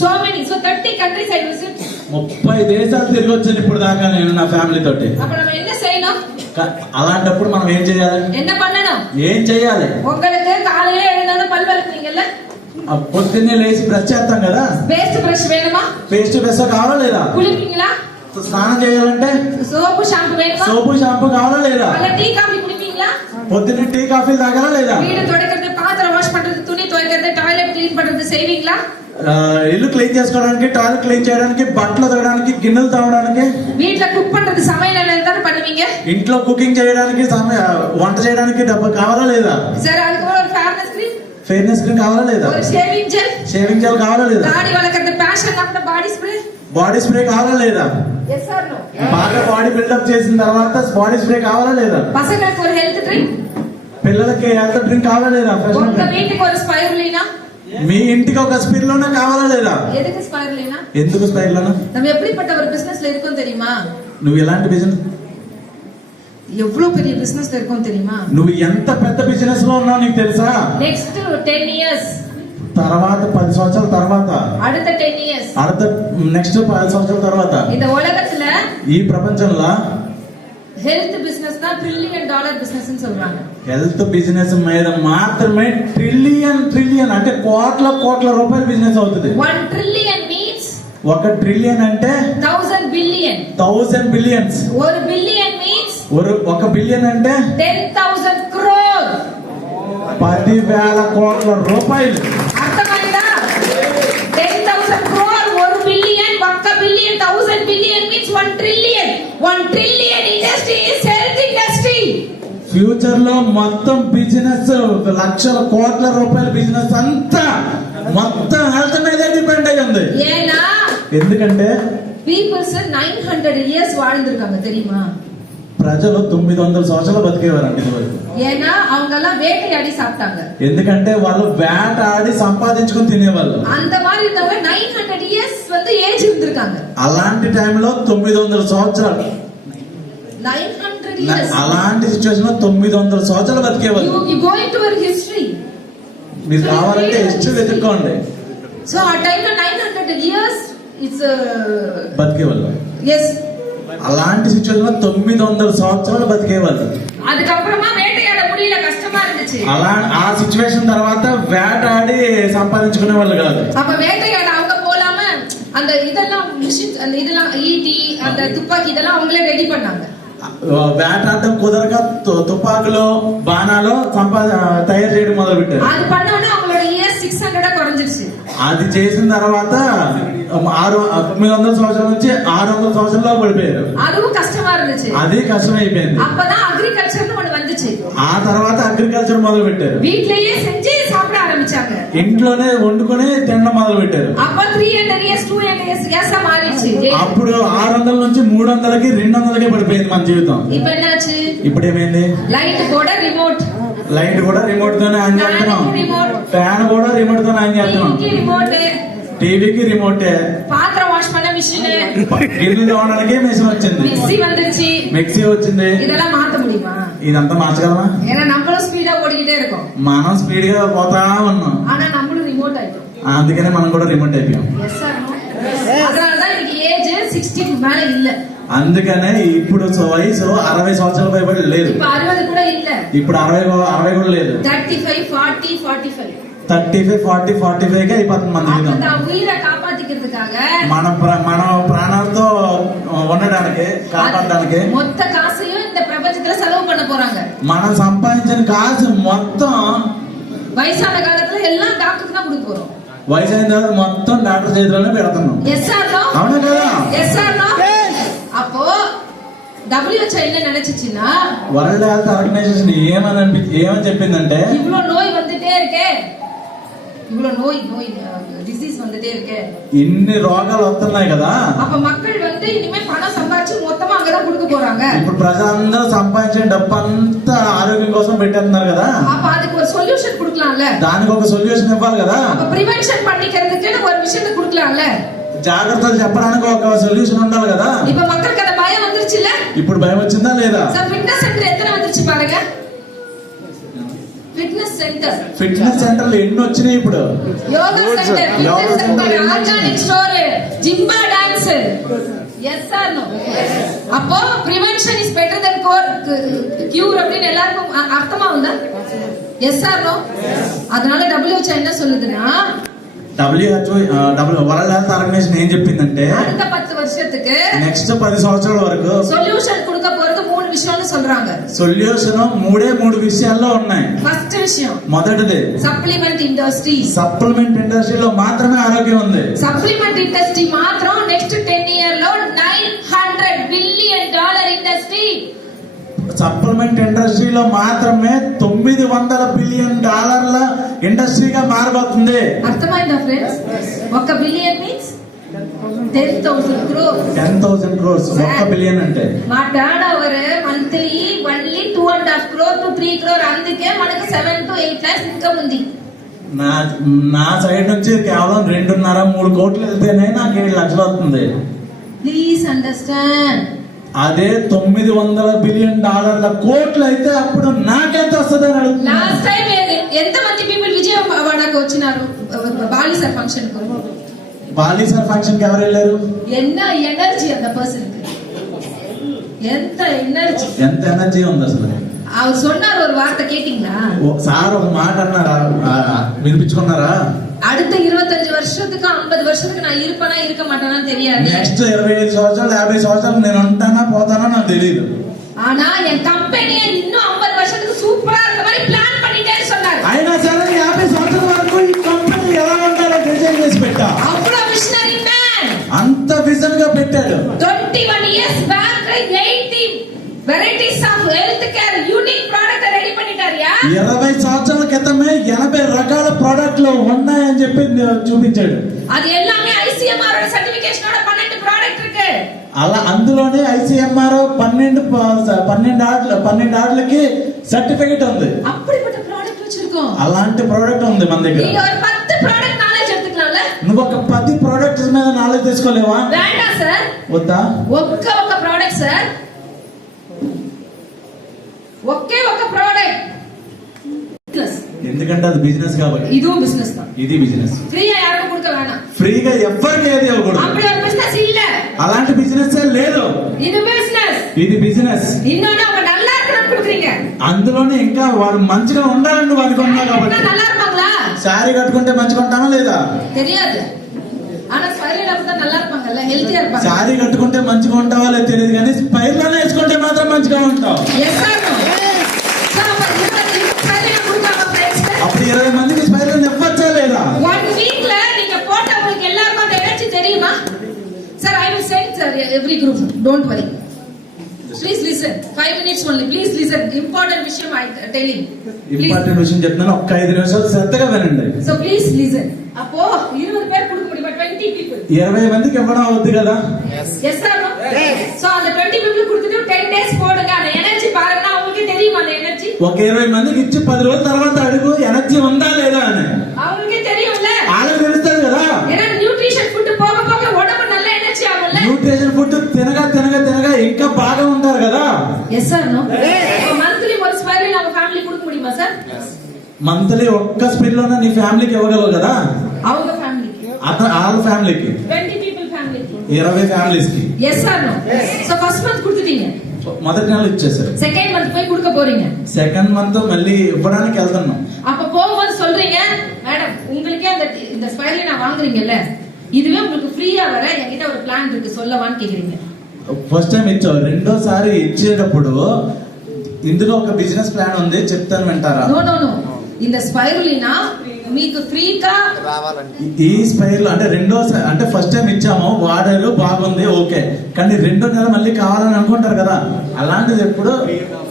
So many, so 30 countries I visit. 30 దేశాలు తిరిగి వచ్చాను ఇప్పుడు దాకా నేను నా family తోటి. அப்ப நம்ம என்ன செய்யணும்? అలాంటప్పుడు మనం ఏం చేయాలి? என்ன பண்ணணும்? ఏం చేయాలి? உங்களுக்கு காலையில எழுந்தோட பல் விளக்குவீங்கல்ல? పొద్దున్నే లేచి బ్రష్ చేస్తాం కదా. పేస్ట్ బ్రష్ వేணுமா? పేస్ట్ బ్రష్ కావాలా లేదా? కులిపిங்களா? స్నానం చేయాలంటే సోపు షాంపూ వేணுமா? సోపు షాంపూ కావాలా లేదా? అలా టీ కాఫీ కుడిపீங்களா? పొద్దున్నే టీ కాఫీ తాగాలా లేదా? வீடு துடைக்கிறது, பாத்திரம் வாஷ் பண்றது, துணி துவைக்கிறது, టాయిలెట్ క్లీన్ பண்றது செய்வீங்களா? ఇల్లు క్లీన్ చేసుకోవడానికి, టాయిలెట్ క్లీన్ చేయడానికి, బట్టలు ఉతకడానికి, గిన్నెలు తోమడానికి, வீட்ல కుక్ பண்றது, சமையல் என்ன பண்ணுவீங்க? ఇంట్లో కుకింగ్ చేయడానికి, వంట చేయడానికి డబ్బు కావాలా లేదా? సరే அதுக்கு ஒரு ஃபேர்னஸ் క్రీమ్, ఫెయిర్నెస్ క్రీమ్ కావాలా లేదా? ஒரு షేవింగ్ జెల్, షేవింగ్ జెల్ కావాలా లేదా? దాడి వలకది ప్యాషన్ అప్పుడు బాడీ స్ప్రే, బాడీ స్ప్రే కావాలా లేదా? Yes or no? బాగా బాడీ బిల్డప్ చేసిన తర్వాత బాడీ స్ప్రే కావాలా లేదా? పసங்களுக்கு ஒரு హెల్త్ డ్రింక్, పిల్లలకి హెల్త్ డ్రింక్ కావాలా లేదా? உங்க வீட்டுக்கு ஒரு ஸ்பைరుலினா, మీ ఇంటికి ఒక స్పిర్లోనే కావాలా లేదా? எதுக்கு ஸ்பைருலினா? ఎందుకు స్పైర్లోనా? நம்ம எப்படிப்பட்ட ஒரு பிசினஸ்ல இருக்கோம் தெரியுமா? నువ్వు ఎలాంటి బిజినెస్, எவ்வளவு பெரிய பிசினஸ்ல இருக்கோம் தெரியுமா? నువ్వు ఎంత పెద్ద బిజినెస్ లో ఉన్నావు నీకు తెలుసా? నెక్స్ట్ 10 ఇయర్స్ తర్వాత 10 సంవత్సరాల తర్వాత அடுத்த 10 years నెక్స్ట్ 10 సంవత్సరాల తర్వాత இந்த உலகத்துல ఈ ప్రపంచంలో హెల్త్ బిజినెస్ தான் $1 trillion బిజినెస్ ని சொல்றாங்க. హెల్త్ బిజినెస్ మీద మాత్రమే ట్రిలియన్ అంటే కోట్ల రూపాయల బిజినెస్ అవుతుంది. 1 trillion means 1 ట్రిలియన్ అంటే 1000 billion. 1000 billions. 1 billion means 1 billion అంటే 10,000 crore. 10,000 కోట్ల రూపాయలు. అర్థమైందా? 10,000 crore 1 billion, 1 billion, 1000 billion means 1 trillion. 1 trillion industry is health industry. Future లో మొత్తం బిజినెస్ లక్షల కోట్ల రూపాయల బిజినెస్ అంతా మొత్తం హెల్త్ మీద డిపెండ్ అయి ఉంది. ఏనా? ఎందుకంటే పీపుల్స్ 900 years வாழ்ந்திருக்காங்க தெரியுமா? ప్రజలు 900 సంవత్సరాలు బతికేవారండి ఇదివరకు. ఏనా? அவங்கெல்லாம் வேட்டையாடி சாப்பிட்டாங்க. ఎందుకంటే వాళ్ళు వేటాడి సంపాదించుకుని తినేవాళ్ళు. அந்த மாதிரி இருந்தவங்க 900 years வந்து ஏஜ் இருந்திருக்காங்க. అలాంటి టైంలో 900 సంవత్సరాలు 900 years. అలాంటి సిచ్యువేషన్ లో 900 సంవత్సరాలు బతికేవాళ్ళు. You go into our history. మీరు కావాలంటే హిస్టరీ వెతుక్కోండి. సో ఆ టైంలో 900 years ఇట్స్ బతికేవాళ్ళు. yes. అలాంటి సిచ్యువేషన్ లో 900 సంవత్సరాలు బతికేవాళ్ళు. அதுக்கப்புறமா வேட்டையாட முடியல, கஷ்டமா இருந்துச்சு. ఆ సిచ్యువేషన్ తర్వాత వేటాడి సంపాదించుకునే వాళ్ళు కాదు. அப்ப வேட்டையாட அவங்க போலாம அந்த இதெல்லாம் மிஷின், அந்த இதெல்லாம் ஈட்டி, அந்த துப்பாக்கி இதெல்லாம் அவங்களே ரெடி பண்ணாங்க. వేటాడటం కుదరక తుపాకులు బాణాలు తయారు చేయడం మొదలు పెట్టారు. అది பண்ணோనే அவங்களோட ఇయర్ 600 குறைஞ்சிருச்சு. అది చేసిన తర్వాత 900 సంవత్సరాల నుంచి 600 సంవత్సరాల్లో పడిపోయారు. அதுவும் కష్టமா இருந்துச்சு. అది కష్టం అయిపోయింది. அப்பதான் అగ్రికల్చర్ ஒன்னு வந்துச்சு. ఆ తర్వాత అగ్రికల్చర్ మొదలు పెట్టారు. వీట్లயே செஞ்சு சாப்பிட ஆரம்பிச்சாங்க. ఇంట్లోనే వండుకొని తినడం మొదలు పెట్టారు. அப்ப 300 years 200 years గ్యాసా మారిச்சு. అప్పుడు 600 నుంచి 300కి 200కి పడిపోయింది మన జీవితం. இப்ப ఎన్నాச்சு? ఇప్పుడు ఏమైంది? లైట్ కూడా రిమోట్. లైట్ కూడా రిమోట్ తోనే ఆన్ చేస్తున్నాం. ఫ్యాన్ కూడా రిమోట్ తోనే ఆన్ చేస్తున్నాం. టీవీకి రిమోటే. పాత్ర వాష్ பண்ண మిషన్, గిన్నెలు తోమడానికి మెషిన్ వచ్చింది. మిక్సీ வந்துருச்சு. మిక్సీ వచ్చింది. இதெல்லாம் மாத்த முடியுமா? ఇదంతా మార్చగలమా? ஏன்னா நம்மளும் ஸ்பீடா ஓடிக்கிட்டே இருக்கோம். మనం స్పీడ్ గా పోతా ఉన్నాం. ஆனா நம்மளும் ரிமோட் ஆயிட்டோம். అందుకనే మనం కూడా రిమోట్ అయిపోయాం. Yes sir. அதனாலதான் எனக்கு ஏஜ் 60 மேல இல்ல. అందుకనే ఇప్పుడు వయసు 60 సంవత్సరాల పైబడి లేదు. ఇప్పుడు 60 కూడా இல்ல. ఇప్పుడు 60 కూడా లేదు. 35 40 45 35 40 45 గా అయిపోతుంది మన జీవితం. அந்த உயிரை காப்பாத்திக்கிறதுக்காக మన ప్రాణాలతో ఉండడానికి కాపాడడానికి மொத்த காசையும் இந்த பிரபஞ்சத்துல செலவு பண்ண போறாங்க. మనం సంపాదించిన కాసు మొత్తం వయసాన కాలத்துல எல்லாம் டாக்டருக்கு தான் கொடுக்க போறோம். వయసు అయిన తర్వాత మొత్తం డాక్టర్ చేతిలోనే పెడుతున్నాం. Yes or no? అవునా కదా? Yes or no? அப்போ WHO என்ன நினைச்சுச்சுன்னா, వరల్డ్ హెల్త్ ఆర్గనైజేషన్ ఏమని చెప్పిందంటే, இவ்ளோ நோய் வந்துட்டே இருக்கே, இவ்ளோ நோய் டிசீஸ் வந்துட்டே இருக்கே, ఇన్ని రోగాలు వస్తున్నాయి కదా, அப்ப மக்கள் வந்து இனிமே பணம் சம்பாதிச்சு மொத்தமா அங்கதான் கொடுக்க போறாங்க. ఇప్పుడు ప్రజలందరూ సంపాదించిన డబ్బు అంతా ఆరోగ్యం కోసం పెట్టేస్తున్నారు కదా, அப்ப அதுக்கு ஒரு சொல்యూషన్ கொடுக்கலாம்ல. దానికి ఒక సొల్యూషన్ ఇవ్వాలి కదా. அப்ப ప్రివెన్షన్ பண்ணிக்கிறதுக்கு ஒரு விஷயம் கொடுக்கலாம்ல. జాగ్రత్తలు చెప్పడానికి ఒక సొల్యూషన్ ఉండాలి కదా. இப்ப மக்களுக்கு அந்த பயம் வந்துருச்சுல. ఇప్పుడు భయం వచ్చిందా లేదా? సార్ ఫిట్నెస్ సెంటర్ ఎత్తన வந்துருச்சு பாருங்க. ఫిట్నెస్ సెంటర్లు ఎన్ని వచ్చినాయి ఇప్పుడు. Yoga centre, fitness centre, organic store, zumba dance. Yes or no? அப்போ prevention is better than cure அப்படின்னு எல்லாருக்கும் அர்த்தமா ఉందా? Yes or no? அதனால WHO என்ன சொல்லுதுன்னா, వరల్డ్ హెల్త్ ఆర్గనైజేషన్ ఏం చెప్పిందంటే, அடுத்த 10 வருஷத்துக்கு నెక్స్ట్ 10 సంవత్సరాల వరకు సొల్యూషన్ கொடுக்க போறது 3 విషయాలు சொல்றாங்க. సొల్యూషన్ 3 విషయాల్లో ఉన్నాయి. ఫస్ట్ విషయం, మొదటిది సప్లిమెంట్ ఇండస్ట్రీ. సప్లిమెంట్ ఇండస్ట్రీలో మాత్రమే ఆరోగ్యం ఉంది. సప్లిమెంట్ ఇండస్ట్రీ మాత్రం నెక్స్ట్ 10 ఇయర్ లో $900 బిలియన్ ఇండస్ట్రీ. సప్లిమెంట్ ఇండస్ట్రీలో మాత్రమే $900 బిలియన్ ఇండస్ట్రీగా మారబోతుంది. అర్థమైందా friends? 1 billion means 10,000 crores. 10,000 crores 1 billion అంటే మా turn over monthly only 2.5 crore to 3 crore. అందుకే మనకు 7 to 8 lakhs ఇన్కమ్ ఉంది. నా సైడ్ నుంచి కేవలం 2.5-3 కోట్లు వెళ్తేనే నాకు 7 లక్షలు వస్తుంది. Please understand. అదే $900 బిలియన్ కోట్లు అయితే అప్పుడు నాకెంత వస్తుంది అని అడుగుతున్నా. లాస్ట్ టైం ఎంత మంది పీపుల్ విజయవాడ யாருக்கோ వచ్చినారు బాలి సార్ ఫంక్షన్ కు బాలీ సార్ ఫంక్షన్ కి ఎవరు వెళ్ళారు? என்ன எனர்ஜி அந்த పర్సన్కి, ఎంత ఎనర్జీ, ఎంత ఎనర్జీ ఉంది అసలు. அவர் சொன்னார் ஒரு வார்த்தை கேட்டீங்களா? సార్ ఒక మాట అన్నారా, వినిపించుకున్నారా? அடுத்த 25 வருஷத்துக்கு 50 வருஷத்துக்கு நான் இருப்பேனா இருக்க மாட்டானான்னு தெரியாது. నెక్స్ట్ 25 సంవత్సరాలు 50 సంవత్సరాలు నేను ఉంటానా పోతానా నాకు తెలియదు. ஆனா என் கம்பெனியை இன்னும் 50 வருஷத்துக்கு சூப்பரா இருக்க மாதிரி பிளான் பண்ணிட்டேன்னு சொன்னாரு. అయినా సరే 50 సంవత్సరాల వరకు ఈ కంపెనీ ఎలా ఉండాలో డిజైన్ చేసి పెట్టా. அவ்வளவு విజనరీ మ్యాన్, అంత విజన్ గా పెట్టాడు. 21 years back 80 varieties of health care unique product ready பண்ணிட்டாரியா. 20 సంవత్సరాల క్రితమే 80 రకాల ప్రోడక్ట్లు ఉన్నాయని చెప్పి చూపించాడు. அது எல்லாமே ஐசிஎம்ஆர் ஓட సర్టిఫికేషనోட 12 ప్రోడక్ట్ இருக்கு. అలా అందులోనే ఐసీఎంఆర్ 12 ఆర్డర్లకి సర్టిఫికెట్ ఉంది. அப்படிப்பட்ட ప్రోడక్ట్ வச்சிருக்கோம். అలాంటి ప్రోడక్ట్ ఉంది మన దగ్గర. நீங்க ஒரு 10 ప్రోడక్ట్ నాలెడ్జ్ எடுத்துக்கலாம்ல. నువ్వు ఒక 10 ప్రొడక్ట్స్ మీద నాలెడ్జ్ తీసుకోలేవా? வேண்டாம் சார். వద్దా? ఒక ప్రోడక్ట్ సార్, ఒకే ఒక ప్రోడక్ట్. ఎందుకంటే అది బిజినెస్ కాబట్టి. இதுவும் பிசினஸ் தான். ఇది బిజినెస్. ఫ్రీగా யாருக்கும் கொடுக்க வேணாம். ఫ్రీగా ఎవ్వరికి ఏది ఇవ్వకూడదు. அப்படி ஒரு பிசினஸ் இல்ல. అలాంటి బిజినెస్ లేదు. இது பிசினஸ். ఇది బిజినెస్. இன்னொன்னு அவங்க நல்லா இருக்கணும் கொடுக்குறீங்க. అందులోనే ఇంకా వాళ్ళు మంచిగా ఉండాలని నువ్వు అనుకున్నావు కాబట్టి. நல்லா இருப்பாங்களா? శారీ కట్టుకుంటే మంచిగా ఉంటామా లేదా? தெரியாது. ஆனா ஸ்பைரல் அப்பதான் நல்லா இருப்பாங்கல்ல, హెల్తీగా இருப்பாங்க. శారీ కట్టుకుంటే మంచిగా ఉంటావా లేదా తెలియదు కానీ స్పైరల్ వేసుకుంటే మాత్రం మంచిగా ఉంటావు. Yes sir. అప్పుడు 20 మందికి స్పైరల్ ఇవ్వచ్చా లేదా? 1 వీక్ ல நீங்க போட்டவங்களுக்கு எல்லாருக்கும் அந்த எனர்ஜీ தெரியுமா? Sir I will send sir every group, don't worry. Please listen, 5 minutes only, please listen, important విషయం I telling. ఇంపార్టెంట్ విషయం చెప్తున్నాను, ఒక్క 5 నిమిషాలు శ్రద్ధగా వినండి. So please listen. அப்போ 20 பேர் கொடுக்க முடியுமா? 20 people. 20 మందికి ఇవ్వడం అవుద్ది కదా? Yes sir. So அந்த 20 people கொடுத்துட்டு 10 days போடுங்க. அந்த எனர்ஜీ பாருங்க, உங்களுக்கு தெரியுமா அந்த எனர்ஜీ? ఒక 20 మందికి ఇచ్చి 10 రోజుల తర్వాత అడుగు ఎనర్జీ ఉందా లేదా అని. அவங்களுக்கு தெரியும்ல. వాళ్ళకి తెలుస్తుంది కదా. ஏன்னா நியூட்రిషన్ ఫుడ్ పోగ పోగ ఉడమ நல்ல ఎనర్జీ ఆగుంల. న్యూట్రిషన్ ఫుడ్ తినగా ఇంకా బాగా ఉంటారు కదా. yes sir no. మంత్లీ ఒక స్పైరల్ நம்ம ఫ్యామిలీ கொடுக்க முடியுமா సార్? మంత్లీ ఒక్క స్పిల్ లోనే నీ ఫ్యామిలీకి ఇవ్వగలవు కదా. அவங்க ఫ్యామిలీకి, వాళ్ళ ఫ్యామిలీకి 20 people ఫ్యామిలీకి, 20 ఫ్యామిలీస్ కి. yes sir no. So first month கொடுத்துட்டீங்க, మొదటి నెల ఇచ్చేసారు. సెకండ్ మంత్ పోయి கொடுக்க போறீங்க. సెకండ్ మంత్ మళ్ళీ ఇవ్వడానికి వెళ్తున్నాం. அப்ப போகும்போது சொல்றீங்க, மேடம் உங்களுக்கே இந்த ஸ்பைரல் நான் வாங்குறீங்கல்ல, இதுவே உங்களுக்கு ஃப்ரீயா வர என்கிட்ட ஒரு பிளான் இருக்கு சொல்லவான்னு கேக்குறீங்க. ఫస్ట్ టైం ఇచ్చావు, రెండోసారి ఇచ్చేటప్పుడు ఇందులో ఒక బిజినెస్ ప్లాన్ ఉంది చెప్తాను వింటారా? నో నో నో, இந்த స్పైరలినా మీకు ఫ్రీగా ఈ స్పైరల్ అంటే రెండోసారి అంటే ఫస్ట్ టైం ఇచ్చాము, వాడారు బాగుంది ఓకే, కానీ రెండో నెల మళ్ళీ కావాలని అనుకుంటారు కదా, అలాంటిది ఎప్పుడు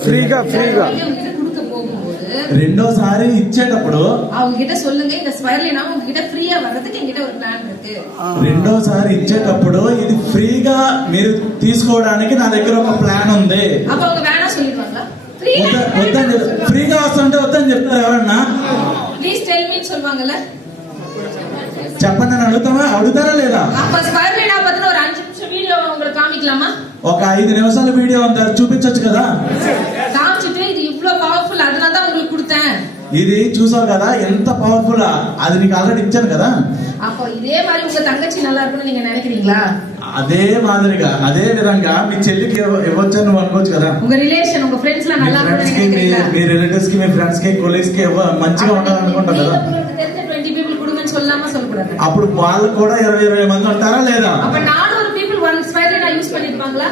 ఫ్రీగా கொடுக்க போகும்போது రెండోసారి ఇచ్చేటప్పుడు அவங்க கிட்ட சொல்லுங்க, இந்த ஸ்பைரலினா உங்ககிட்ட ஃப்ரீயா வர்றதுக்கு என்கிட்ட ஒரு பிளான் ఇருக்கு. రెండోసారి ఇచ్చేటప్పుడు ఇది ఫ్రీగా మీరు తీసుకోవడానికి నా దగ్గర ఒక ప్లాన్ ఉంది. அப்ப அவங்க வேணா சொல்லிடுவாங்களా? వద్దని ఫ్రీగా వస్తుంటే వద్దని చెప్తారు ఎవరన్నా? ప్లీజ్ టెల్ మీ சொல்வாங்கல, చెప్పండి అని అడుగుతారా లేదా? அப்ப ஸ்பைரலினா பத்தின ஒரு 5 நிமிஷம் வீடியோ உங்களுக்கு காமிக்கலாமா? ఒక 5 నిమిషాల వీడియో ఉంది, చూపించొచ్చు కదా. காமிச்சிட்டு இது இவ்ளோ పవర్ఫుల్, அதனால தான் உங்களுக்கு கொடுத்தேன். ఇది చూసావు కదా ఎంత పవర్ఫుల్, అది నీకు ఆల్రెడీ ఇచ్చాను కదా. அப்போ இதே மாதிரி உங்க தங்கச்சி நல்லா இருக்கும்னு நீங்க நினைக்கிறீங்களா? అదే మాదిరిగా అదే విధంగా మీ చెల్లికి ఇవ్వచ్చు నువ్వు అనుకోవచ్చు కదా. உங்க రిలేషన్ ఉங்க ఫ్రెండ్స్ లా நல்லா இருக்கும்னு நினைக்கிறீங்களா? మీ రిలేటివ్స్ కి మీ ఫ్రెండ్స్ కి కొలీగ్స్ కి మంచిగా ఉండాలనుకుంటారు కదా. உங்களுக்கு தெரிஞ்ச 20 people கொடுங்கன்னு சொல்லாம சொல்லக்கூடாது. అప్పుడు వాళ్ళు కూడా 20 మంది ఉంటారా లేదా? அப்ப 400 people one ஸ்பைரலினா யூஸ் பண்ணிருப்பாங்களா?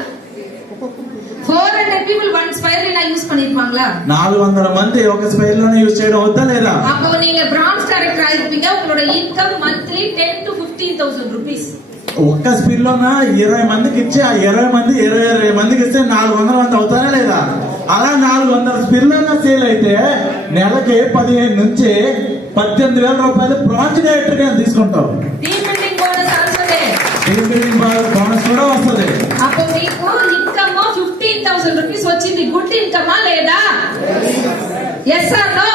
400 people one ஸ்பைரலினா யூஸ் பண்ணிருப்பாங்களா? 400 మంది ఒక స్పైర్ లోనే యూస్ చేయడం అవుతా లేదా? அப்போ நீங்க பிரான்ஸ் டைரக்டர் ஆயிருப்பீங்க, உங்களோட ఇన్కమ్ మంత్లీ 10 to 15,000 rupees. ఒక్క స్పిల్ లోన 20 మందికి ఇచ్చి ఆ 20 మంది 20 మందికి ఇస్తే 400 మంది అవుతారా లేదా? అలా 400 స్పిల్ లోన సేల్ అయితే నెలకి 15 నుంచి 18,000 రూపాయలు ప్రాజెక్ట్ డైరెక్టర్ గా తీసుకుంటావు. టీమ్ బిల్డింగ్ బోనస్ వస్తుంది. టీమ్ బిల్డింగ్ బోనస్ కూడా వస్తుంది. అప్పుడు మీకు ఇన్కమ్ 15,000 rupees వచ్చింది. గుడ్ ఇన్కమా లేదా? Yes or no?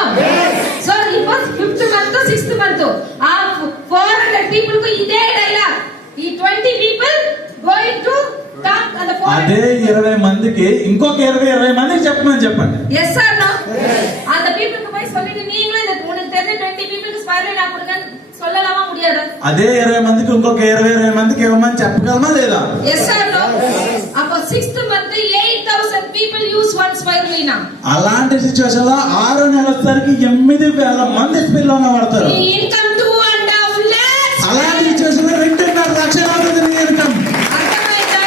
So it was 5th month 6th month ఆ 400 people కు ఇదే డైలాగ్, ఈ 20 people going to come and the 400 అదే 20 మందికి ఇంకొక 20 మందికి చెప్పండి. Yes or no? அந்த people కు పోయి சொல்லிட்டு நீங்களே உங்களுக்கு தெரிஞ்ச 20 people க்கு ஸ்பைரல் అదే 20 మందికి ఇంకొక 20 మందికి ఇవ్వమని చెప్పగలమా లేదా? Yes or no? About 6th month 8,000 people use one spirulina. అలాంటి సిచ్యువేషన్ లో 6 నెలల సరికి 8,000 మంది స్పిల్లోనా వాడతారు. The income 2.5 lakhs. అలాంటి సిచ్యువేషన్ లో 2.5 లక్షలు అవుతుంది నీ ఇన్కమ్. అర్థమైందా?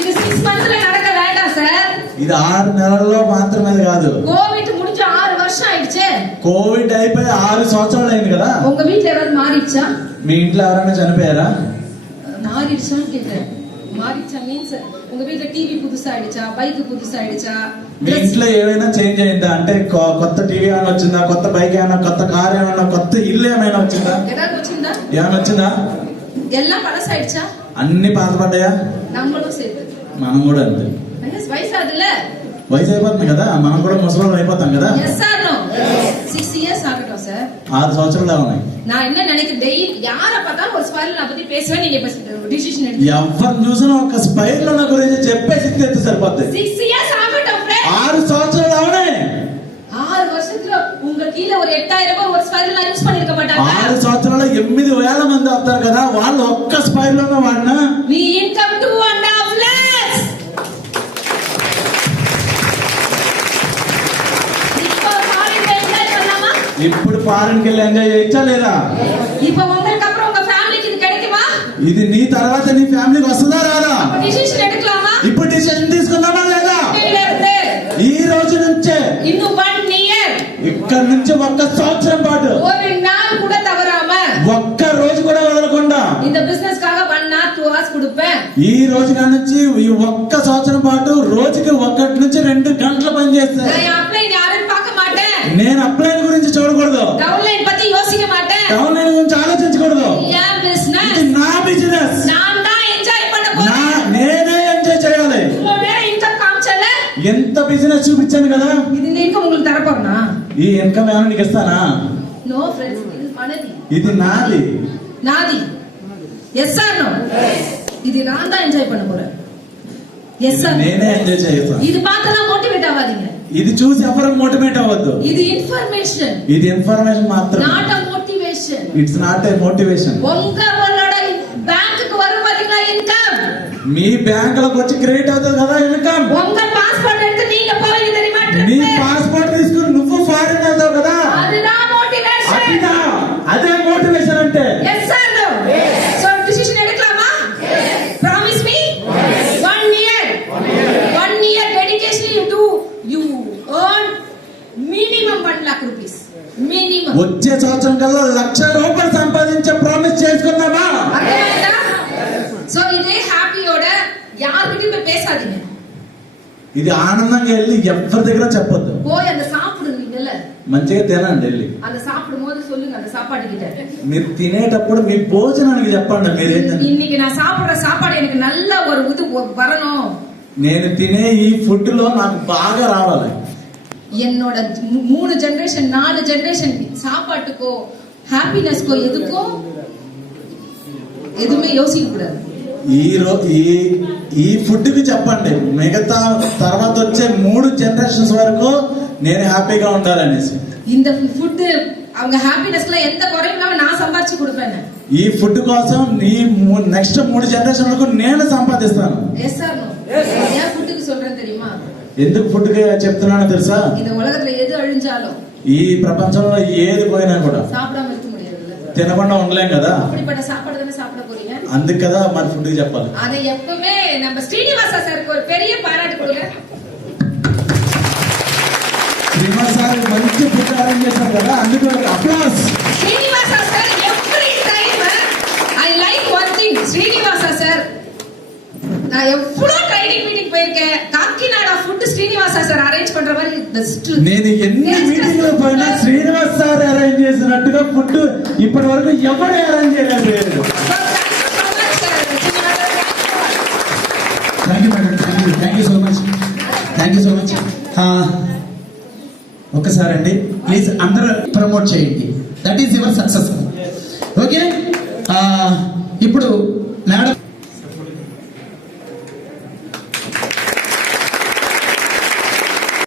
ఇది 6 months లో நடக்க வேண்டாம் சார். ఇది 6 నెలల్లో మాత్రమే కాదు. கோவிட் முடிஞ்சு 6 வருஷம் ஆயிடுச்சு. కోవిడ్ అయిపోయి 6 సంవత్సరాలు అయింది కదా. உங்க வீட்ல யாராவது மாறிடுச்சா? మీ ఇంట్లో ఎవరైనా చనిపోయారా? மாறிடுச்சான்னு கேட்டேன். மாறிடுச்சா மீன்ஸ் உங்க வீட்ல టీవీ పుదుసాయిடுచా, బైక్ పుదుసాయిடுచా? మీ ఇంట్లో ఏమైనా చేంజ్ అయిందా? అంటే కొత్త టీవీ ఏమైనా వచ్చిందా, కొత్త బైక్ ఏమైనా, కొత్త కార్ ఏమైనా, కొత్త ఇల్లు ఏమైనా వచ్చిందా? ஏதாவது వచ్చిందా? ఏమైనా వచ్చిందా? எல்லாம் பழசாயிடுச்சா? అన్ని పాతపడ్డాయా? நம்மளும் சேர்த்து. మనం కూడా అంతే. வயசாதுல వయసు అయిపోతుంది కదా, మనం కూడా ముసలి అయిపోతాం కదా. Yes or no? 6 இயர்ஸ் ஆகட்டும் சார். 6 సంవత్సరాలు ఉన్నాయి. நான் என்ன நினைக்கிறேன், டெய்லி யார பார்த்தாலும் ஒரு ஸ்பைரல் நான் பத்தி பேசுவேன், நீங்க டிசிஷன் எடுத்து. ఎవరు చూసినా ఒక స్పైర్ల గురించి చెప్పేసి ఎత్తే సరిపోద్ది. 6 ఇయర్స్ ఆగటం ఫ్రెండ్. 6 సంవత్సరాలు అవునే. 6 வருஷத்துல உங்க கீழ ஒரு 8,000 ரூபாய் ஒரு ஸ்பைரல் நான் யூஸ் பண்ணிருக்க மாட்டாங்க. 6 సంవత్సరాల్లో 8,000 మంది వస్తారు కదా, వాళ్ళు ఒక్క స్పైర్లోనే వాడినా మీ ఇన్కమ్ 2.5 lakhs. ఇప్పుడు ఫారెన్ కి వెళ్ళి ఎంజాయ్ చేయొచ్చా లేదా? இப்போ உங்களுக்கு அப்புறம் உங்க ஃபேமிலிக்கு இது கிடைக்குமா? ఇది నీ తర్వాత నీ ఫ్యామిలీకి వస్తుందా రాదా? డిసిషన్ எடுக்கலாமா? ఇప్పుడు డిసిషన్ తీసుకుందామా లేదా? இல்ல இருந்து ఈ రోజు నుంచే இன்னும் 1 year ఇక్కడ నుంచి ఒక్క సంవత్సరం పాటు ஒரு நாள் கூட தவறாம ఒక్క రోజు కూడా వదలకుండా இந்த பிசினஸ்க்காக 1 hour 2 hours கொடுப்பேன். ఈ రోజు నుంచి ఈ ఒక్క సంవత్సరం పాటు రోజుకి 1 నుంచి 2 గంటలు పని చేస్తా. நான் அப்ளைன் யாரும் பார்க்க மாட்டேன். నేను అప్లైన్ గురించి చూడకూడదు, డౌన్లైన్ పத்தி யோசிக்க மாட்டேன். డౌన్ లైన్ గురించి ఆలోచించకూడదు. యా బిజినెస్ ఇది నా బిజినెస్, நான் தான் ఎంజాయ్ பண்ண போறேன். నేనే ఎంజాయ్ చేయాలి. இவ்வளவு நேரம் இன்கம் காமிச்சல, ఎంత బిజినెస్ చూపించాను కదా. இது இந்த இன்கம் உங்களுக்கு தர போறேனா? ఈ ఇన్కమ్ ఏమైనా నీకు ఇస్తానా? నో ఫ్రెండ్స్, ఇది మనది, ఇది నాది. నాది. Yes or no? ఇది நான் தான் ఎంజాయ్ பண்ண போறேன். ఎస్ ఇది ఆర్? నేనే ఎంజాయ్ చేస్తాను. ఇది பார்த்தா మోటివేట్ అవ్వాதீங்க. ఇది చూసి ఎవరు మోటివేట్ అవ్వద్దు. ఇది ఇన్ఫర్మేషన్, ఇది ఇన్ఫర్మేషన్ మాత్రమే. Not a motivation. It's not a motivation. உங்களோட பேங்க்குக்கு வரும் பாத்தீங்களா இன்கம்? మీ బ్యాంకులకు వచ్చి క్రెడిట్ అవుతుంది కదా ఇన్కమ్. உங்க பாஸ்போர்ட் எடுத்து நீங்க போவீங்க தெரியுமா? నీ పాస్పోర్ట్ తీసుకుని నువ్వు ఫారిన్ వెళ్తావు కదా, அதுதான் மோட்டிவேஷன். అదిదా అదే మోటివేషన్ అంటే. Yes or no? So decision எடுக்கலாமா? ప్రామిస్ మీ 1 year 1 year dedication you earn minimum 1 lakh rupees minimum. వచ్చే సంవత్సరం కల్లా 1,00,000 రూపాయలు సంపాదించే ప్రామిస్ చేసుకుందామా? అర్థమైందా? సో ఇదే హ్యాపీయోட யார்கிட்டயும் போய் பேசாதீங்க. ఇది ఆనందంగా వెళ్ళి ఎవరి దగ్గర చెప్పొద్దు. போய் அந்த சாப்பிடுறீங்கல்ல, మంచిగా తినండి వెళ్ళి. அந்த சாப்பிடும் போது சொல்லுங்க அந்த சாப்பாடு கிட்ட, మీరు తినేటప్పుడు మీ భోజనానికి చెప్పండి మీరేంటంటే, இன்னைக்கு நான் சாப்பிடுற சாப்பாடு எனக்கு நல்ல ஒரு இது வரணும். నేను తినే ఈ ఫుడ్ లో నాకు బాగా రావాలి. என்னோட 3 ஜெனரேஷன் 4 ஜெனரேஷன் சாப்பாட்டுக்கோ ஹாப்பினஸ்க்கோ எதுக்கோ எதுவுமே யோசிக்க கூடாது. ఈ ఫుడ్ కి చెప్పండి మిగతా తర్వాత వచ్చే 3 జనరేషన్స్ వరకు నేను హ్యాపీగా ఉండాలనేసి. இந்த ஃபுட் அவங்க ஹாப்பினஸ்ல எந்த குறையும் இல்லாம நான் சம்பாதிச்சு கொடுப்பேன். ఈ ఫుడ్ కోసం నీ నెక్స్ట్ 3 జనరేషన్లకు నేను సంపాదిస్తాను. Yes or no? ఏ ఫుడ్కి சொல்றேன் தெரியுமா? ఎందుకు ఫుడ్ కి చెప్తున్నానో తెలుసా? இந்த உலகத்துல எது அழிஞ்சாலும், ఈ ప్రపంచంలో ఏది పోయినా కూడా சாப்பிடாம இருக்க முடியாதுல்ல, తినకుండా ఉండలేం కదా. அப்படிப்பட்ட சாப்பாடு தானே சாப்பிட போறீங்க. అందుకు కదా మన ఫుడ్ కి చెప్పాలి. அதை எப்பவுமே நம்ம ஸ்ரீனிவாசா சாருக்கு ஒரு பெரிய பாராட்டு கொடுங்க. శ్రీనివాస్ సార్ మంచి ఫుడ్ అరేంజ్ చేశారు కదా, అందుకు applause. Srinivasa sir every time I like one thing. Srinivasa sir நான் எவ்வளவு ட்ரைனிங் மீட்டிங் போயிருக்கேன், Kakinada food Srinivasa sir arrange பண்ற மாதிரி பெஸ்ட். నేను ఎన్ని మీటింగ్ లో పోయినా శ్రీనివాస్ సార్ అరేంజ్ చేసినట్టుగా ఫుడ్ ఇప్పటి వరకు ఎవరు అరేంజ్ చేయలేదు. Thank you madam, thank you so much, thank you so much. ఒక్కసారండి ప్లీజ్ అందరూ ప్రమోట్ చేయండి. That is your success. Okay, ఇప్పుడు మేడం